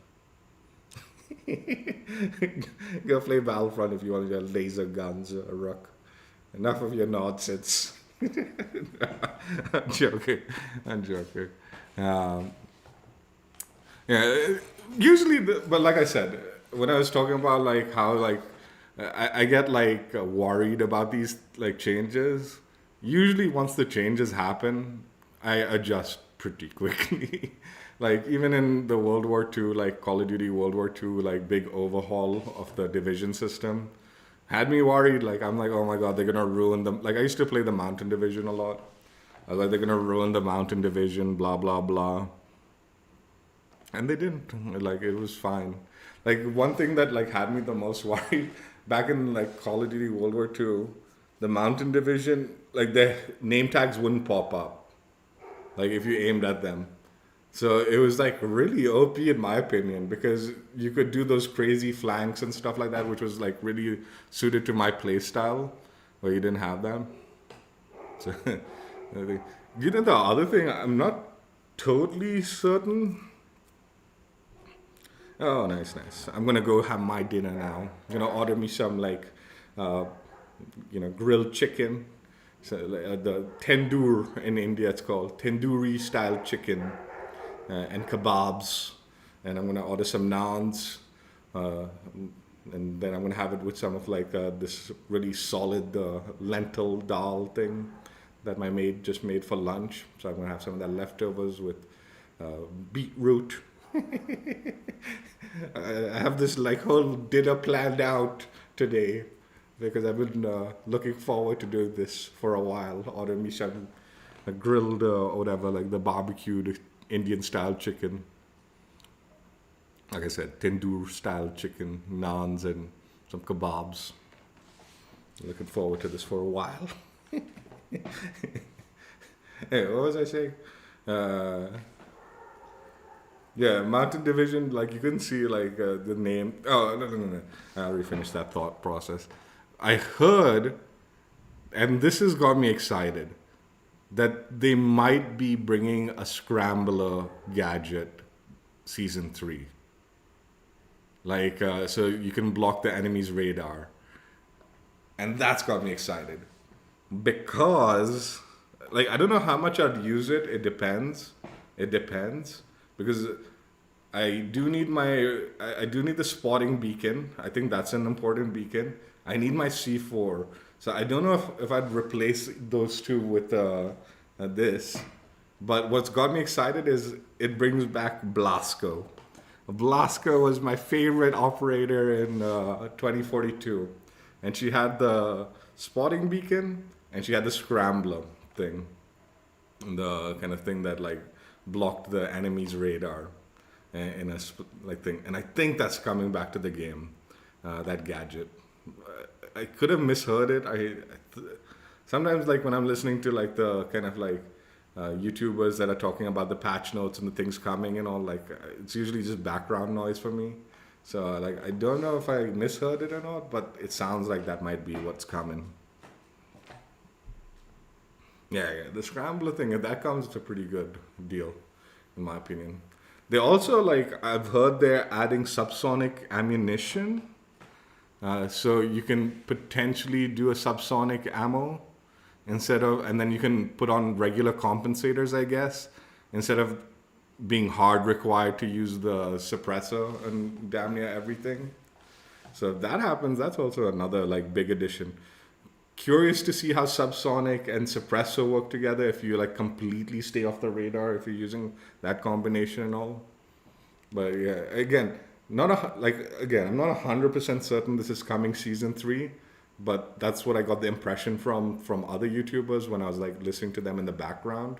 Go play Battlefront if you want your laser guns, Rook. Enough of your nonsense. I'm joking. Yeah, usually, but like I said, when I was talking about like how like I get like worried about these like changes. Usually, once the changes happen, I adjust pretty quickly. Like even in the World War II, like Call of Duty World War II, like big overhaul of the division system, had me worried. Like I'm like, oh my god, they're gonna ruin them. Like I used to play the Mountain Division a lot. I was like, they're gonna ruin the Mountain Division, blah blah blah. And they didn't. Like it was fine. Like one thing that like had me the most worried back in like Call of Duty World War II, the Mountain Division, like their name tags wouldn't pop up. Like if you aimed at them. So it was like really OP in my opinion, because you could do those crazy flanks and stuff like that, which was like really suited to my play style, where you didn't have them. So, you know, the other thing, I'm not totally certain. Oh, nice. I'm gonna go have my dinner now. I'm gonna order me some like, grilled chicken. So the tandoor in India, it's called tandoori style chicken. And kebabs, and I'm gonna order some naans, and then I'm gonna have it with some of like this really solid lentil dal thing that my maid just made for lunch. So I'm gonna have some of that leftovers with beetroot. I have this like whole dinner planned out today because I've been looking forward to doing this for a while. Order me some grilled or whatever, like the barbecued Indian style chicken. Like I said, tandoor style chicken, naans, and some kebabs. Looking forward to this for a while. Hey, what was I saying? Yeah, Mountain Division, like you couldn't see like the name. Oh, no. I already finished that thought process. I heard, and this has got me excited, that they might be bringing a scrambler gadget season 3. Like, so you can block the enemy's radar. And that's got me excited. Because, like, I don't know how much I'd use it. It depends. Because I do need the spotting beacon. I think that's an important beacon. I need my C4. So I don't know if I'd replace those two with this. But what's got me excited is it brings back Blasco. Blasco was my favorite operator in 2042. And she had the spotting beacon and she had the scrambler thing. The kind of thing that like blocked the enemy's radar in a like thing. And I think that's coming back to the game, that gadget. I could have misheard it. Sometimes like when I'm listening to like the kind of like YouTubers that are talking about the patch notes and the things coming and all, like it's usually just background noise for me. So like I don't know if I misheard it or not, but it sounds like that might be what's coming. Yeah, the scrambler thing, if that comes, it's a pretty good deal, in my opinion. They also like I've heard they're adding subsonic ammunition, so you can potentially do a subsonic ammo instead of, and then you can put on regular compensators, I guess, instead of being hard required to use the suppressor and damn near everything. So if that happens, that's also another like big addition. Curious to see how subsonic and suppressor work together if you like completely stay off the radar if you're using that combination and all. But yeah, again, not a like again, I'm not 100% certain this is coming season 3, but that's what I got the impression from other YouTubers when I was like listening to them in the background.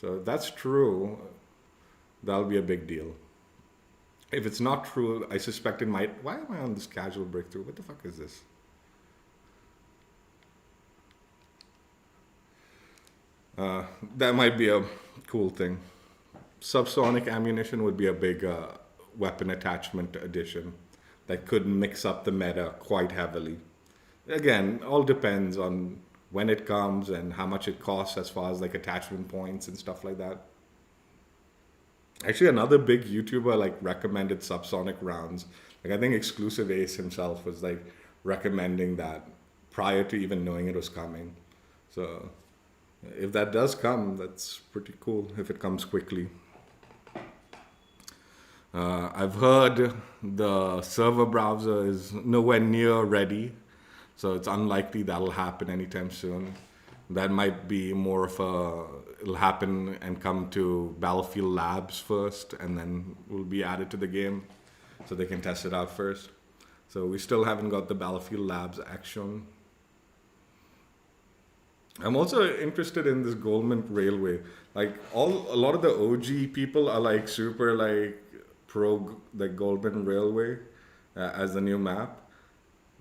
So if that's true, that'll be a big deal. If it's not true, I suspect it might. Why am I on this casual breakthrough? What the fuck is this? That might be a cool thing. Subsonic ammunition would be a big weapon attachment addition that could mix up the meta quite heavily. Again, all depends on when it comes and how much it costs as far as like attachment points and stuff like that. Actually, another big YouTuber like recommended subsonic rounds. Like I think Exclusive Ace himself was like recommending that prior to even knowing it was coming. So if that does come, that's pretty cool if it comes quickly. I've heard the server browser is nowhere near ready, so it's unlikely that'll happen anytime soon. That might be more of it'll happen and come to Battlefield Labs first, and then will be added to the game, so they can test it out first. So we still haven't got the Battlefield Labs action. I'm also interested in this Goldman Railway. Like a lot of the OG people are like super like pro the Goldman Railway as the new map,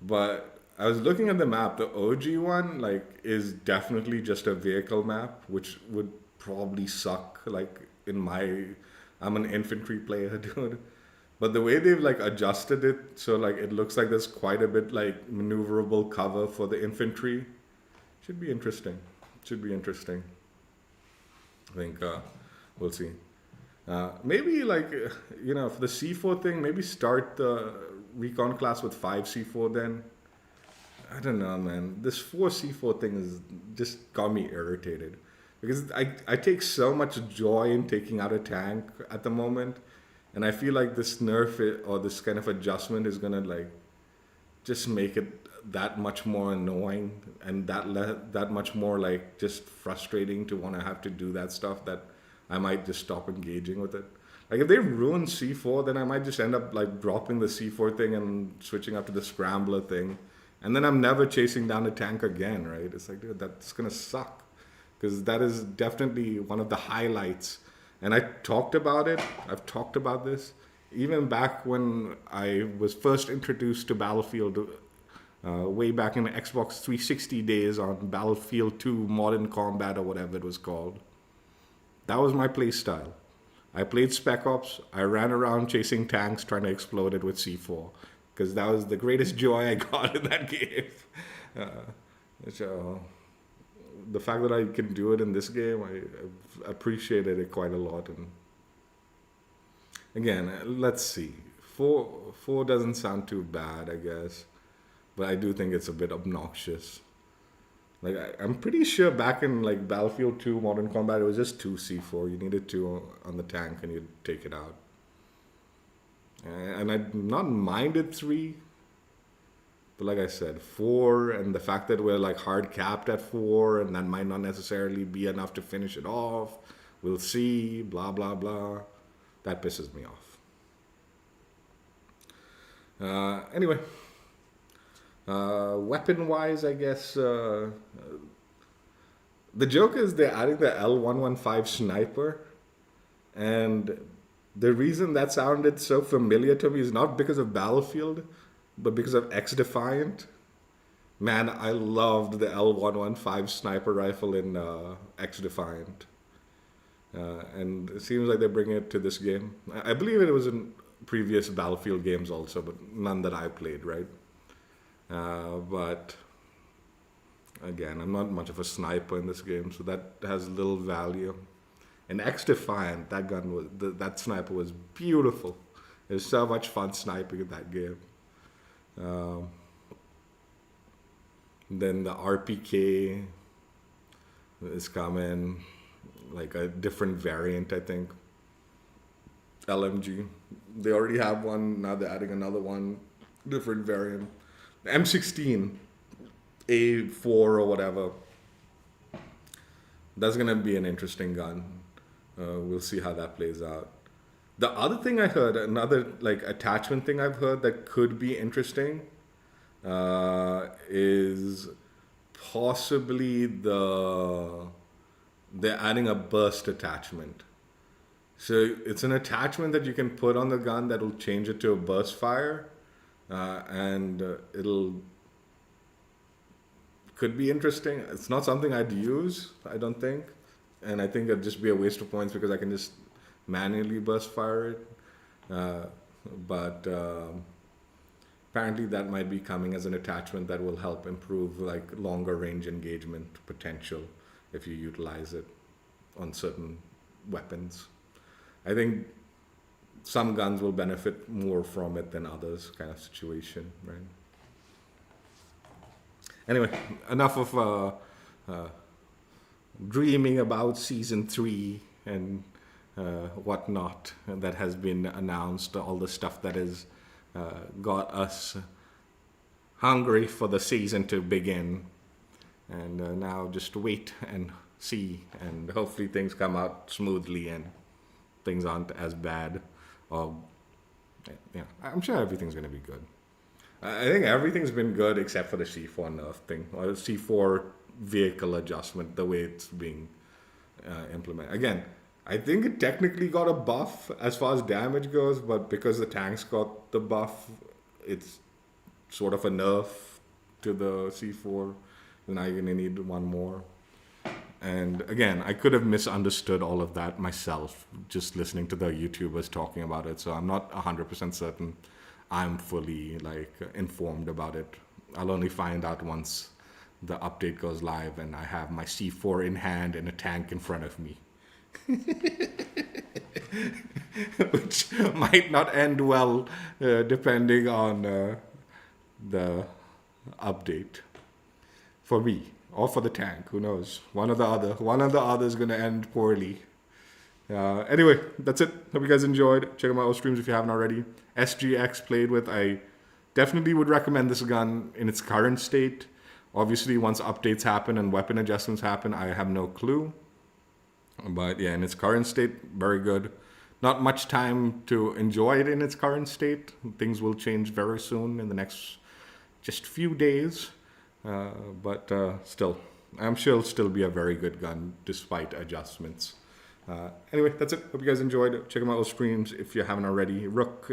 but I was looking at the map. The OG one like is definitely just a vehicle map, which would probably suck. Like I'm an infantry player, dude. But the way they've like adjusted it, so like it looks like there's quite a bit like maneuverable cover for the infantry. Should be interesting. Should be interesting. I think we'll see. Maybe like for the C4 thing, maybe start the recon class with 5 C4 then. I don't know, man. This 4 C4 thing is just got me irritated because I take so much joy in taking out a tank at the moment, and I feel like this nerf or this kind of adjustment is gonna like just make it that much more annoying and that much more like just frustrating to want to have to do that stuff that I might just stop engaging with it. Like if they ruin C4, then I might just end up like dropping the C4 thing and switching up to the scrambler thing, and then I'm never chasing down a tank again, right? It's like, dude, that's gonna suck, because that is definitely one of the highlights. And I've talked about this even back when I was first introduced to Battlefield, way back in the Xbox 360 days on Battlefield 2 Modern Combat or whatever it was called. That was my play style. I played Spec Ops. I ran around chasing tanks, trying to explode it with C4, because that was the greatest joy I got in that game. So the fact that I can do it in this game, I appreciated it quite a lot. And again, let's see. 4 doesn't sound too bad, I guess, but I do think it's a bit obnoxious. Like I'm pretty sure back in like Battlefield 2 Modern Combat, it was just 2 C4. You needed 2 on the tank and you'd take it out. And I'd not minded 3, but like I said, 4, and the fact that we're like hard capped at 4, and that might not necessarily be enough to finish it off. We'll see, blah, blah, blah. That pisses me off. Anyway. Weapon-wise, I guess, the joke is they're adding the L115 sniper, and the reason that sounded so familiar to me is not because of Battlefield, but because of X-Defiant. Man, I loved the L115 sniper rifle in X-Defiant. And it seems like they're bringing it to this game. I believe it was in previous Battlefield games also, but none that I played, right? But again, I'm not much of a sniper in this game, so that has little value. In X Defiant, that gun was that sniper was beautiful. It was so much fun sniping in that game. Then the RPK is coming, like a different variant, I think. LMG. They already have one, now they're adding another one, different variant. M16, A4 or whatever. That's gonna be an interesting gun. We'll see how that plays out. The other thing I heard, another like attachment thing I've heard that could be interesting, is possibly they're adding a burst attachment. So it's an attachment that you can put on the gun that will change it to a burst fire, and could be interesting. It's not something I'd use, I don't think, and I think it'd just be a waste of points because I can just manually burst fire it. But apparently that might be coming as an attachment that will help improve like longer range engagement potential if you utilize it on certain weapons. I think some guns will benefit more from it than others, kind of situation, right? Anyway, enough of dreaming about season 3 and whatnot that has been announced, all the stuff that has got us hungry for the season to begin. And now just wait and see, and hopefully things come out smoothly and things aren't as bad. I'm sure everything's going to be good. I think everything's been good except for the C4 nerf thing, or the C4 vehicle adjustment, the way it's being implemented. Again, I think it technically got a buff as far as damage goes, but because the tanks got the buff, it's sort of a nerf to the C4. Now you're going to need one more. And again, I could have misunderstood all of that myself just listening to the YouTubers talking about it. So I'm not 100% certain I'm fully like informed about it. I'll only find out once the update goes live and I have my C4 in hand and a tank in front of me. Which might not end well depending on the update. For me. Or for the tank, who knows? One or the other is going to end poorly. Anyway, that's it. Hope you guys enjoyed. Check out my old streams if you haven't already. SGX played with. I definitely would recommend this gun in its current state. Obviously, once updates happen and weapon adjustments happen, I have no clue. But yeah, in its current state, very good. Not much time to enjoy it in its current state. Things will change very soon in the next just few days. But still, I'm sure it'll still be a very good gun despite adjustments. Anyway, that's it. Hope you guys enjoyed. Check out my old streams if you haven't already. Rook,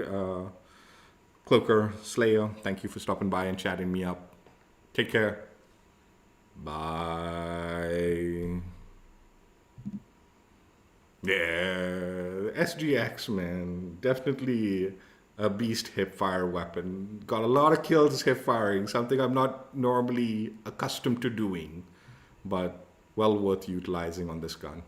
Cloaker, Slayer, thank you for stopping by and chatting me up. Take care. Bye. Yeah, SGX, man. Definitely a beast hipfire weapon. Got a lot of kills hip firing, something I'm not normally accustomed to doing, but well worth utilizing on this gun.